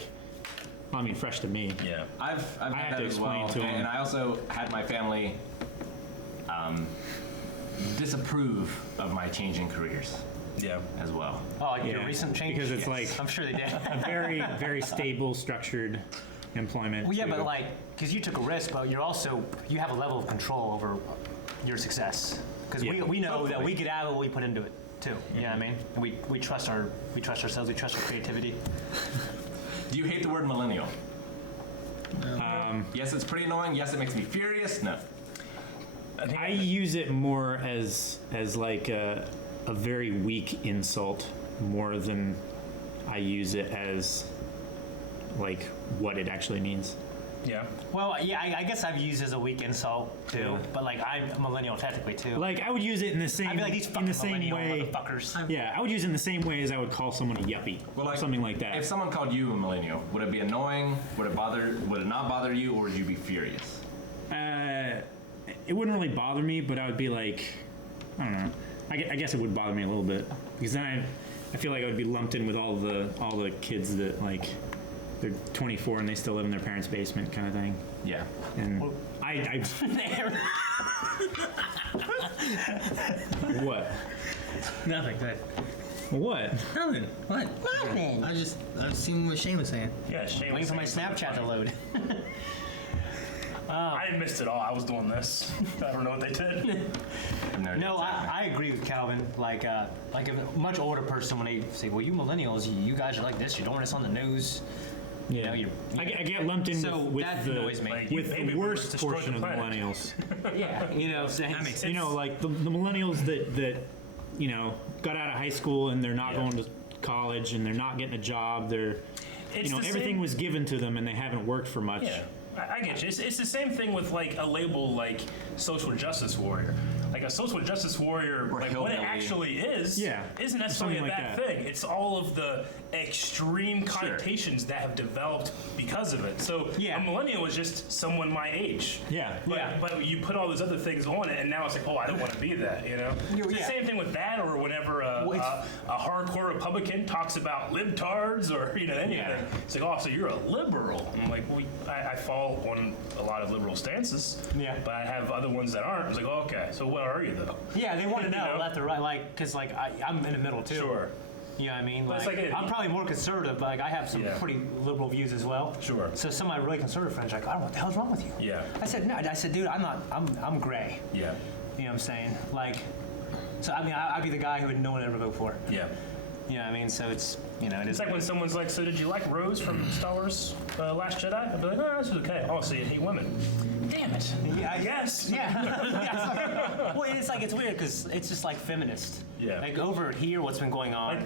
well, I mean, fresh to me. yeah. I've have had to that as explain well. to 'em. And I also had my family disapprove of my changing careers Yeah. as well. Oh, like your Yeah, recent change? because it's Yes. like- I'm sure they did. Very, very stable, structured employment. Well, yeah, too. but like, because you took a risk, but you have a level of control over your success. Because Yeah. we know that Hopefully. we get out of what we put into it too. You know what I mean? And we trust ourselves. We trust our creativity. Do you hate the word millennial? Yes, it's pretty annoying. Yes, it makes me furious. No. I use it more as like a very weak insult more than I use it as like what it actually means. Yeah. Well, yeah, I guess I've used it as a weak insult too. Yeah. But like, I'm a millennial technically too. Like I would use it in the same I'd be like, these in fucking the same millennial way. motherfuckers. Yeah, I would use it in the same way as I would call someone a yuppie or something like that. If someone called you a millennial, would it be annoying? Would it not bother you, or would you be furious? It wouldn't really bother me, but I would be like, I don't know. I guess it would bother me a little bit because then I feel like I would be lumped in with all the kids that like they're 24 and they still live in their parents' basement kind of thing. Yeah. And I what? Nothing. Good. What? Nothing. What? Nothing. I was seeing what Shane was saying. Yeah, Shane. Waiting for my Snapchat to load. I missed it all. I was doing this. I don't know what they did. No, I agree with Calvin. Like a much older person, when they say, "Well, you millennials, you guys are like this. You're doing this on the news." You know, I get lumped in So with that the annoys me. Like, with baby the worst boomers destroyed portion the of the planet. millennials. Yeah, you know, saying That makes You know, like the millennials that you know got out of high school and they're not going to college and they're not getting a job. They're It's the everything same- was given to them and they haven't worked for much. Yeah, I get you. It's the same thing with like a label like social justice warrior. Like a social justice warrior, Or like what it hillbilly. actually is, Yeah, isn't necessarily a something like bad that. thing. It's all of the extreme connotations that have developed because of it. So Yeah. a millennial is just someone my age. Yeah. But you put all those other things on it, and now it's like, oh, I don't want to be that, you know? It's the Yeah. same thing with that, or whenever a hardcore Republican talks about libtards or, anything. Yeah. It's like, oh, so you're a liberal. I'm like, well, I fall on a lot of liberal stances, Yeah. but I have other ones that aren't. It's like, oh, okay, so what are you, though? yeah, they want to You know know? left or right, like, because like I'm in the middle too. Sure. You know what I mean? But it's Like, like a- I'm probably more conservative, but like I have some Yeah. pretty liberal views as well. Sure. So some of my really conservative friends are like, I don't know what the hell's wrong with you. Yeah. I said, no. I said, dude, I'm not. I'm gray. Yeah. You know what I'm saying? Like, so I mean, I'd be the guy who would no one ever vote for. Yeah. You know what I mean? So it's it is. It's like when someone's like, so did you like Rose from Star Wars Last Jedi? I'd be like, no, this is okay. Oh, so you hate women. Damn it. Yeah, I Yes. Yeah. Yeah, well, it's weird because it's just like feminist. Yeah. Like over here, what's been going on?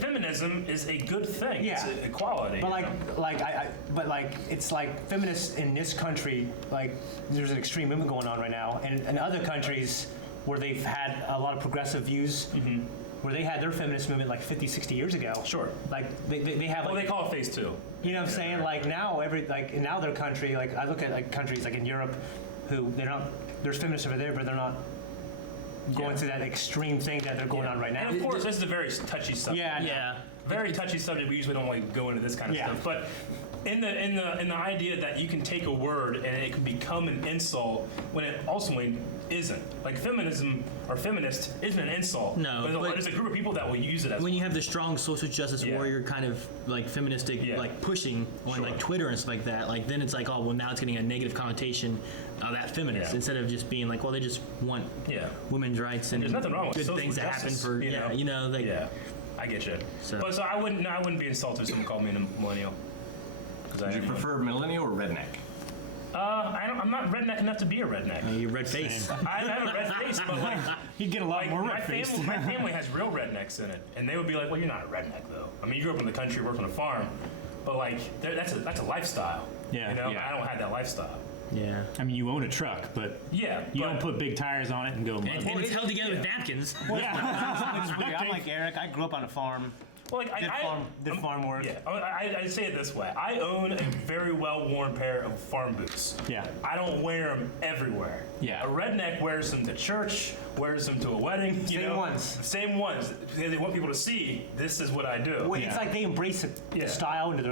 Feminism is a good thing. Yeah. It's equality. But like it's like feminists in this country, like there's an extreme movement going on right now, and in other countries where they've had a lot of progressive views, where they had their feminist movement like 50, 60 years ago. Sure. Like they have Well, like, they call it phase 2. you know what I'm saying? Like now now their country, like I look at like countries like in Europe, who they're not, there's feminists over there, but they're not going Yeah. through that extreme thing that they're going on right now. And of course, this is a very touchy subject. Yeah. Yeah. Very touchy subject. We usually don't like go into this kind of Yeah. stuff. But in the idea that you can take a word and it can become an insult when it ultimately isn't. Like feminism or feminist isn't an insult. No, But but- there's a group of people that will use it as When you have the strong social justice Yeah. warrior kind of like feministic Yeah. like pushing on Sure. like Twitter and stuff like that, like then it's like, oh well, now it's getting a negative connotation of that feminist Yeah. instead of just being like, well, they just want Yeah. women's rights and There's nothing wrong with good social things that happen justice, for you know? like Yeah, I get you. So- But so I wouldn't be insulted if someone called me a millennial. Because Do you prefer millennial or redneck? I'm not redneck enough to be a redneck. your red face. I have a red face, but like, You'd get a lot like more my red face. family has real rednecks in it, and they would be like, "Well, you're not a redneck though. I mean, you grew up in the country, worked on a farm, but like, that's a lifestyle. Yeah. You know, Yeah. I don't have that lifestyle. Yeah. I mean, you own a truck, but Yeah, you but, don't put big tires on it and go. And, mud. and it's held together with napkins. It's weird. I'm like Eric. I grew up on a farm. Well, like, Did farm work. Yeah, I say it this way. I own a very well-worn pair of farm boots. Yeah. I don't wear them everywhere. Yeah. A redneck wears them to church, wears them to a wedding. You Same know? ones. Same ones. They want people to see this is what I do. Well, it's Yeah. like they embrace the Yeah. style into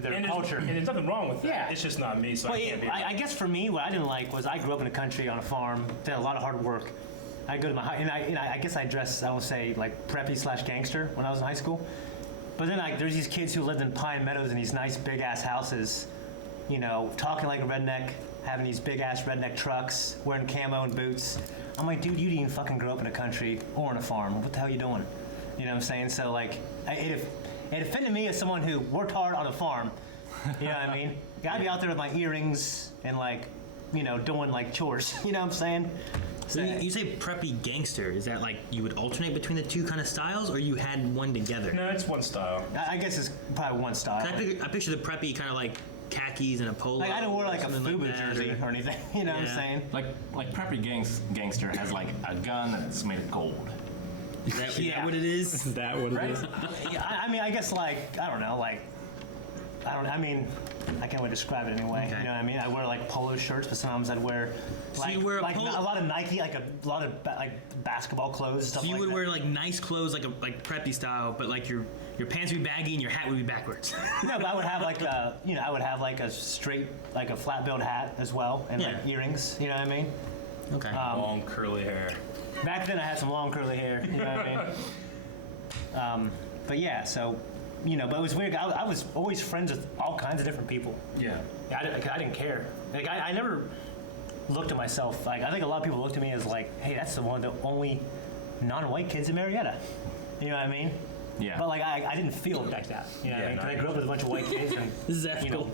their and culture. there's nothing wrong with that. Yeah. It's just not me, so Well, I can't be. I guess for me, what I didn't like was I grew up in the country on a farm, did a lot of hard work. I go to my high, and I guess I dressed, I don't say like preppy / gangster when I was in high school. But then there's these kids who lived in Pine Meadows in these nice big ass houses, you know, talking like a redneck, having these big ass redneck trucks, wearing camo and boots. I'm like, dude, you didn't even fucking grow up in a country or on a farm. What the hell are you doing? You know what I'm saying? So like, it offended me as someone who worked hard on a farm. You know what I mean? I'd be out there with my earrings and like, you know, doing like chores. You know what I'm saying? So you say preppy gangster. Is that like you would alternate between the two kind of styles, or you had one together? No, it's one style. I guess it's probably one style. I picture the preppy kind of like khakis and a polo. Like I don't wear like a something like FUBU that, jersey or anything. You know what I'm Yeah. saying? Like preppy gangster has like a gun that's made of gold. Is Yeah. that what it is? Is that what it is? Yeah, I mean, I guess like I don't know, like I mean, I can't really describe it anyway. Okay. You know what I mean? I wear like polo shirts, but sometimes I'd wear like, you wear a like polo- a lot of Nike, like a lot of like basketball clothes and stuff So you like would that. wear like nice clothes, like preppy style, but like your pants would be baggy and your hat would be backwards. No, but I would have like a, I would have like a straight, like a flat billed hat as well, and like Yeah. earrings. You know what I mean? Okay. Long curly hair. Back then I had some long curly hair. You know what I mean? But yeah, so. But it was weird. I was always friends with all kinds of different people. Yeah. I didn't care. Like I never looked at myself. Like I think a lot of people looked at me as like, hey, that's the one of the only non-white kids in Marietta. You know what I mean? Yeah. But like I didn't feel like that. You know what I mean? 'Cause I grew up with a bunch of white kids and Zafko.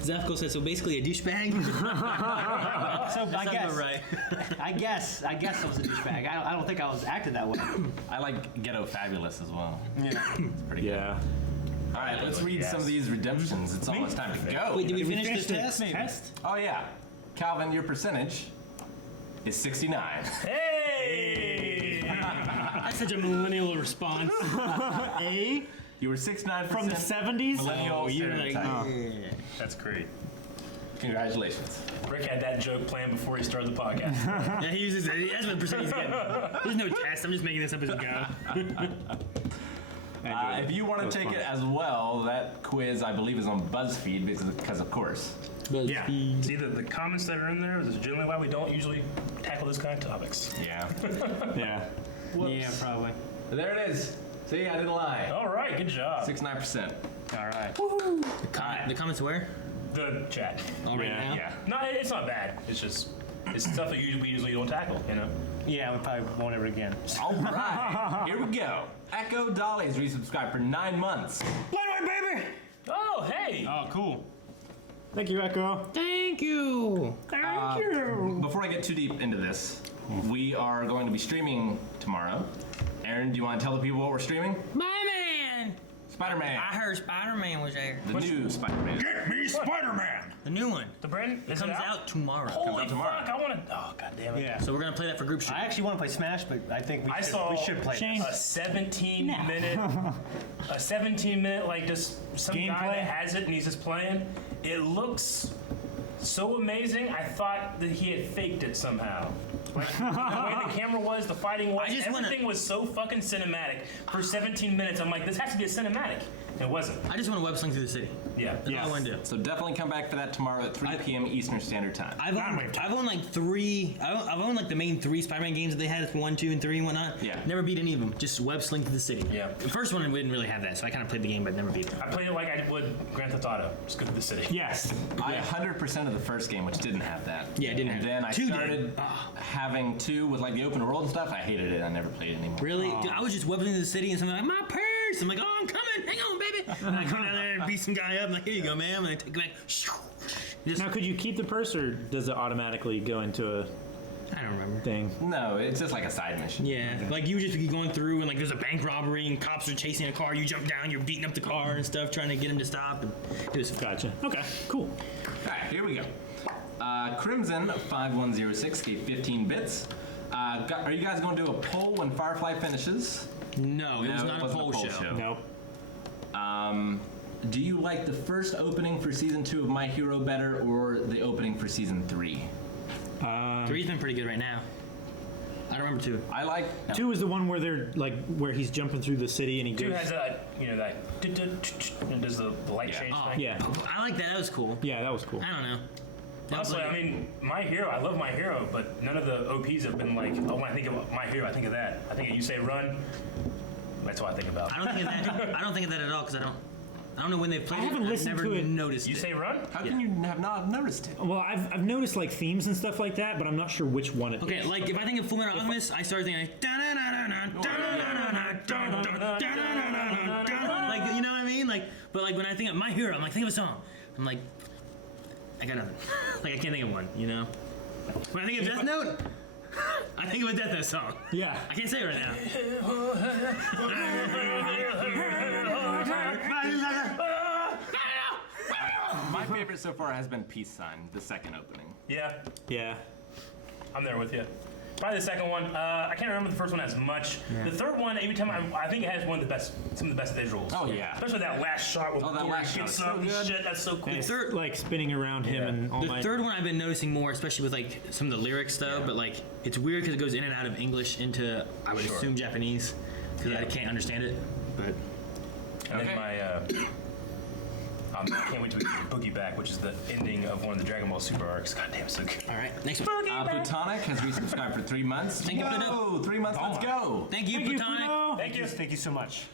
Zafko says, so basically a douchebag? so I Sounds guess about right. I guess I was a douchebag. I don't think I was acted that way. I like Ghetto Fabulous as well. Yeah. It's pretty good. Yeah. All right, let's read some of these redemptions. It's almost time to go. Wait, did we finish finished this the test? test? Oh yeah, Calvin, your percentage is 69. Hey! That's such a millennial response. A You were 69% from the 70s? Millennial You're like, Stereotype. That's great. Congratulations. Rick had that joke planned before he started the podcast. yeah, he uses it. That's what percent he's getting. There's no test. I'm just making this up as we go. If you want to take it as well, that quiz I believe is on BuzzFeed because of course. Yeah. See, the comments that are in there is generally why we don't usually tackle this kind of topics. Yeah. Yeah. Yeah, probably. There it is. See, I didn't lie. All right, good job. 69%. All right. The comments where? The chat. All right Yeah. now? Yeah. No, it's not bad. It's just, it's stuff that we usually don't tackle, you know? Yeah, we probably won't ever again. All right, here we go. Echo Dolly's resubscribed for 9 months. baby! Oh, hey! Oh, cool. Thank you, Echo. Thank you. Thank you. Before I get too deep into this, we are going to be streaming tomorrow. Aaron, do you want to tell the people what we're streaming? My man. Spider-Man. I heard Spider-Man was there. The new Spider-Man. Get me Spider-Man! The new one. The brand It is comes it out tomorrow. Holy tomorrow. fuck! I want to. Oh god damn it! Yeah. So we're gonna play that for group stream. I actually want to play Smash, but I think I saw we should play Shane. this. a 17 minute like just some guy Gameplay? that has it and he's just playing. It looks so amazing. I thought that he had faked it somehow. Like the way the camera was, the fighting was, I just wanna- everything was so fucking cinematic for 17 minutes. I'm like, this has to be a cinematic. It wasn't. I just want to web sling through the city. Yeah. That's all I want to do. So definitely come back for that tomorrow at 3 p.m. Eastern Standard Time. I've owned like three. I've owned like the main three Spider-Man games that they had, 1, 2, and 3 and whatnot. Yeah. Never beat any of them. Just web sling through the city. Yeah. The first one we didn't really have that, so I kind of played the game but never beat it. I played it like I would Grand Theft Auto. Just go to the city. Yes. I 100% of the first game, which didn't have that. Yeah, it didn't And have then that. I 2 did. started having 2 with like the open world and stuff. I hated it. I never played it anymore. Really? Dude, I was just webbing through the city and something like, my purse! I'm like, oh, I'm coming! Hang on, baby! And I come down there and beat some guy up. I'm like, here you go, man. And I take it back. Just, Now, could you keep the purse, or does it automatically go into a I don't remember. thing? No, it's just like a side mission. Yeah, like you would just be going through and like there's a bank robbery and cops are chasing a car. You jump down, you're beating up the car and stuff, trying to get him to stop. And it was Gotcha. Okay, cool. All right, here we go. Crimson5106 gave 15 bits. Are you guys going to do a poll when Firefly finishes? no, it was No, not it a wasn't poll show. Nope. Do you like the first opening for season 2 of My Hero better, or the opening for season 3? 3's been pretty good right now. I don't remember 2. I like 2 is the one where they're like where he's jumping through the city and he Dude goes. has that, that, and does the light Yeah. change Oh, thing. Yeah. I like that. That was cool. Yeah, that was cool. I don't know. That was Honestly, like- I mean, My Hero, I love My Hero, but none of the OPs have been like, oh, when I think of My Hero, I think of that. I think of You Say Run, that's what I think about. I don't think of that. I don't think of that at all because I don't know when they've played I it. haven't I've listened never to it. noticed You it. Say Run? How can you have not noticed it? Well, I've noticed like themes and stuff like that, but I'm not sure which one it is. Okay, like if I think of Fullmetal Alchemist, I start thinking like, like you know what I mean? Like, but like when I think of My Hero, I'm like, think of a song. I'm like, I got nothing. Like I can't think of one. You know? When I think of Death Note, I think of a Death Note song. Yeah. I can't say it right now. My favorite so far has been Peace Sign, the second opening. Yeah, Yeah. I'm there with you. Probably the second one. I can't remember the first one as much. The third one, every time I think it has some of the best visuals. Oh, yeah. Especially that last shot with Oh, that Burt last shot gets is so up and good. shit. That's so cool. And it's third- like spinning around him and all The night. third one I've been noticing more, especially with like some of the lyrics though. But like it's weird because it goes in and out of English into I would assume Japanese because I can't understand it. But And Okay. then I can't wait to get Boogie back, which is the ending of one of the Dragon Ball Super arcs. God damn, so good. all right, next one. Plutonic has resubscribed for 3 months. Thank you, Whoa, Pluto. 3 months, let's go. Thank you, Thank you, Platonic. Pluto. Thank you so much.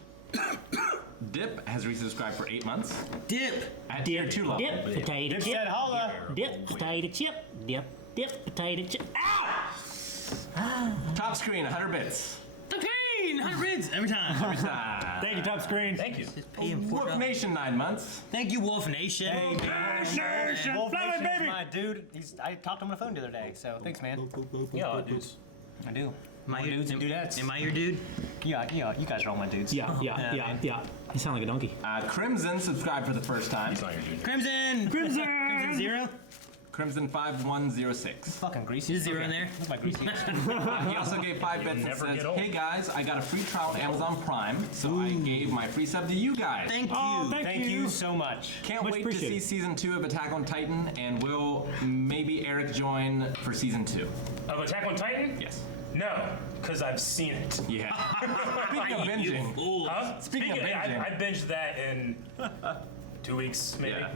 Dip has resubscribed for 8 months. Dip. At tier 2 level. Dip, potato Dip chip. said holla. Dip, potato chip. Dip, potato chip. Ow! Top screen, 100 bits. Okay, 100 bids every time. Thank you, top screen. Thank you. Pay him Wolf $4. Nation, 9 months. Thank you, Wolf Nation. Hey, Nation, Wolf fly Nation baby. is my dude. I talked to him on the phone the other day, so thanks, man. Yeah, dudes. I do. Am I More your- dudes and dudettes. Am I your dude? Yeah, you guys are all my dudes. Yeah. man. You sound like a donkey. Crimson subscribed for the first time. He's not your dude. Crimson. Crimson 0. Crimson 5106. Fucking greasy. There's a 0 in there. That's my greasy. He also gave 5 bits and never says, get old. hey guys, I got a free trial on Amazon Prime, so I gave my free sub to you guys. Thank you. Oh, Thank you so much. Can't Much wait to see appreciated. season 2 of Attack on Titan, and will maybe Eric join for season 2? Of Attack on Titan? Yes. No, because I've seen it. Yeah. Speaking of binging, Fool. Huh? Speaking of binging. I binged that in 2 weeks, maybe. yeah,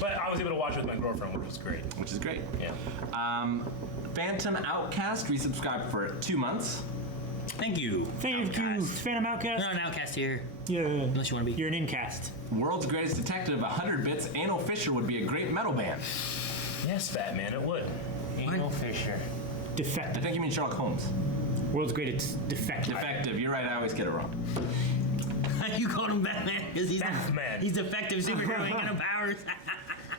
But I was able to watch it with my girlfriend, which was great. which is great. Yeah. Phantom Outcast resubscribed for 2 months. Thank you. Thank you, Outcast. Phantom Outcast. You're not an outcast here, Yeah. unless you want to be. You're an incast. World's Greatest Detective, 100 bits. Anal Fisher would be a great metal band. Yes, Batman, it would. Anal Fisher. I Defective. think you mean Sherlock Holmes. World's greatest defective. Defective, you're right, I always get it wrong. You called him Batman because he's Batman. he's defective superhero. Ain't got no powers.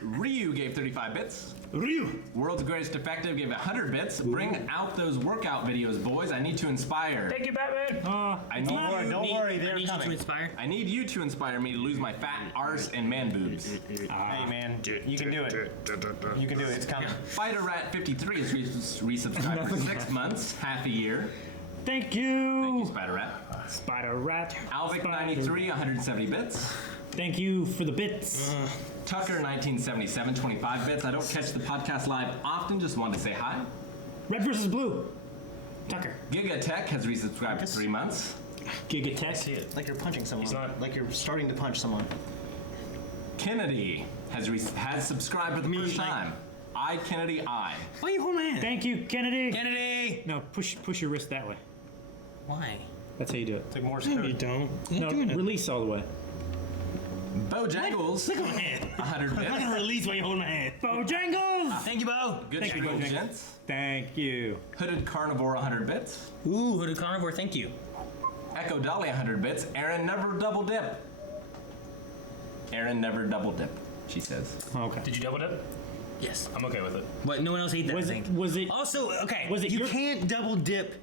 Ryu gave 35 bits. Ryu. World's Greatest Defective gave 100 bits. Bring out those workout videos, boys. I need to inspire. Thank you, Batman. I need Don't you. worry, I they're need you to coming. inspire. I need you to inspire me to lose my fat arse and man boobs. Hey, man, you can do it. You can do it. It's coming. Fighter Rat 53 is resubscribed for 6 months, half a year. Thank Thank you, you. Spider Rat. Spider Rat. Alvic 93, 170 bits. Thank you for the bits. Tucker 1977, 25 bits. I don't catch the podcast live often, just wanted to say hi. Red versus blue. Tucker. Giga Tech has resubscribed for 3 months. Gigatech. Like you're punching someone. He's not- Like you're starting to punch someone. Kennedy has subscribed for the first like- time. I Kennedy I. Why you hold my hand? Thank you, Kennedy. Kennedy. No, push your wrist that way. Why? That's how you do it. It's like Morse code. don't. No, release all the way. Bojangles, Look at my hand. 100 I'm not gonna bits. release while you hold my hand. Bojangles. Thank you, Bo. Good Thank you, stream, Bojangles. gents. Thank you. Hooded Carnivore, 100 bits. Ooh, Hooded Carnivore. Thank you. Echo Dolly, 100 bits. Aaron never double dip. Aaron never double dip, she says. Okay. Did you double dip? Yes. I'm okay with it. What? No one else ate that. Was I it? think. Was it? Also, okay. Was it You your- can't double dip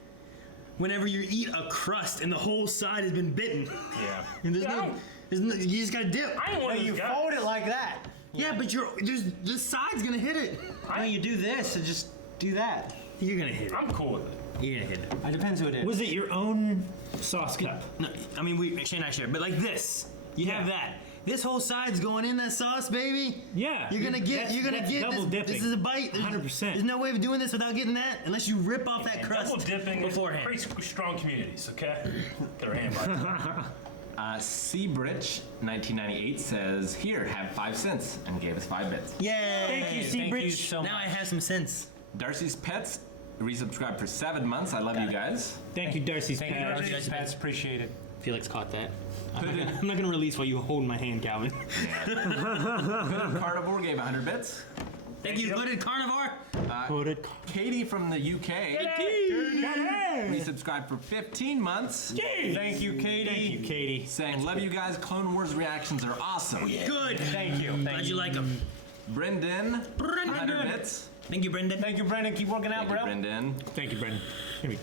whenever you eat a crust and the whole side has been bitten. Yeah. And Yeah, you just gotta dip. I ain't one No, of you those guys. fold it like that. Yeah, but the side's gonna hit it. No, you do this and just do that. You're gonna hit it. I'm cool with it. You're gonna hit it. It depends who it is. Was it your own sauce cup? No, I mean Shane and I share, but like this, you have that. This whole side's going in that sauce, baby. Yeah. You're gonna get. That's double this. dipping. This is a bite. There's- 100%. There's no way of doing this without getting that, unless you rip off that And crust double dipping beforehand. creates strong communities, okay? Get our hand by Seabridge 1998 says, here, have 5 cents, and gave us 5 bits. Yay! Thank you, Seabridge. so Now I have some sense. Darcy's Pets resubscribed for 7 months. I love you guys. Thank you, Darcy's Thank you, Pad. Darcy. That's appreciated. Felix caught that. I'm not gonna release while you hold my hand, Calvin. Hooded Carnivore gave 100 bits. Thank you, Hooded Carnivore. Hooded. Katie from the UK resubscribed for 15 months, Thank you, Katie. Thank you, Katie. saying, love you guys. Clone Wars reactions are awesome. Good. Thank you. Glad you like them. Brendan, 100 bits. Thank you, Brendan. Thank you, Brendan. Keep working out, Thank you, bro. Brendan. Thank you, Brendan. Here we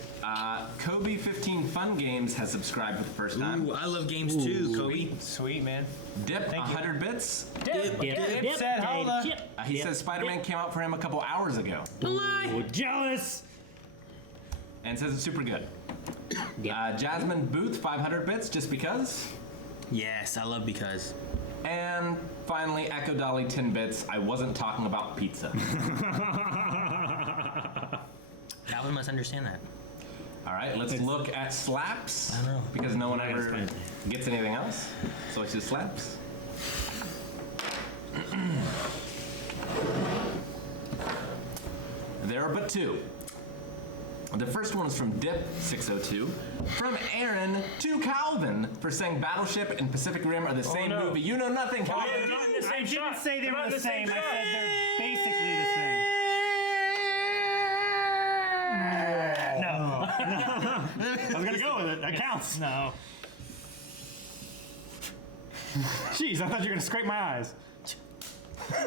Kobe 15 Fun Games has subscribed for the first time. Ooh, I love games too, Kobe. Sweet, man. Dip, Thank you. 100 bits. Dip, Dip said holla. He says Spider-Man came out for him a couple hours ago. Don't lie. Oh, jealous. and says it's super good. Jasmine Booth, 500 bits, just because. Yes, I love because. And finally, Echo Dolly, 10 bits. I wasn't talking about pizza. Calvin must understand that. All right, let's look at slaps. I know. Because no one Right, ever it's gets anything else. So let's do slaps. There are but two. The first one is from Dip602. From Aaron to Calvin for saying Battleship and Pacific Rim are the same no. movie. You know nothing, Calvin. They're not in the same I shot. didn't say they They're were not in the same. I shot. said they're basically the same. No. I was gonna go with it. That counts. No. Jeez, I thought you were gonna scrape my eyes.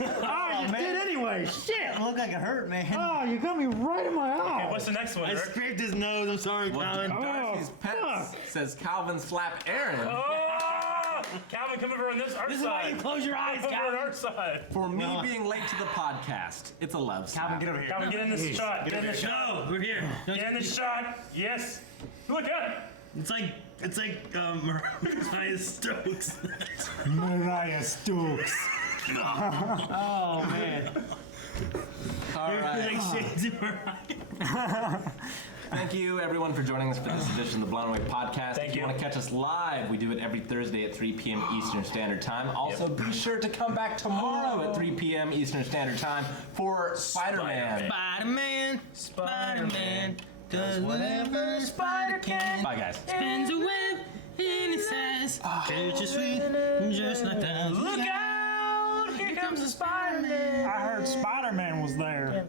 Oh, you did anyway. Shit. It looked like it hurt, man. Oh, you got me right in my eye. Okay, what's the next one, I Eric? scraped his nose. I'm sorry, Calvin. Darcy's Pets says Calvin slap Aaron. Oh! Calvin, come over on this our This is why side. you close your eyes, Come over on Calvin. our side. For me being late to the podcast, it's a love slap. Calvin, get over here. Calvin, get in this shot. Get in this shot. No, we're here. Get in this shot. Yes. Look at it. It's like Mariah Stokes. Mariah Stokes. Oh, man. All right. Like shades of Mariah. Thank you, everyone, for joining us for this edition of the Blown Away Podcast. Thank if you you. want to catch us live, we do it every Thursday at 3 p.m. Eastern Standard Time. Also, be sure to come back tomorrow at 3 p.m. Eastern Standard Time for Spider-Man. Spider-Man, Spider-Man, does whatever Spider can. Bye, guys. Spins a web in his eyes. Catch a sweet, just like that. Look out! Here comes the Spider-Man. I heard Spider-Man was there.